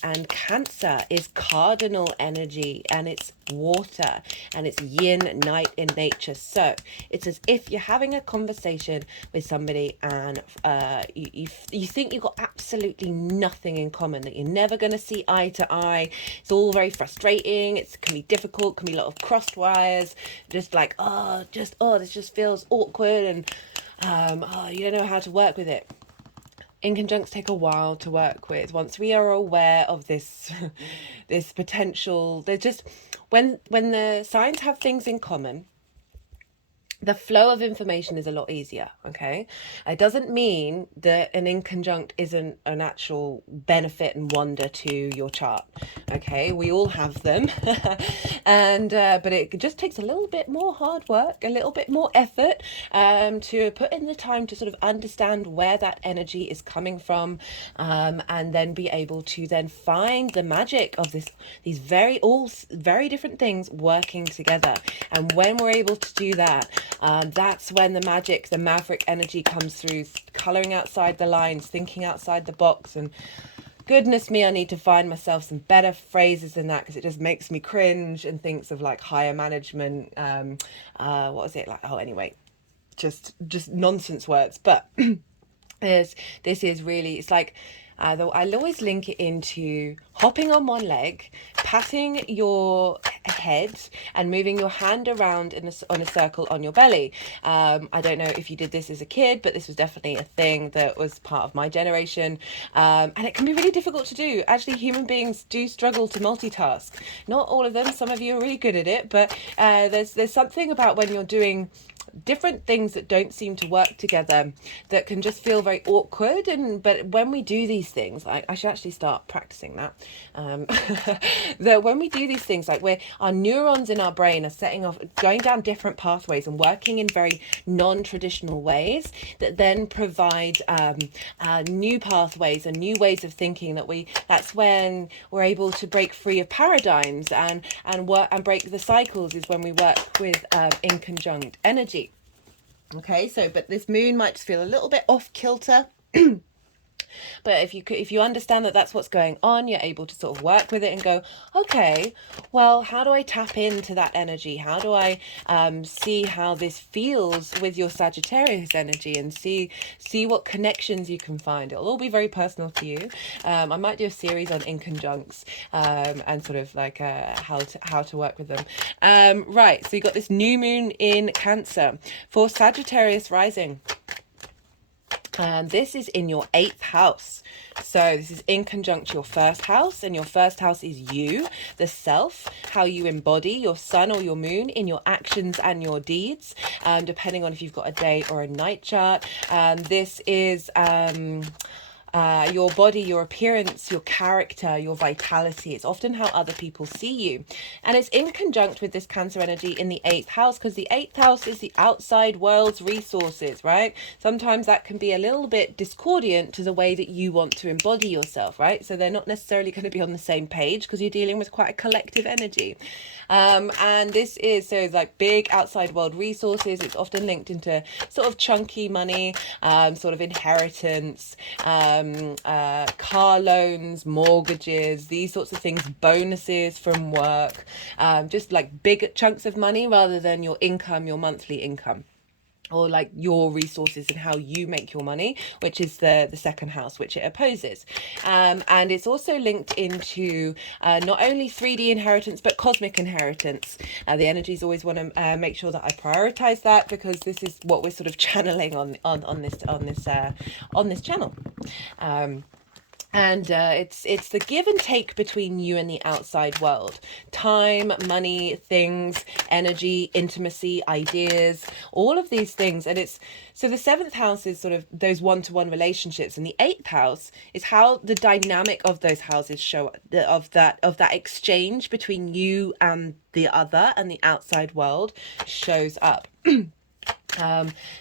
And Cancer is cardinal energy, and it's water, and it's yin, night in nature. So it's as if you're having a conversation with somebody and you think you've got absolutely nothing in common, that you're never going to see eye to eye. It's all very frustrating. It can be difficult, can be a lot of crossed wires, just like, this just feels awkward, and you don't know how to work with it. Inconjuncts take a while to work with. Once we are aware of this this potential, they're just when the signs have things in common, the flow of information is a lot easier, okay? It doesn't mean that an inconjunct isn't an actual benefit and wonder to your chart, okay? We all have them, and but it just takes a little bit more hard work, a little bit more effort, to put in the time to sort of understand where that energy is coming from, and then be able to then find the magic of these very different things working together. And when we're able to do that, that's when the magic, the maverick energy comes through, colouring outside the lines, thinking outside the box. And goodness me, I need to find myself some better phrases than that, because it just makes me cringe and thinks of like higher management. What was it like? Oh, anyway, just nonsense words. But this is really, it's like, I'll always link it into hopping on one leg, patting your head, and moving your hand around on a circle on your belly. I don't know if you did this as a kid, but this was definitely a thing that was part of my generation. And it can be really difficult to do. Actually, human beings do struggle to multitask. Not all of them. Some of you are really good at it, but there's something about when you're doing different things that don't seem to work together that can just feel very awkward. But when we do these things, I should actually start practicing that, that when we do these things, like our neurons in our brain are setting off, going down different pathways and working in very non-traditional ways that then provide new pathways and new ways of thinking. That's when we're able to break free of paradigms and work and break the cycles, is when we work with in conjunct energy. Okay, but this moon might just feel a little bit off kilter. But if you understand that that's what's going on, you're able to sort of work with it and go, okay, well, how do I tap into that energy? How do I see how this feels with your Sagittarius energy, and see what connections you can find? It'll all be very personal to you. I might do a series on inconjuncts, and sort of like how to work with them. Right, so you got this new moon in Cancer for Sagittarius rising. This is in your 8th house. So this is in conjunct your 1st house, and your 1st house is you, the self, how you embody your sun or your moon in your actions and your deeds, depending on if you've got a day or a night chart. This is your body, your appearance, your character, your vitality. It's often how other people see you. And it's in conjunct with this Cancer energy in the 8th house, because the 8th house is the outside world's resources, right? Sometimes that can be a little bit discordant to the way that you want to embody yourself, right? So they're not necessarily going to be on the same page, because you're dealing with quite a collective energy. And this is, so it's like big outside world resources. It's often linked into sort of chunky money, sort of inheritance, car loans, mortgages, these sorts of things, bonuses from work, just like big chunks of money rather than your income, your monthly income, or like your resources and how you make your money, which is the 2nd house, which it opposes. And it's also linked into not only 3D inheritance, but cosmic inheritance. The energies always want to make sure that I prioritize that, because this is what we're sort of channeling on this channel. And it's the give and take between you and the outside world. Time, money, things, energy, intimacy, ideas, all of these things. And it's, so the 7th house is sort of those one-to-one relationships, and the 8th house is how the dynamic of those houses show, of that exchange between you and the other and the outside world shows up.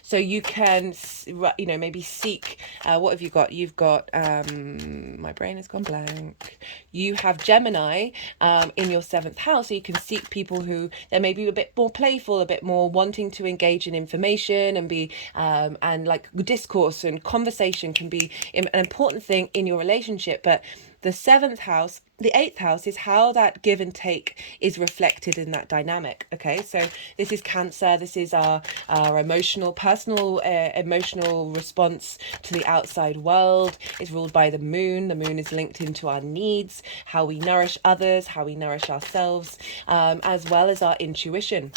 So you can, maybe seek, what have you got? You've got, my brain has gone blank. You have Gemini in your 7th house, so you can seek people who, they're maybe a bit more playful, a bit more wanting to engage in information and be, and like discourse and conversation can be an important thing in your relationship. But the 7th house, the 8th house is how that give and take is reflected in that dynamic. Okay, so this is Cancer. This is our emotional, personal, emotional response to the outside world. It's ruled by the moon. The moon is linked into our needs, how we nourish others, how we nourish ourselves, as well as our intuition.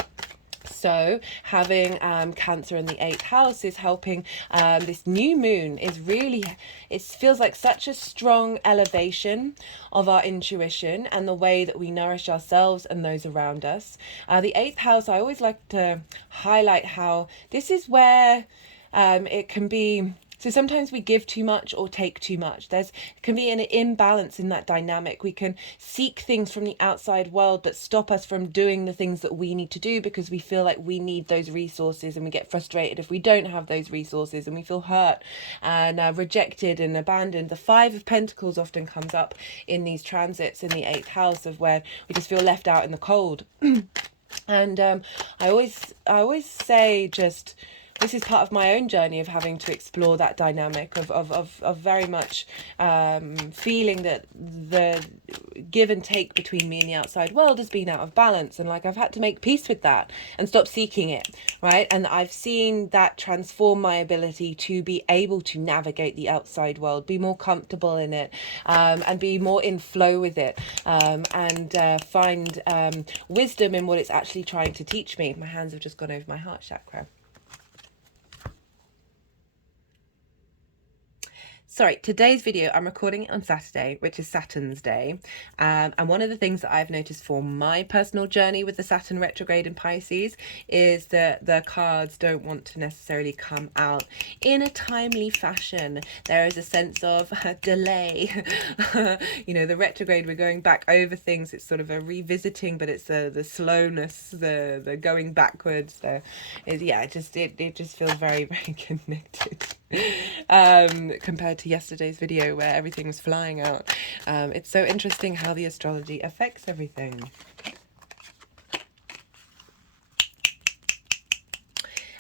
So having Cancer in the 8th house is helping. This new moon is really, it feels like such a strong elevation of our intuition and the way that we nourish ourselves and those around us. The 8th house, I always like to highlight how this is where it can be. So sometimes we give too much or take too much. There can be an imbalance in that dynamic. We can seek things from the outside world that stop us from doing the things that we need to do, because we feel like we need those resources, and we get frustrated if we don't have those resources, and we feel hurt and rejected and abandoned. The 5 of Pentacles often comes up in these transits in the 8th house, of where we just feel left out in the cold. And I always say, just, this is part of my own journey of having to explore that dynamic of very much feeling that the give and take between me and the outside world has been out of balance, and like I've had to make peace with that and stop seeking it, right? And I've seen that transform my ability to be able to navigate the outside world, be more comfortable in it, and be more in flow with it, and find wisdom in what it's actually trying to teach me. My hands have just gone over my heart chakra. Sorry, today's video, I'm recording it on Saturday, which is Saturn's day. And one of the things that I've noticed for my personal journey with the Saturn retrograde in Pisces is that the cards don't want to necessarily come out in a timely fashion. There is a sense of delay. The retrograde, we're going back over things. It's sort of a revisiting, but it's the slowness, the going backwards. It just feels very, very connected. Compared to yesterday's video where everything was flying out. It's so interesting how the astrology affects everything.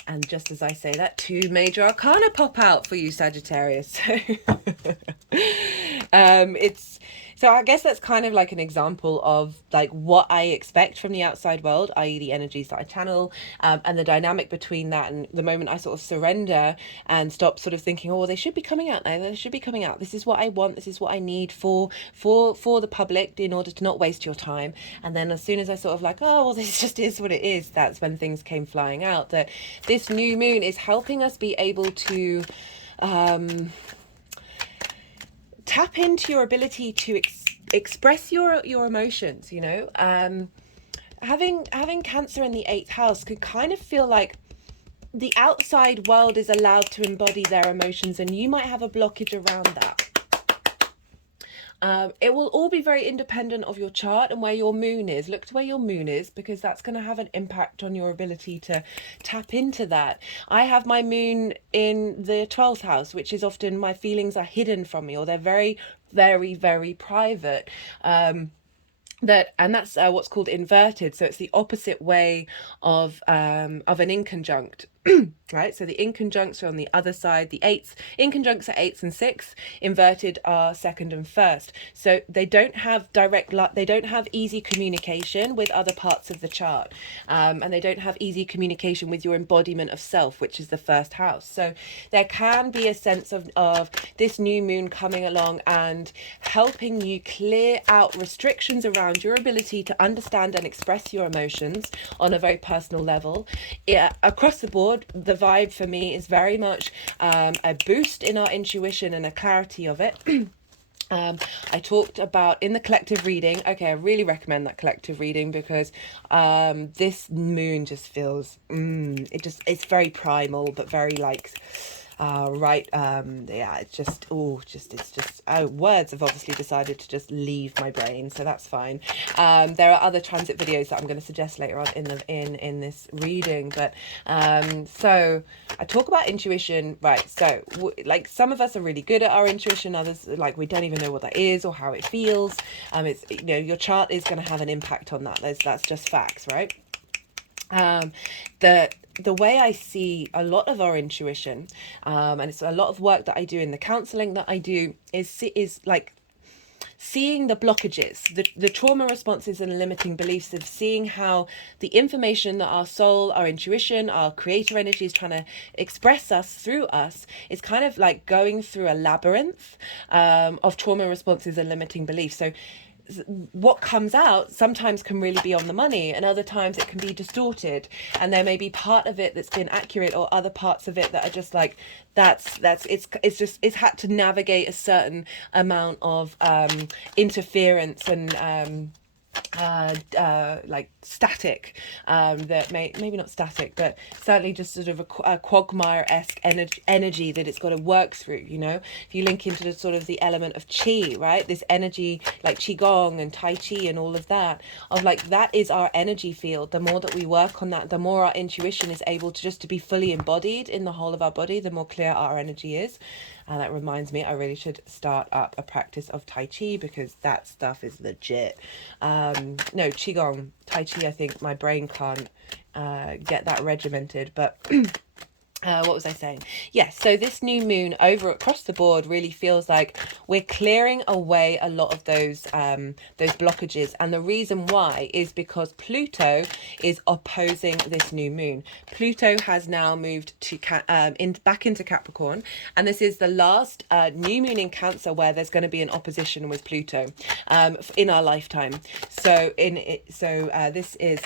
And just as I say that, 2 major arcana pop out for you, Sagittarius. So I guess that's kind of like an example of like what I expect from the outside world, i.e. the energies that I channel, and the dynamic between that and the moment I sort of surrender and stop sort of thinking, oh, they should be coming out now, they should be coming out. This is what I want, this is what I need for the public in order to not waste your time. And then as soon as I sort of like, oh, well, this just is what it is, that's when things came flying out. That this new moon is helping us be able to tap into your ability to express your emotions, you know. Having Cancer in the 8th house could kind of feel like the outside world is allowed to embody their emotions, and you might have a blockage around that. It will all be very independent of your chart and where your moon is. Look to where your moon is, because that's going to have an impact on your ability to tap into that. I have my moon in the 12th house, which is often my feelings are hidden from me, or they're very, very, very private. That's what's called inverted. So it's the opposite way of an inconjunct. Right, so the inconjuncts are on the other side. The eights, inconjuncts are 8s and 6th, inverted are 2nd and 1st. So they don't have they don't have easy communication with other parts of the chart, and they don't have easy communication with your embodiment of self, which is the 1st house. So there can be a sense of this new moon coming along and helping you clear out restrictions around your ability to understand and express your emotions on a very personal level. Yeah, across the board, the vibe for me is very much a boost in our intuition and a clarity of it. I talked about in the collective reading. Okay, I really recommend that collective reading, because this moon just feels it's very primal, but very like yeah, it's just words have obviously decided to just leave my brain, so that's fine. There are other transit videos that I'm going to suggest later on in this reading, but so I talk about intuition, right? So like some of us are really good at our intuition, others like we don't even know what that is or how it feels. It's, you know, your chart is going to have an impact on that. That's just facts, right? The way I see a lot of our intuition, and it's a lot of work that I do in the counseling that I do, is like seeing the blockages, the trauma responses and limiting beliefs, of seeing how the information that our soul, our intuition, our creator energy is trying to express us through us is kind of like going through a labyrinth of trauma responses and limiting beliefs. So what comes out sometimes can really be on the money, and other times it can be distorted, and there may be part of it that's been accurate, or other parts of it that are just like it's had to navigate a certain amount of interference and like static, that maybe not static, but certainly just sort of a quagmire-esque energy that it's got to work through, you know. If you link into the sort of the element of chi, right, this energy like qigong and tai chi and all of that, of like that is our energy field. The more that we work on that, the more our intuition is able to just to be fully embodied in the whole of our body, the more clear our energy is. And that reminds me, I really should start up a practice of Tai Chi, because that stuff is legit. No, Qigong. Tai Chi, I think my brain can't get that regimented, but... what was I saying? Yes, so this new moon across the board really feels like we're clearing away a lot of those blockages, and the reason why is because Pluto is opposing this new moon. Pluto has now moved to back into Capricorn, and this is the last new moon in Cancer where there's going to be an opposition with Pluto in our lifetime. So this is.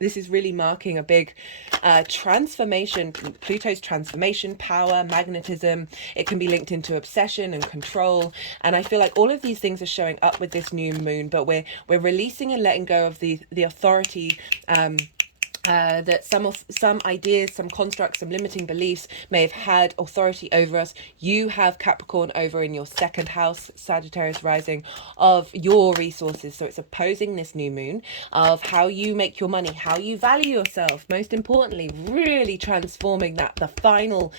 This is really marking a big transformation. Pluto's transformation, power, magnetism. It can be linked into obsession and control. And I feel like all of these things are showing up with this new moon, but we're releasing and letting go of the authority that some ideas, some constructs, some limiting beliefs may have had authority over us. You have Capricorn over in your 2nd house, Sagittarius rising, of your resources. So it's opposing this new moon of how you make your money, how you value yourself. Most importantly, really transforming that, the final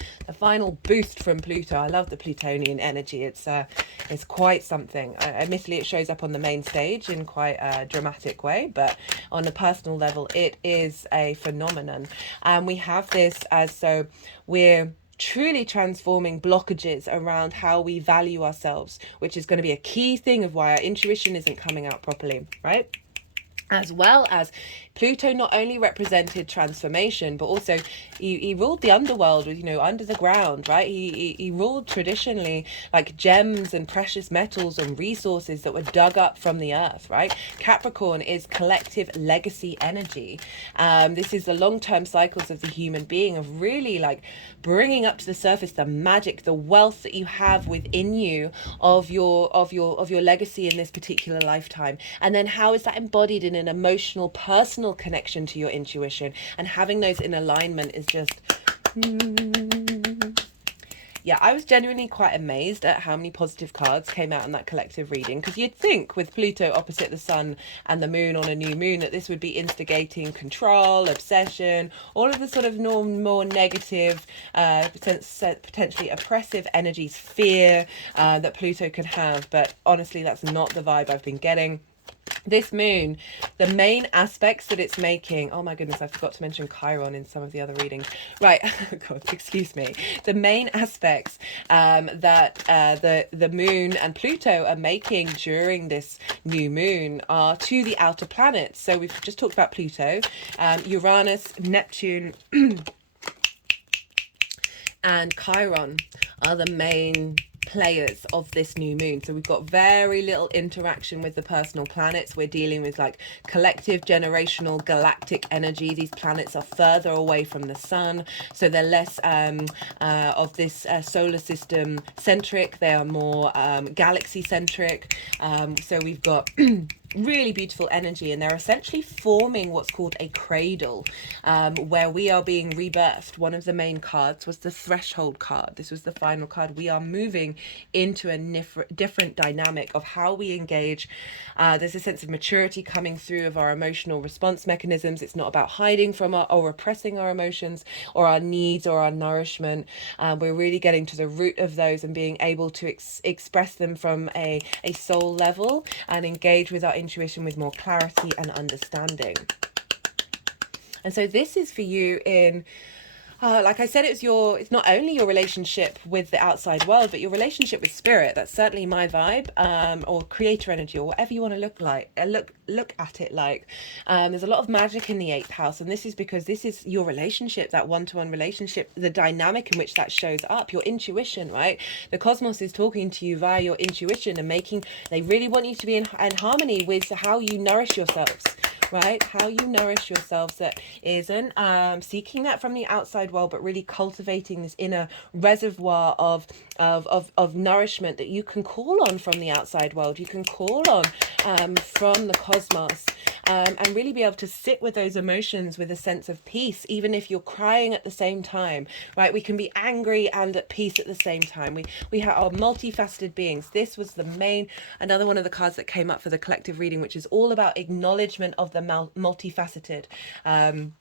boost from Pluto. I love the Plutonian energy. It's quite something. Admittedly, it shows up on the main stage in quite a dramatic way, but on a personal level, it is a phenomenon. And we have this so we're truly transforming blockages around how we value ourselves, which is going to be a key thing of why our intuition isn't coming out properly, right? as well as Pluto not only represented transformation, but also he ruled the underworld, you know, under the ground, right? He ruled traditionally like gems and precious metals and resources that were dug up from the earth, right? Capricorn is collective legacy energy. This is the long-term cycles of the human being, of really like bringing up to the surface the magic, the wealth that you have within you of your legacy in this particular lifetime. And then how is that embodied in an emotional, personal connection to your intuition? And having those in alignment is just yeah, I was genuinely quite amazed at how many positive cards came out in that collective reading, because you'd think with Pluto opposite the sun and the moon on a new moon that this would be instigating control, obsession, all of the sort of more negative, potentially oppressive energies, fear that Pluto can have. But honestly, that's not the vibe I've been getting. This moon, the main aspects that it's making, oh my goodness, I forgot to mention Chiron in some of the other readings, right? God, excuse me. The main aspects that the moon and Pluto are making during this new moon are to the outer planets. So we've just talked about Pluto, Uranus, Neptune and Chiron are the main players of this new moon. So we've got very little interaction with the personal planets. We're dealing with like collective, generational, galactic energy. These planets are further away from the sun, so they're less of this solar system centric. They are more galaxy centric. So we've got really beautiful energy, and they're essentially forming what's called a cradle, where we are being rebirthed. One of the main cards was the threshold card. This was the final card. We are moving into a different dynamic of how we engage. There's a sense of maturity coming through of our emotional response mechanisms. It's not about hiding from or repressing our emotions or our needs or our nourishment. We're really getting to the root of those and being able to express them from a soul level and engage with our intuition with more clarity and understanding. And so this is for you in like I said, it's not only your relationship with the outside world, but your relationship with spirit. That's certainly my vibe, or creator energy, or whatever you want to look at it like. There's a lot of magic in the 8th house, and this is because this is your relationship, that one-to-one relationship, the dynamic in which that shows up, your intuition, right? The cosmos is talking to you via your intuition and they really want you to be in harmony with how you nourish yourselves. Right, how you nourish yourselves, that isn't seeking that from the outside world, but really cultivating this inner reservoir of nourishment that you can call on from the outside world. You can call on from the cosmos, and really be able to sit with those emotions with a sense of peace, even if you're crying at the same time. Right, we can be angry and at peace at the same time. We are multifaceted beings. This was another one of the cards that came up for the collective reading, which is all about acknowledgement of the multifaceted, and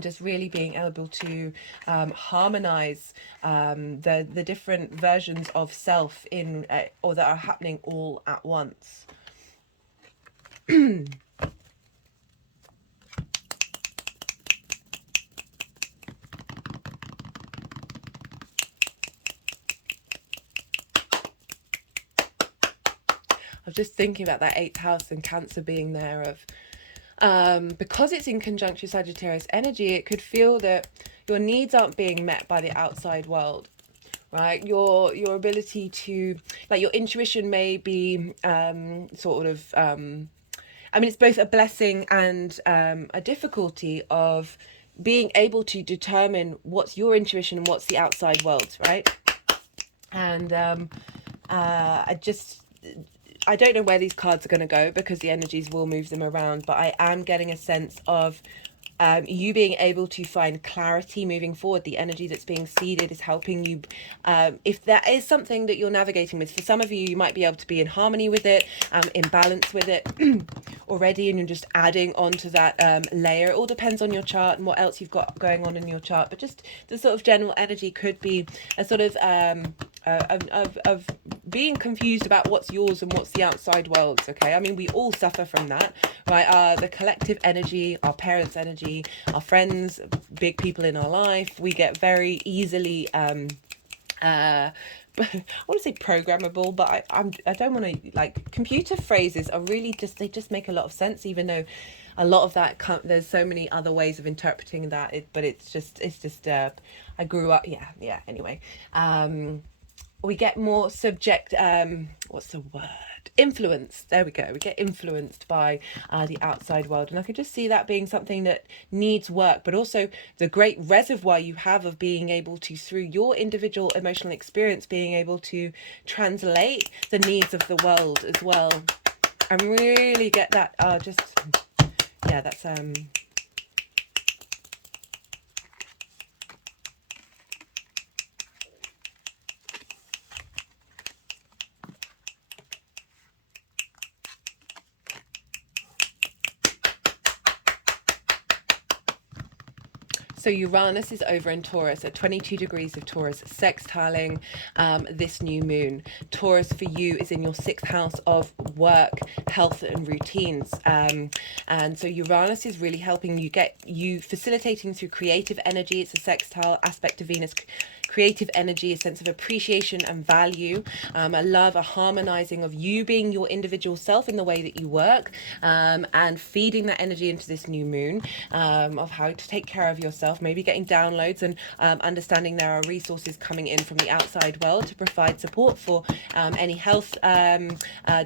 just really being able to harmonize the different versions of self or that are happening all at once. I was just thinking about that 8th house and Cancer being there, of because it's in conjunction Sagittarius energy, it could feel that your needs aren't being met by the outside world, right? Your ability to, like, your intuition may be it's both a blessing and a difficulty of being able to determine what's your intuition and what's the outside world, right? And I don't know where these cards are going to go, because the energies will move them around, but I am getting a sense of you being able to find clarity moving forward. The energy that's being seeded is helping you. If there is something that you're navigating with, for some of you, you might be able to be in harmony with it, in balance with it already, and you're just adding onto that layer. It all depends on your chart and what else you've got going on in your chart, but just the sort of general energy could be a sort of being confused about what's yours and what's the outside world's. Okay, I mean, we all suffer from that, right? The collective energy, our parents' energy, our friends, big people in our life, we get very easily I want to say programmable, but I don't want to, like, computer phrases are really just, they just make a lot of sense, even though a lot of that there's so many other ways of interpreting that, but it's just I grew up, yeah, anyway. We get more subject, what's the word, influence, there we go, we get influenced by the outside world, and I could just see that being something that needs work, but also the great reservoir you have of being able to, through your individual emotional experience, being able to translate the needs of the world as well, and really get that yeah, that's so Uranus is over in Taurus at 22 degrees of Taurus, sextiling this new moon. Taurus for you is in your 6th house of work, health and routines. And so Uranus is really helping you facilitating through creative energy. It's a sextile aspect to Venus. Creative energy, a sense of appreciation and value, a love, a harmonizing of you being your individual self in the way that you work, and feeding that energy into this new moon, of how to take care of yourself, maybe getting downloads and understanding there are resources coming in from the outside world to provide support for any health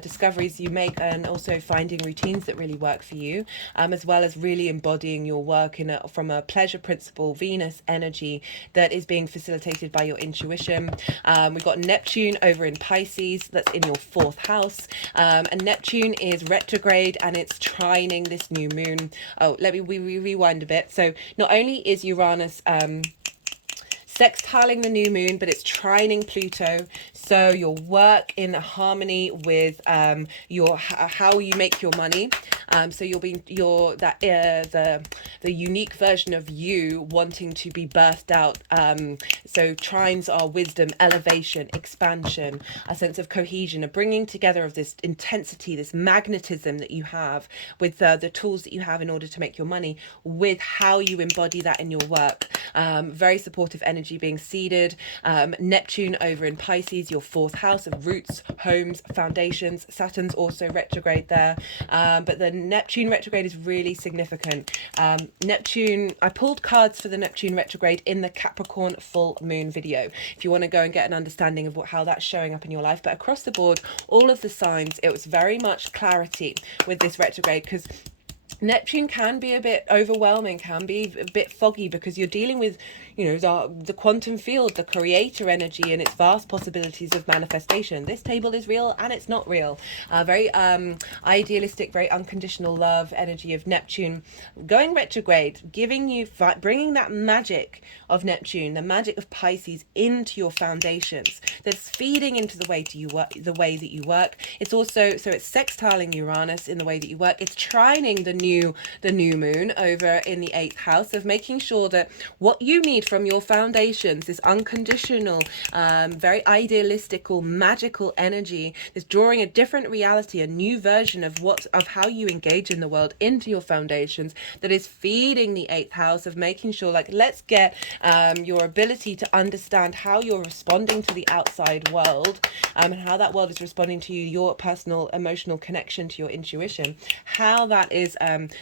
discoveries you make, and also finding routines that really work for you, as well as really embodying your work from a pleasure principle Venus energy that is being facilitated by your intuition. We've got Neptune over in Pisces, that's in your 4th house, and Neptune is retrograde and it's trining this new moon. Oh, let me rewind a bit. So not only is Uranus sextiling the new moon, but it's trining Pluto, so your work in harmony with your how you make your money, so the unique version of you wanting to be birthed out, so trines are wisdom, elevation, expansion, a sense of cohesion, a bringing together of this intensity, this magnetism that you have with the tools that you have in order to make your money, with how you embody that in your work. Very supportive energy being seeded. Neptune over in Pisces, your 4th house of roots, homes, foundations. Saturn's also retrograde there, but the Neptune retrograde is really significant. Neptune, I pulled cards for the Neptune retrograde in the Capricorn full moon video if you want to go and get an understanding of how that's showing up in your life. But across the board, all of the signs, it was very much clarity with this retrograde, because Neptune can be a bit overwhelming, can be a bit foggy, because you're dealing with, the quantum field, the creator energy and its vast possibilities of manifestation. This table is real and it's not real. Very idealistic, very unconditional love energy of Neptune going retrograde, bringing that magic of Neptune, the magic of Pisces into your foundations. That's feeding into the way that you work. It's also, so it's sextiling Uranus in the way that you work. It's trining the new moon over in the 8th house, of making sure that what you need from your foundations, this unconditional, very idealistical, magical energy, is drawing a different reality, a new version of how you engage in the world into your foundations, that is feeding the 8th house, of making sure, like, let's get your ability to understand how you're responding to the outside world, and how that world is responding to you, your personal emotional connection to your intuition, how that is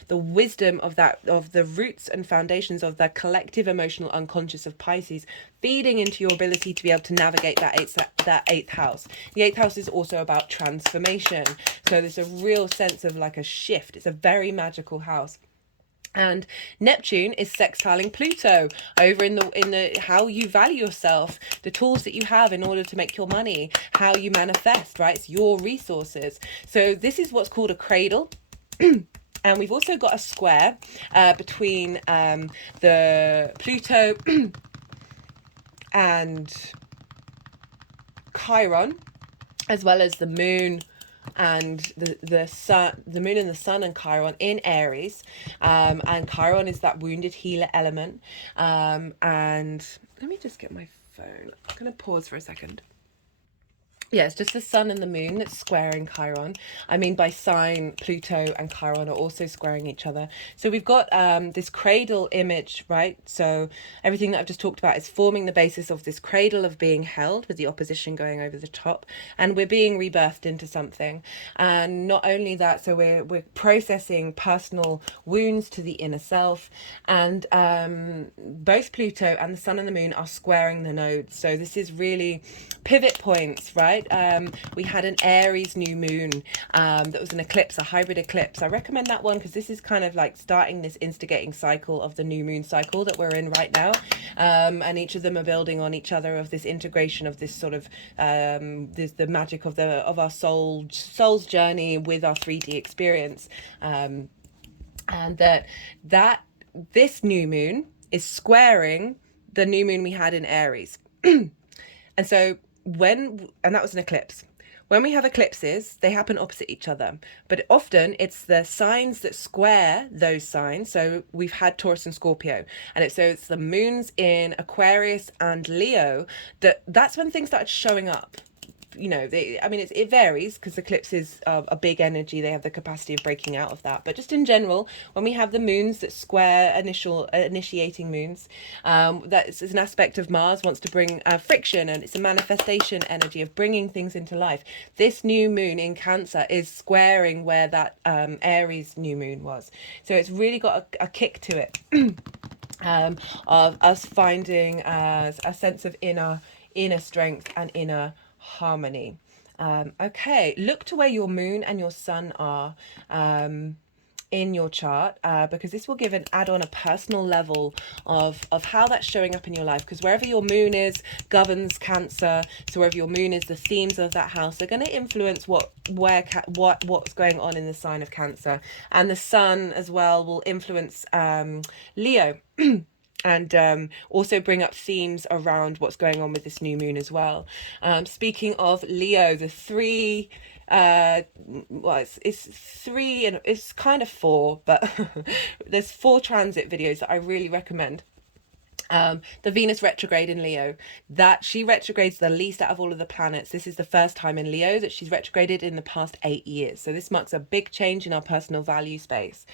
the wisdom of the roots and foundations of the collective emotional unconscious of Pisces, feeding into your ability to be able to navigate that 8th house. The 8th house is also about transformation, so there's a real sense of like a shift. It's a very magical house. And Neptune is sextiling Pluto over in the how you value yourself, the tools that you have in order to make your money, how you manifest, right? It's your resources. So this is what's called a cradle. And we've also got a square between the Pluto and Chiron, as well as the moon and the sun, the moon and the sun and Chiron in Aries, and Chiron is that wounded healer element. And let me just get my phone. I'm gonna pause for a second. Yeah, it's just the sun and the moon that's squaring Chiron. I mean, by sign, Pluto and Chiron are also squaring each other. So we've got this cradle image, right? So everything that I've just talked about is forming the basis of this cradle of being held with the opposition going over the top. And we're being rebirthed into something. And not only that, so we're processing personal wounds to the inner self. And both Pluto and the sun and the moon are squaring the nodes. So this is really pivot points, right? We had an Aries new moon that was an eclipse, a hybrid eclipse. I recommend that one because this is kind of like starting this instigating cycle of the new moon cycle that we're in right now, and each of them are building on each other, of this integration of this sort of this the magic of our soul's journey with our 3D experience, and that this new moon is squaring the new moon we had in Aries. And so and that was an eclipse. When we have eclipses, they happen opposite each other, but often it's the signs that square those signs. So we've had Taurus and Scorpio, and it's the moons in Aquarius and Leo that's when things started showing up. You know, it varies because eclipses are a big energy. They have the capacity of breaking out of that. But just in general, when we have the moons that square initiating moons, that is an aspect of Mars wants to bring friction, and it's a manifestation energy of bringing things into life. This new moon in Cancer is squaring where that Aries new moon was. So it's really got a kick to it. Of us finding a sense of inner strength and inner harmony. Okay, look to where your moon and your sun are in your chart, because this will give an add-on, a personal level of how that's showing up in your life, because wherever your moon is governs Cancer. So wherever your moon is, the themes of that house are going to influence what's going on in the sign of Cancer, and the sun as well will influence Leo. And also bring up themes around what's going on with this new moon as well. Speaking of Leo, the three, it's three and it's kind of four, but there's 4 transit videos that I really recommend. The Venus retrograde in Leo, that she retrogrades the least out of all of the planets. This is the first time in Leo that she's retrograded in the past 8 years. So this marks a big change in our personal value space.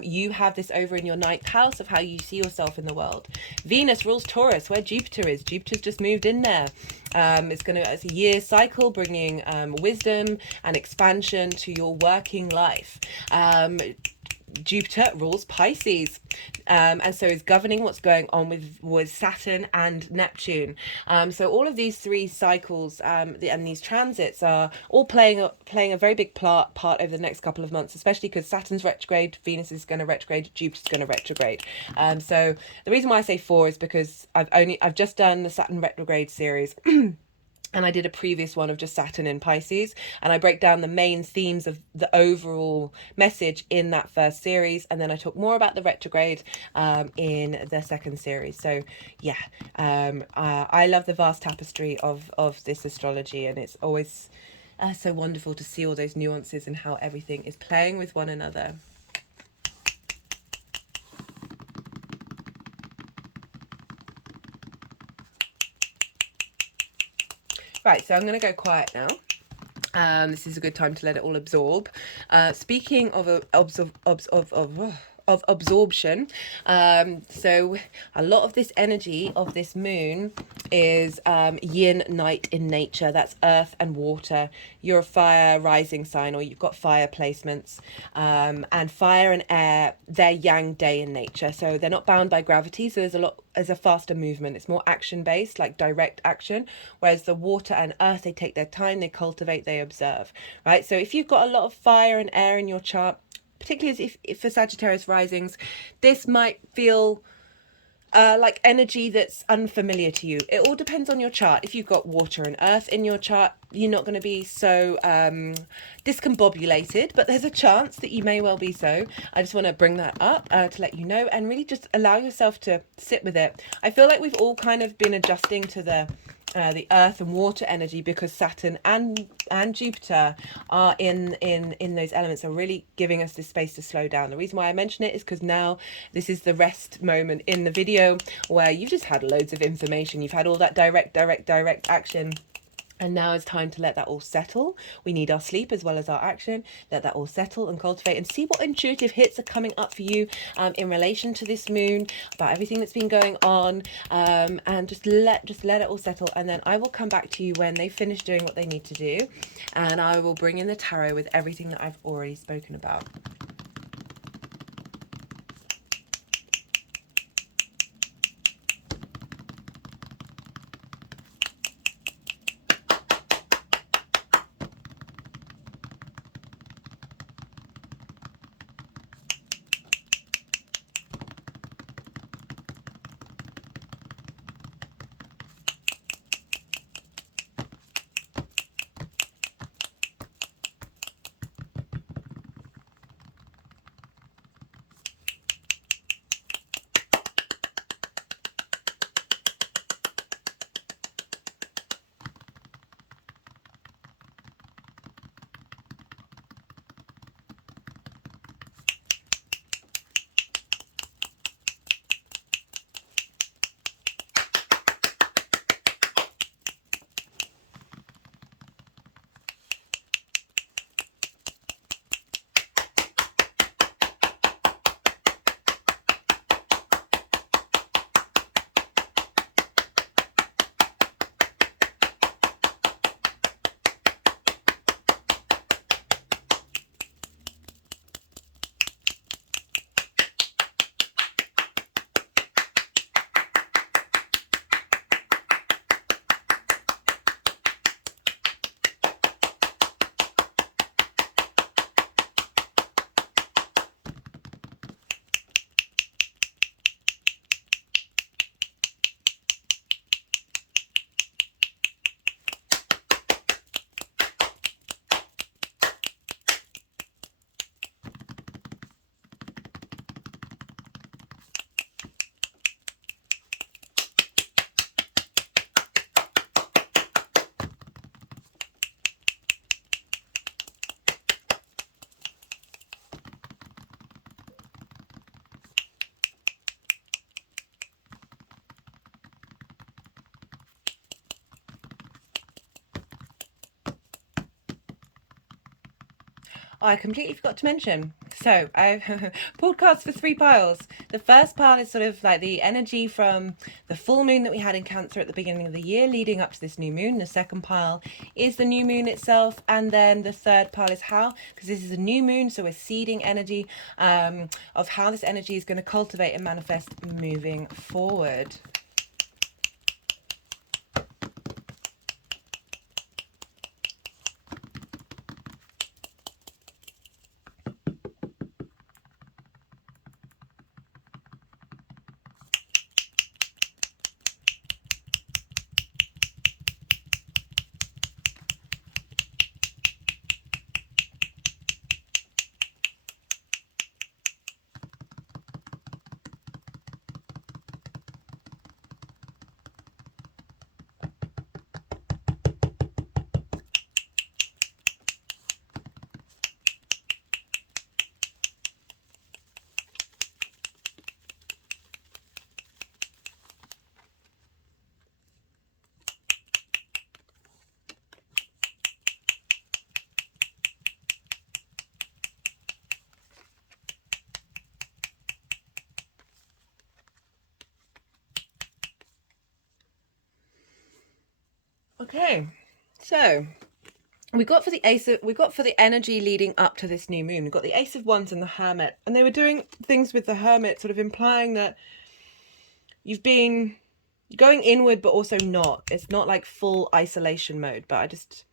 You have this over in your 9th house of how you see yourself in the world. Venus rules Taurus, where Jupiter is. Jupiter's just moved in there. It's a year cycle, bringing wisdom and expansion to your working life. Jupiter rules Pisces, and so is governing what's going on with Saturn and Neptune. So all of these 3 cycles and these transits are all playing a very big part over the next couple of months, especially because Saturn's retrograde, Venus is going to retrograde, Jupiter's going to retrograde. So the reason why I say 4 is because I've just done the Saturn retrograde series. And I did a previous one of just Saturn in Pisces, and I break down the main themes of the overall message in that first series, and then I talk more about the retrograde in the second series. So yeah, I love the vast tapestry of this astrology, and it's always so wonderful to see all those nuances and how everything is playing with one another. Right, so I'm going to go quiet now. This is a good time to let it all absorb. Speaking of absorption, so a lot of this energy of this moon is yin night in nature. That's earth and water. You're a fire rising sign, or you've got fire placements, and fire and air, they're yang day in nature, so they're not bound by gravity, so there's a faster movement. It's more action based, like direct action, whereas the water and earth, they take their time, they cultivate, they observe, right? So if you've got a lot of fire and air in your chart, particularly if for Sagittarius risings, this might feel like energy that's unfamiliar to you. It all depends on your chart. If you've got water and earth in your chart, you're not going to be so discombobulated, but there's a chance that you may well be so. I just want to bring that up to let you know, and really just allow yourself to sit with it. I feel like we've all kind of been adjusting to the earth and water energy, because Saturn and Jupiter are in those elements, are really giving us this space to slow down. The reason why I mention it is because now this is the rest moment in the video where you've just had loads of information. You've had all that direct action, And now it's time to let that all settle. We need our sleep as well as our action. Let that all settle and cultivate, and see what intuitive hits are coming up for you in relation to this moon, about everything that's been going on, and just let it all settle. And then I will come back to you when they finish doing what they need to do, and I will bring in the tarot with everything that I've already spoken about. Oh, I completely forgot to mention. So I've pulled cards for 3 piles. The first pile is sort of like the energy from the full moon that we had in Cancer at the beginning of the year leading up to this new moon. The second pile is the new moon itself. And then the third pile is how, because this is a new moon, so we're seeding energy of how this energy is going to cultivate and manifest moving forward. Okay, so we got for the energy leading up to this new moon, we got the Ace of Wands and the Hermit, and they were doing things with the Hermit, sort of implying that you've been going inward, but also not. It's not like full isolation mode, but I just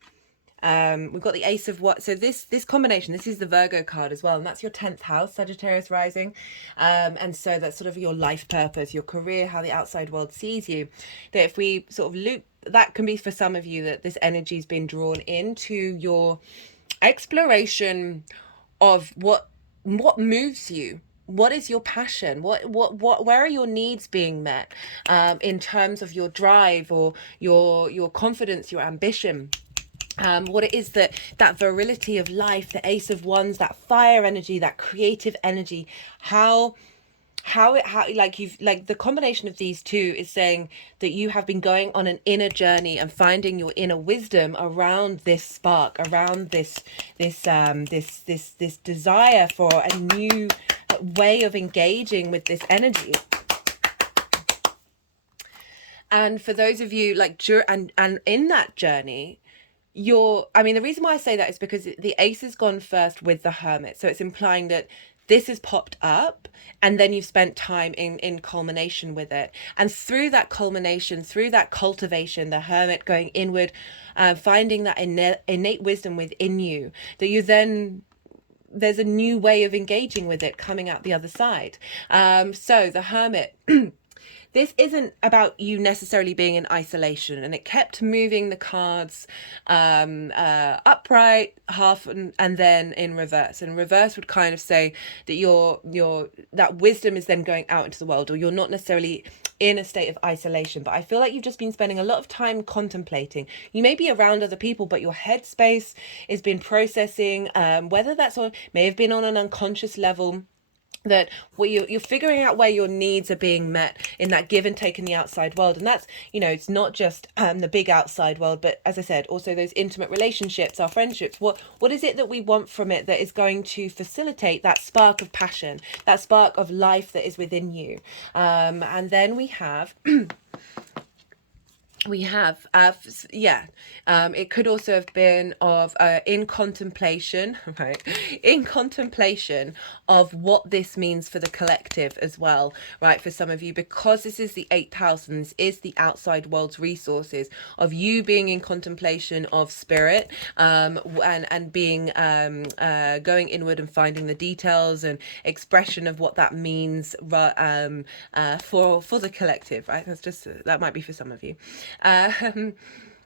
we've got the Ace of what, so this combination, this is the Virgo card as well, and that's your 10th house, Sagittarius rising, and so that's sort of your life purpose, your career, how the outside world sees you. That if we sort of loop, that can be for some of you that this energy's been drawn into your exploration of what moves you. What is your passion? What where are your needs being met in terms of your drive or your confidence, your ambition? What it is that virility of life, the Ace of Wands, that fire energy, that creative energy, how how like you've like the combination of these two is saying that you have been going on an inner journey and finding your inner wisdom around this spark, around this desire for a new way of engaging with this energy. And for those of you like and in that journey, I mean, the reason why I say that is because the ace has gone first with the hermit, so it's implying that this has popped up and then you've spent time in culmination with it, and through that culmination, through that cultivation, the hermit going inward, finding that innate wisdom within you, that you then, there's a new way of engaging with it coming out the other side. So the hermit this isn't about you necessarily being in isolation, and it kept moving the cards upright, half, and then in reverse. And reverse would kind of say that your that wisdom is then going out into the world, or you're not necessarily in a state of isolation. But I feel like you've just been spending a lot of time contemplating. You may be around other people, but your headspace has been processing, whether that's or may have been on an unconscious level, that you're figuring out where your needs are being met in that give and take in the outside world. And that's, you know, it's not just the big outside world, but as I said, also those intimate relationships, our friendships. What is it that we want from it that is going to facilitate that spark of passion, that spark of life that is within you? And then we have it could also have been of in contemplation, right, in contemplation of what this means for the collective as well, right, for some of you, because this is the 8th house and this is the outside world's resources, of you being in contemplation of spirit, and being going inward and finding the details and expression of what that means for the collective, right? That might be for some of you.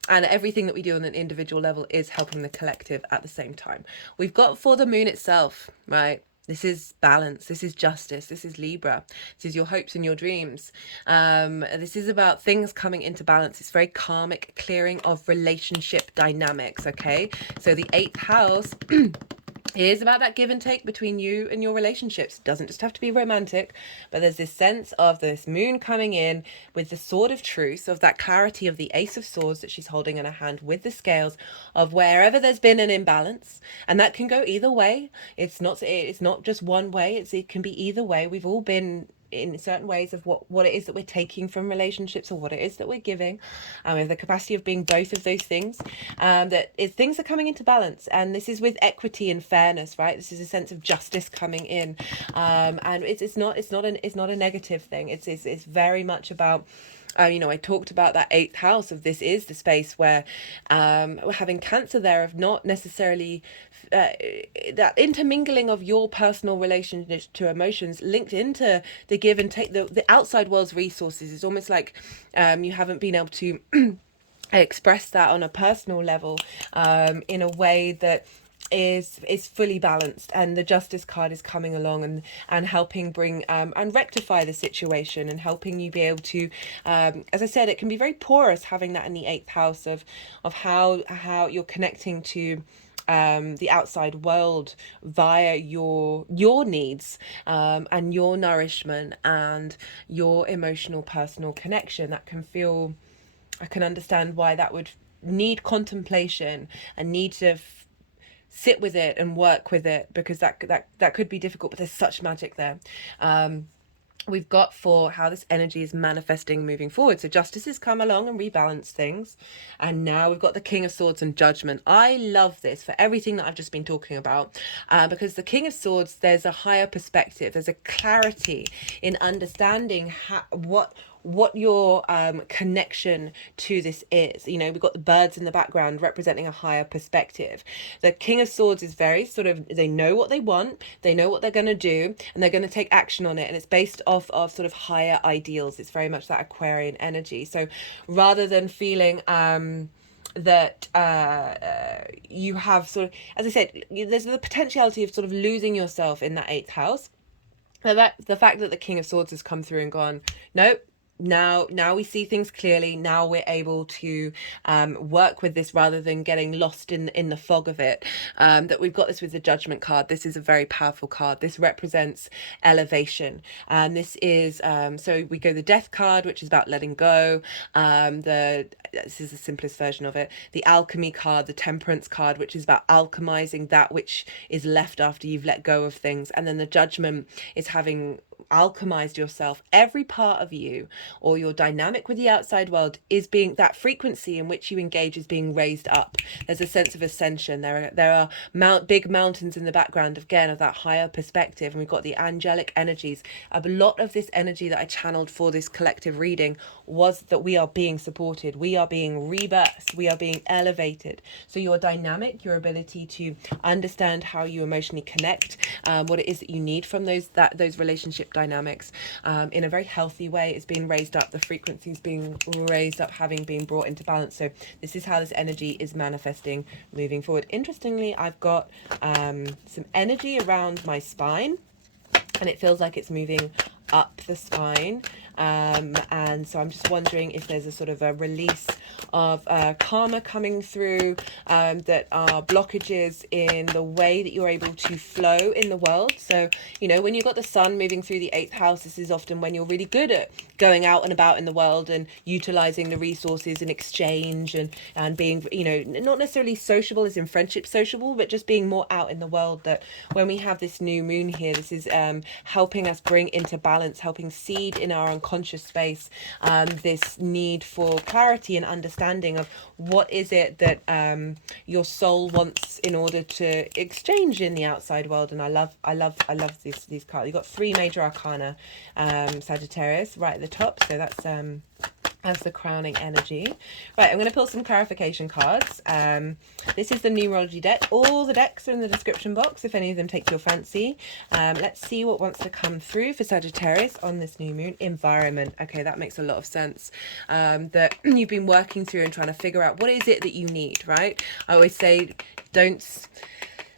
And everything that we do on an individual level is helping the collective at the same time. We've got for the moon itself, right? This is balance. This is justice. This is Libra. This is your hopes and your dreams. This is about things coming into balance. It's very karmic clearing of relationship dynamics, okay? So the 8th house is about that give and take between you and your relationships. It doesn't just have to be romantic, but there's this sense of this moon coming in with the sword of truth, of that clarity of the ace of swords that she's holding in her hand with the scales, of wherever there's been an imbalance, and that can go either way. It's not just one way. It can be either way. We've all been in certain ways of what it is that we're taking from relationships, or what it is that we're giving. We have the capacity of being both of those things. Things are coming into balance, and this is with equity and fairness, right? This is a sense of justice coming in, and it's not a negative thing. It's very much about. I talked about that 8th house of this is the space where we're having Cancer there, of not necessarily that intermingling of your personal relationship to emotions linked into the give and take, the outside world's resources. Is almost like you haven't been able to express that on a personal level in a way that is fully balanced, and the justice card is coming along and helping bring and rectify the situation, and helping you be able to, as I said, it can be very porous having that in the 8th house of how you're connecting to the outside world via your needs, and your nourishment and your emotional personal connection. That can feel, I can understand why that would need contemplation and need to sit with it and work with it, because that could be difficult, but there's such magic there. We've got for how this energy is manifesting moving forward. So justice has come along and rebalanced things, and now we've got the King of Swords and Judgment. I love this for everything that I've just been talking about, because the King of Swords, there's a higher perspective, there's a clarity in understanding what your connection to this is. We've got the birds in the background representing a higher perspective. The King of Swords is very sort of, they know what they want, they know what they're going to do, and they're going to take action on it, and it's based off of sort of higher ideals. It's very much that Aquarian energy. So rather than feeling that you have sort of, as I said, there's the potentiality of sort of losing yourself in that 8th house. The fact that the King of Swords has come through and gone, nope, now we see things clearly. Now we're able to work with this rather than getting lost in the fog of it. That we've got this with the Judgment card. This is a very powerful card. This represents elevation, and this is so we go the Death card, which is about letting go. This is the simplest version of it. The Alchemy card, the Temperance card, which is about alchemizing that which is left after you've let go of things, and then the Judgment is having alchemized yourself. Every part of you or your dynamic with the outside world is being, that frequency in which you engage is being raised up. There's a sense of ascension. There are big mountains in the background, again, of that higher perspective, and we've got the angelic energies. A lot of this energy that I channeled for this collective reading was that we are being supported, we are being rebirthed, we are being elevated. So your dynamic, your ability to understand how you emotionally connect, what it is that you need from those relationship dynamics, in a very healthy way, is being raised up. The frequency is being raised up, having been brought into balance. So this is how this energy is manifesting moving forward. Interestingly, I've got some energy around my spine, and it feels like it's moving up the spine, and so I'm just wondering if there's a sort of a release of karma coming through, that are blockages in the way that you're able to flow in the world. So, you know, when you've got the sun moving through the 8th house, this is often when you're really good at going out and about in the world and utilizing the resources in exchange, and being, you know, not necessarily sociable as in friendship sociable, but just being more out in the world. That when we have this new moon here, this is helping us bring into balance, helping seed in our unconscious space this need for clarity and understanding of what is it that your soul wants in order to exchange in the outside world. And I love these cards. You've got 3 major arcana, Sagittarius, right at the top. So that's the crowning energy. Right, I'm going to pull some clarification cards. This is the numerology deck. All the decks are in the description box if any of them take your fancy. Let's see what wants to come through for Sagittarius on this new moon. Environment. Okay, that makes a lot of sense. That you've been working through and trying to figure out what is it that you need, right? I always say, don't...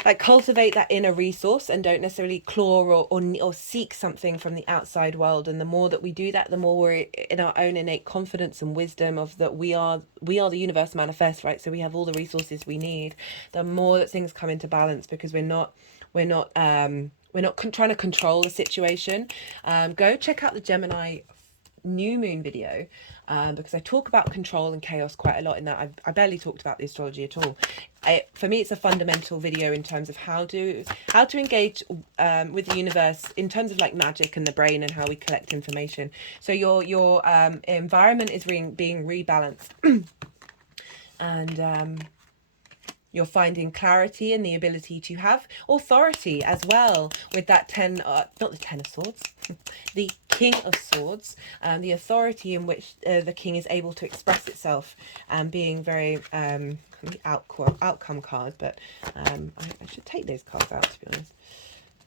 like, cultivate that inner resource and don't necessarily claw or seek something from the outside world. And the more that we do that, the more we're in our own innate confidence and wisdom of that we are the universe manifest, right? So we have all the resources we need. The more that things come into balance, because we're not trying to control the situation. Go check out the Gemini new moon video, because I talk about control and chaos quite a lot in that. I barely talked about the astrology at all. For me, it's a fundamental video in terms of how to engage with the universe in terms of like magic and the brain and how we collect information. So your environment is being rebalanced, and you're finding clarity and the ability to have authority as well with that not the 10 of swords, the King of Swords, the authority in which the king is able to express itself, and being very outcome card, but I should take those cards out, to be honest.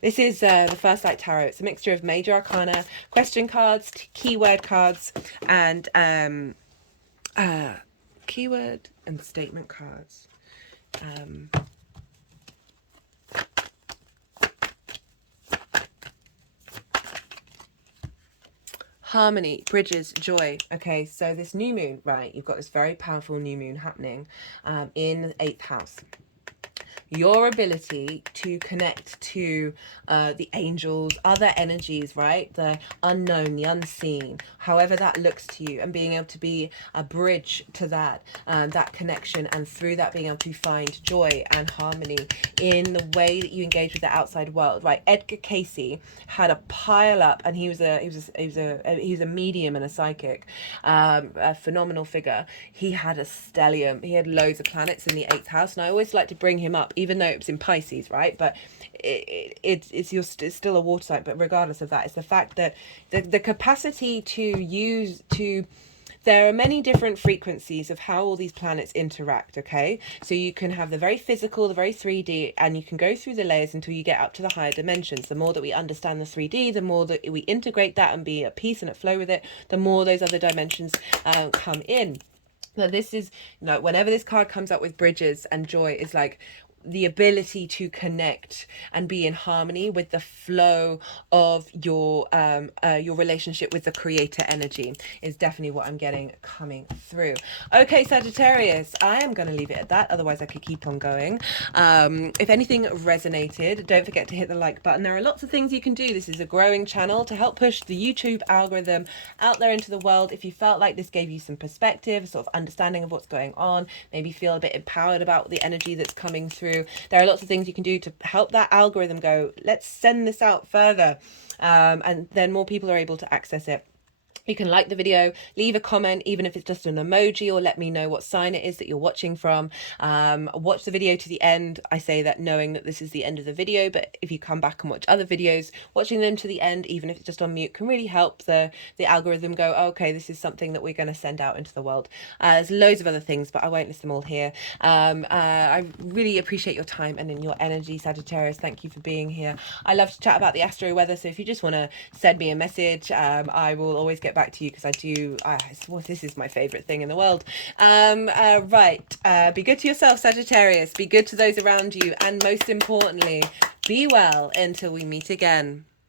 This is the First Light Tarot. It's a mixture of major arcana, question cards, keyword cards, and keyword and statement cards. Harmony, bridges, joy. Okay, so this new moon, right, you've got this very powerful new moon happening in the 8th house. Your ability to connect to the angels, other energies, right? The unknown, the unseen, however that looks to you, and being able to be a bridge to that connection, and through that being able to find joy and harmony in the way that you engage with the outside world, right? Edgar Cayce had a pile up, and he was a medium and a psychic, a phenomenal figure. He had a stellium. He had loads of planets in the 8th house, and I always like to bring him up, even though it was in Pisces, right? But it's still a water sign. But regardless of that, it's the fact that the capacity there are many different frequencies of how all these planets interact, okay? So you can have the very physical, the very 3D, and you can go through the layers until you get up to the higher dimensions. The more that we understand the 3D, the more that we integrate that and be at peace and at flow with it, the more those other dimensions come in. Now this is, whenever this card comes up with bridges and joy, is like, the ability to connect and be in harmony with the flow of your relationship with the creator energy is definitely what I'm getting coming through. Okay, Sagittarius, I am going to leave it at that, otherwise I could keep on going. If anything resonated, don't forget to hit the like button. There are lots of things you can do. This is a growing channel to help push the YouTube algorithm out there into the world. If you felt like this gave you some perspective, sort of understanding of what's going on, maybe feel a bit empowered about the energy that's coming through, there are lots of things you can do to help that algorithm go, let's send this out further, and then more people are able to access it. You can like the video, leave a comment, even if it's just an emoji, or let me know what sign it is that you're watching from. Watch the video to the end. I say that knowing that this is the end of the video, but if you come back and watch other videos, watching them to the end, even if it's just on mute, can really help the algorithm go, oh, okay, this is something that we're going to send out into the world. There's loads of other things, but I won't list them all here. I really appreciate your time and in your energy, Sagittarius. Thank you for being here. I love to chat about the astro weather, so if you just want to send me a message, I will always get back to you, because this is my favorite thing in the world. Be good to yourself, Sagittarius. Be good to those around you, and most importantly, be well until we meet again.